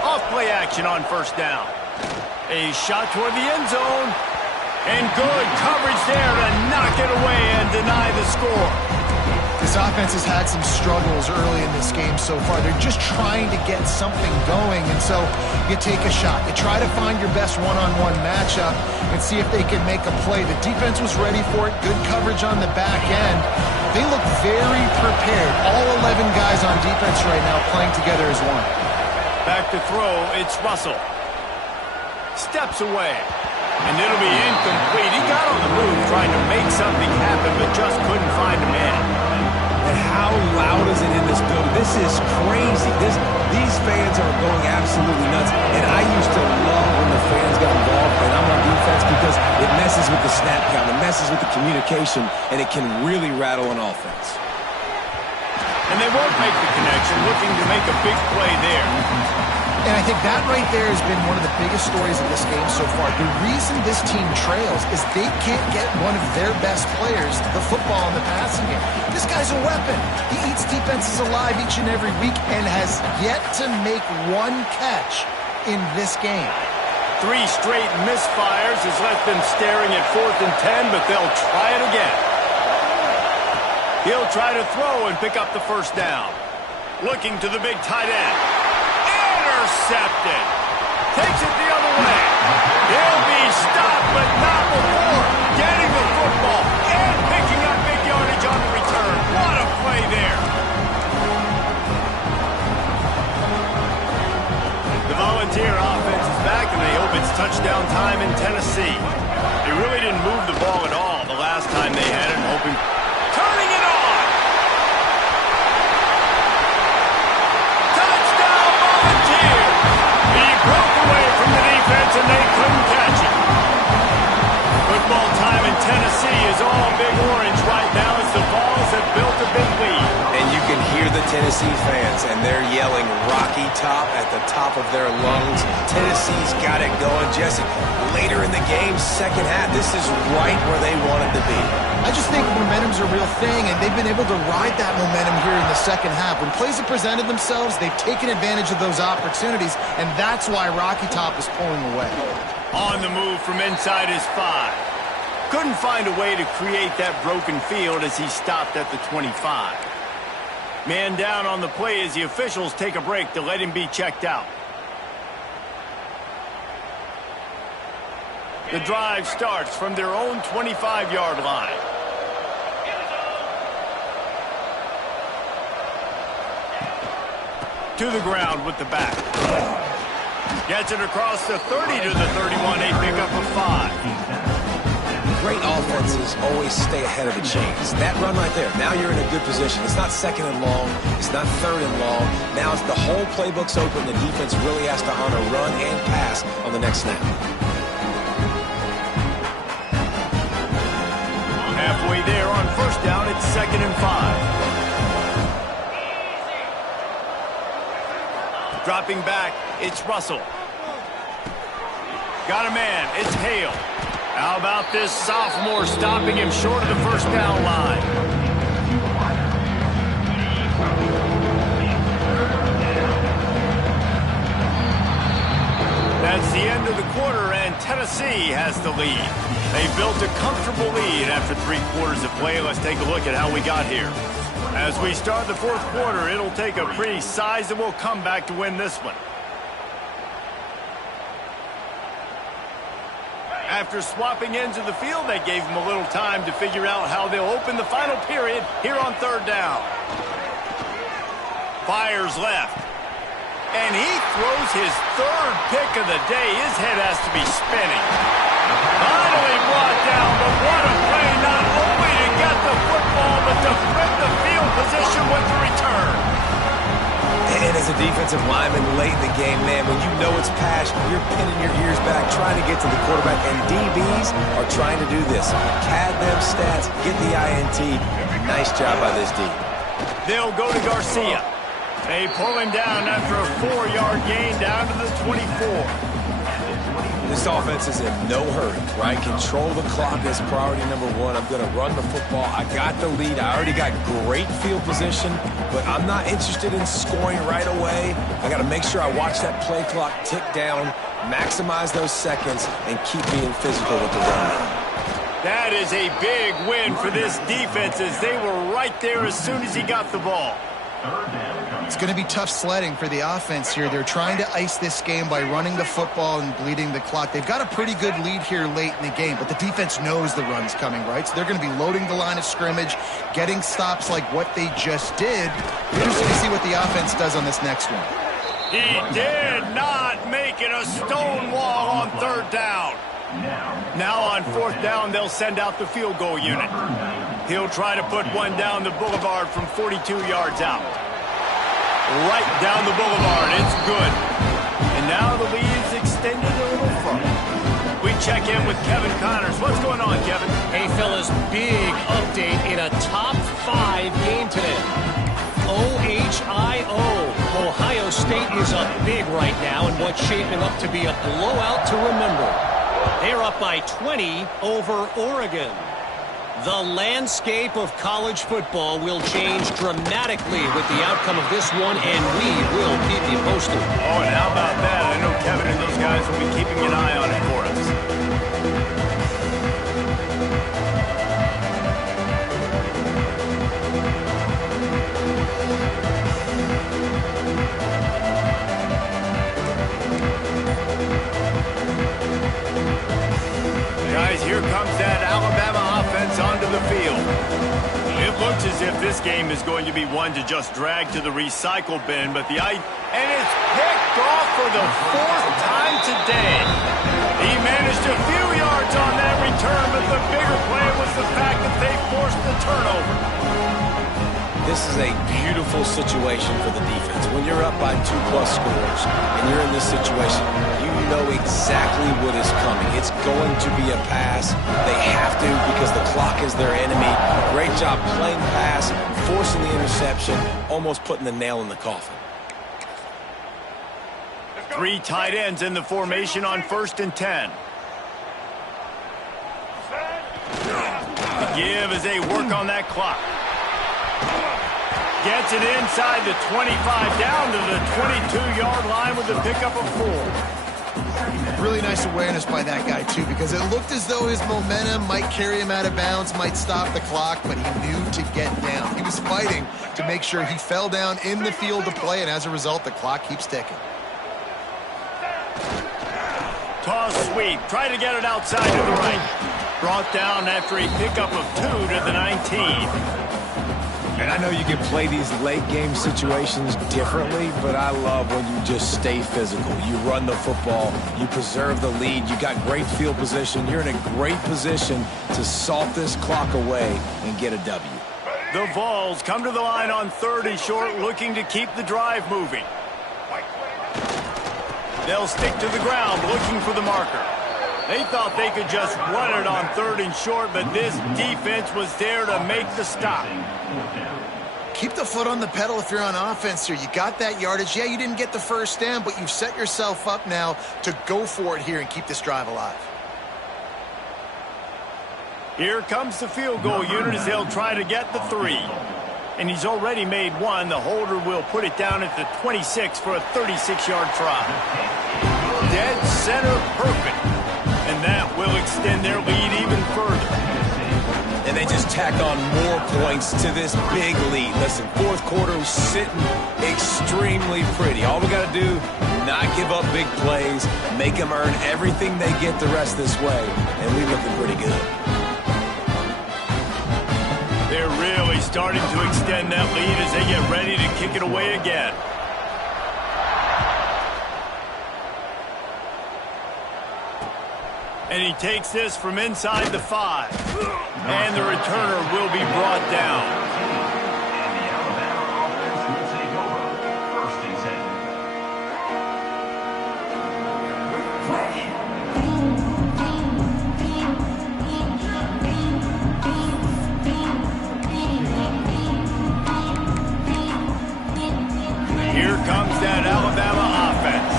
Off play action on first down. A shot toward the end zone. And good coverage there to knock it away and deny the score. This offense has had some struggles early in this game so far. They're just trying to get something going, and so you take a shot. You try to find your best one-on-one matchup and see if they can make a play. The defense was ready for it. Good coverage on the back end. They look very prepared. All 11 guys on defense right now playing together as one. Back to throw, it's Russell. Steps away, and it'll be incomplete. He got on the move trying to make something happen, but just couldn't find a man. And how loud is it in this building? This is crazy. These fans are going absolutely nuts. And I used to love when the fans got involved, and I'm on defense because it messes with the snap count, it messes with the communication, and it can really rattle an offense. And they won't make the connection, looking to make a big play there. And I think that right there has been one of the biggest stories of this game so far. The reason this team trails is they can't get one of their best players the football in the passing game. This guy's a weapon. He eats defenses alive each and every week and has yet to make one catch in this game. 3 straight misfires has left them staring at 4th and 10, but they'll try it again. He'll try to throw and pick up the first down. Looking to the big tight end. Intercepted. Takes it the other way. He'll be stopped, but not before getting the football and picking up big yardage on the return. What a play there. The Volunteer offense is back, and they hope it's touchdown time in Tennessee. They really didn't move the ball at all the last time they had it, hoping. Turning it on. And they couldn't catch it. Football time in Tennessee is all big orange right now as the Vols have built a big lead. And you can hear the Tennessee fans, and they're yelling Rocky Top at the top of their lungs. Tennessee's got it going. Jesse, later in the game, second half, this is right where they wanted to be. I just think momentum's a real thing, and they've been able to ride that momentum here in the second half. When plays have presented themselves, they've taken advantage of those opportunities, and that's why Rocky Top is pulling away. On the move from inside his 5. Couldn't find a way to create that broken field as he stopped at the 25. Man down on the play as the officials take a break to let him be checked out. The drive starts from their own 25-yard line. To the ground with the back. Gets it across the 30 to the 31. They pick up a 5. Great offenses always stay ahead of the chains. That run right there, now you're in a good position. It's not second and long. It's not third and long. Now it's the whole playbook's open. The defense really has to honor run and pass on the next snap. Halfway there on first down, it's 2nd and 5. Dropping back, it's Russell. Got a man, it's Hale. How about this sophomore stopping him short of the first down line? That's the end of the quarter, and Tennessee has the lead. They built a comfortable lead after 3 quarters of play. Let's take a look at how we got here. As we start the 4th quarter, it'll take a pretty sizable comeback to win this one. After swapping ends of the field, that gave them a little time to figure out how they'll open the final period here on 3rd down. Fires left. And he throws his 3rd pick of the day. His head has to be spinning. Finally brought down, but what a play, not only to get the football, but to flip the field position with the return. And as a defensive lineman late in the game, man, when you know it's pass, you're pinning your ears back, trying to get to the quarterback, and DBs are trying to do this. Pad them stats, get the INT. Nice job by this D. They'll go to Garcia. They pull him down after a 4-yard gain down to the 24. This offense is in no hurry, right? Control the clock is priority number 1. I'm going to run the football. I got the lead. I already got great field position, but I'm not interested in scoring right away. I got to make sure I watch that play clock tick down, maximize those seconds, and keep being physical with the run. That is a big win for this defense as they were right there as soon as he got the ball. It's going to be tough sledding for the offense here. They're trying to ice this game by running the football and bleeding the clock. They've got a pretty good lead here late in the game, but the defense knows the run's coming, right? So they're going to be loading the line of scrimmage, getting stops like what they just did. Interesting to see what the offense does on this next one. He did not make it a stone wall on 3rd down. Now on 4th down, they'll send out the field goal unit. He'll try to put one down the boulevard from 42 yards out. Right down the boulevard, it's good. And now the lead's extended a little further. We check in with Kevin Connors. What's going on, Kevin? Hey, fellas, big update in a top 5 game today. OHIO. Ohio State is up big right now in what's shaping up to be a blowout to remember. They're up by 20 over Oregon. The landscape of college football will change dramatically with the outcome of this one, and we will keep you posted. Oh, and how about that? I know Kevin and those guys will be keeping an eye on it for us. Guys, here comes that Alabama offense onto the field. It looks as if this game is going to be one to just drag to the recycle bin, but and it's picked off for the 4th time today. He managed a few yards on that return, but the bigger play was the fact that they forced the turnover. This is a beautiful situation for the defense. When you're up by 2+ scores and you're in this situation, you know exactly what is coming. It's going to be a pass. They have to because the clock is their enemy. Great job playing pass, forcing the interception, almost putting the nail in the coffin. 3 tight ends in the formation on 1st and 10. The give as they work on that clock. Gets it inside the 25, down to the 22-yard line with the pickup of 4. Really nice awareness by that guy, too, because it looked as though his momentum might carry him out of bounds, might stop the clock, but he knew to get down. He was fighting to make sure he fell down in the field to play, and as a result, the clock keeps ticking. Toss sweep. Try to get it outside to the right. Brought down after a pickup of 2 to the 19. And I know you can play these late-game situations differently, but I love when you just stay physical. You run the football. You preserve the lead. You got great field position. You're in a great position to salt this clock away and get a W. The Vols come to the line on 3rd and short, looking to keep the drive moving. They'll stick to the ground, looking for the marker. They thought they could just run it on 3rd and short, but this defense was there to make the stop. Keep the foot on the pedal if you're on offense here. You got that yardage. Yeah, you didn't get the first down, but you've set yourself up now to go for it here and keep this drive alive. Here comes the field goal unit as they'll try to get the 3. And he's already made 1. The holder will put it down at the 26 for a 36-yard try. Dead center perfect. And that will extend their lead even further. And they just tack on more points to this big lead. Listen, 4th quarter was sitting extremely pretty. All we got to do, not give up big plays, make them earn everything they get the rest this way, and we're looking pretty good. They're really starting to extend that lead as they get ready to kick it away again. And he takes this from inside the 5. And the returner will be brought down. And the Alabama offense will take over 1st and 10. Here comes that Alabama offense.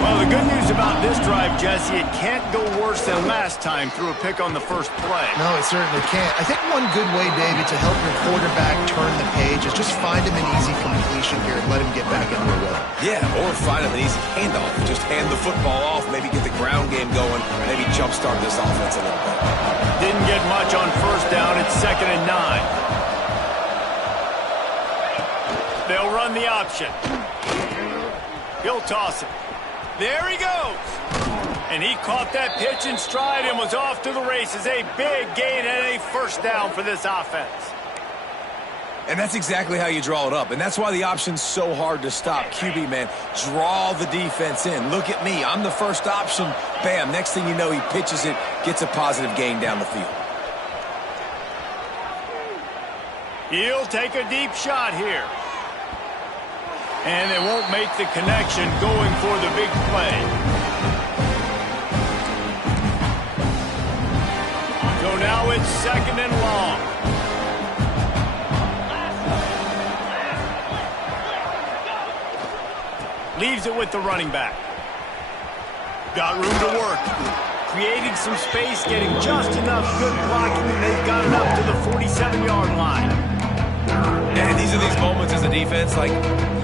Well, the good news about this drive, Jesse, it can't go worse than last time through a pick on the first play. No, it certainly can't. I think one good way, David, to help your quarterback turn the page is just find him an easy completion here and let him get back into a rhythm. Yeah, or find him an easy handoff. Just hand the football off, maybe get the ground game going, maybe jumpstart this offense a little bit. Didn't get much on 1st down. It's 2nd and 9. They'll run the option. He'll toss it. There he goes. And he caught that pitch in stride and was off to the races. A big gain and a 1st down for this offense. And that's exactly how you draw it up. And that's why the option's so hard to stop. QB, man, draw the defense in. Look at me. I'm the first option. Bam. Next thing you know, he pitches it, gets a positive gain down the field. He'll take a deep shot here. And they won't make the connection going for the big play. So now it's 2nd and long. Leaves it with the running back. Got room to work. Creating some space, getting just enough good blocking, and they've got it up to the 47-yard line. And these are these moments as a defense, like,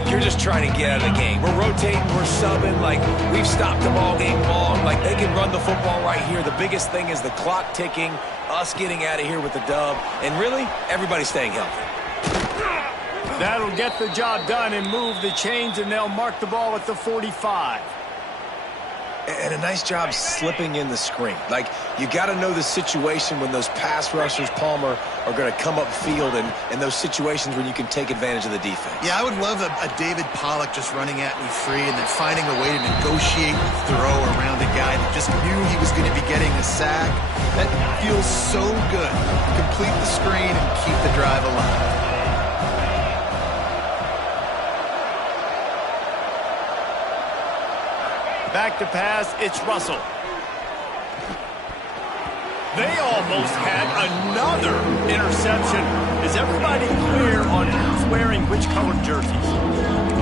you're just trying to get out of the game. We're rotating, we're subbing, like, we've stopped them all game long. Like, they can run the football right here. The biggest thing is the clock ticking, us getting out of here with the dub, and really, everybody staying healthy. That'll get the job done and move the chains, and they'll mark the ball at the 45. And a nice job slipping in the screen. Like, you got to know the situation when those pass rushers, Palmer, are going to come up field and those situations when you can take advantage of the defense. Yeah, I would love a David Pollock just running at me free and then finding a way to negotiate and throw around a guy that just knew he was going to be getting a sack. That feels so good. Complete the screen and keep the drive alive. Back to pass, it's Russell. They almost had another interception. Is everybody clear on who's wearing which colored jerseys?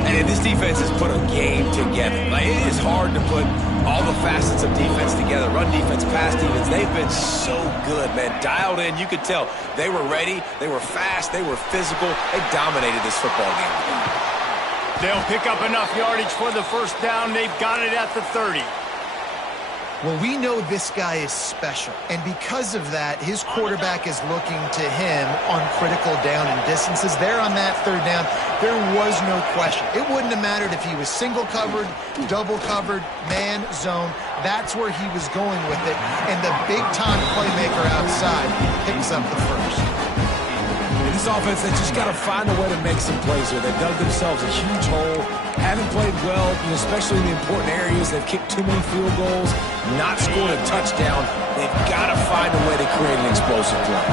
And this defense has put a game together. Like, it is hard to put all the facets of defense together. Run defense, pass defense. They've been so good, man. Dialed in. You could tell they were ready. They were fast. They were physical. They dominated this football game. They'll pick up enough yardage for the first down. They've got it at the 30. Well, we know this guy is special, and because of that, his quarterback is looking to him on critical down and distances. There on that third down, there was no question. It wouldn't have mattered if he was single covered, double covered, man, zone. That's where he was going with it, and the big-time playmaker outside picks up the first. This offense, they just got to find a way to make some plays here. They've dug themselves a huge hole, haven't played well, especially in the important areas. They've kicked too many field goals, not scored a touchdown. They've got to find a way to create an explosive play.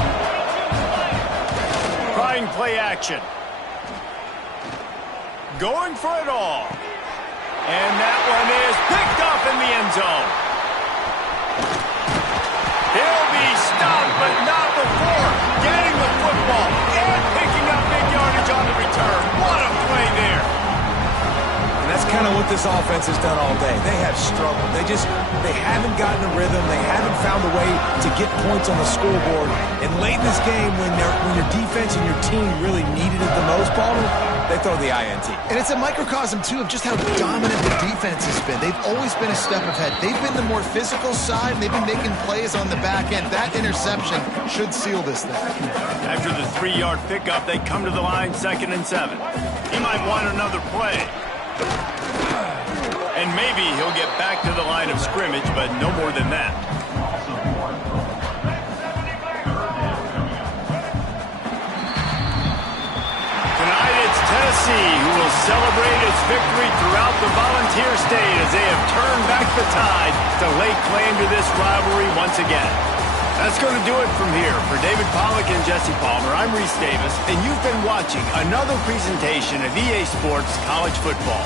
Trying play action. Going for it all. And that one is picked up in the end zone. He'll be stopped, but not before getting the football and picking up big yardage on the return. What a play there. And that's kind of what this offense has done all day. They have struggled. They haven't gotten a rhythm. They haven't found a way to get points on the scoreboard. And late in this game, when your defense and your team really needed it the most, Baltimore, they throw the INT. And it's a microcosm, too, of just how dominant the defense has been. They've always been a step ahead. They've been the more physical side, and they've been making plays on the back end. That interception should seal this thing. After the 3-yard pickup, they come to the line 2nd and 7. He might want another play. And maybe he'll get back to the line of scrimmage, but no more than that. Tonight it's Tennessee who will celebrate its victory throughout the Volunteer State as they have turned back the tide to lay claim to this rivalry once again. That's going to do it from here. For David Pollack and Jesse Palmer, I'm Reese Davis, and you've been watching another presentation of EA Sports College Football.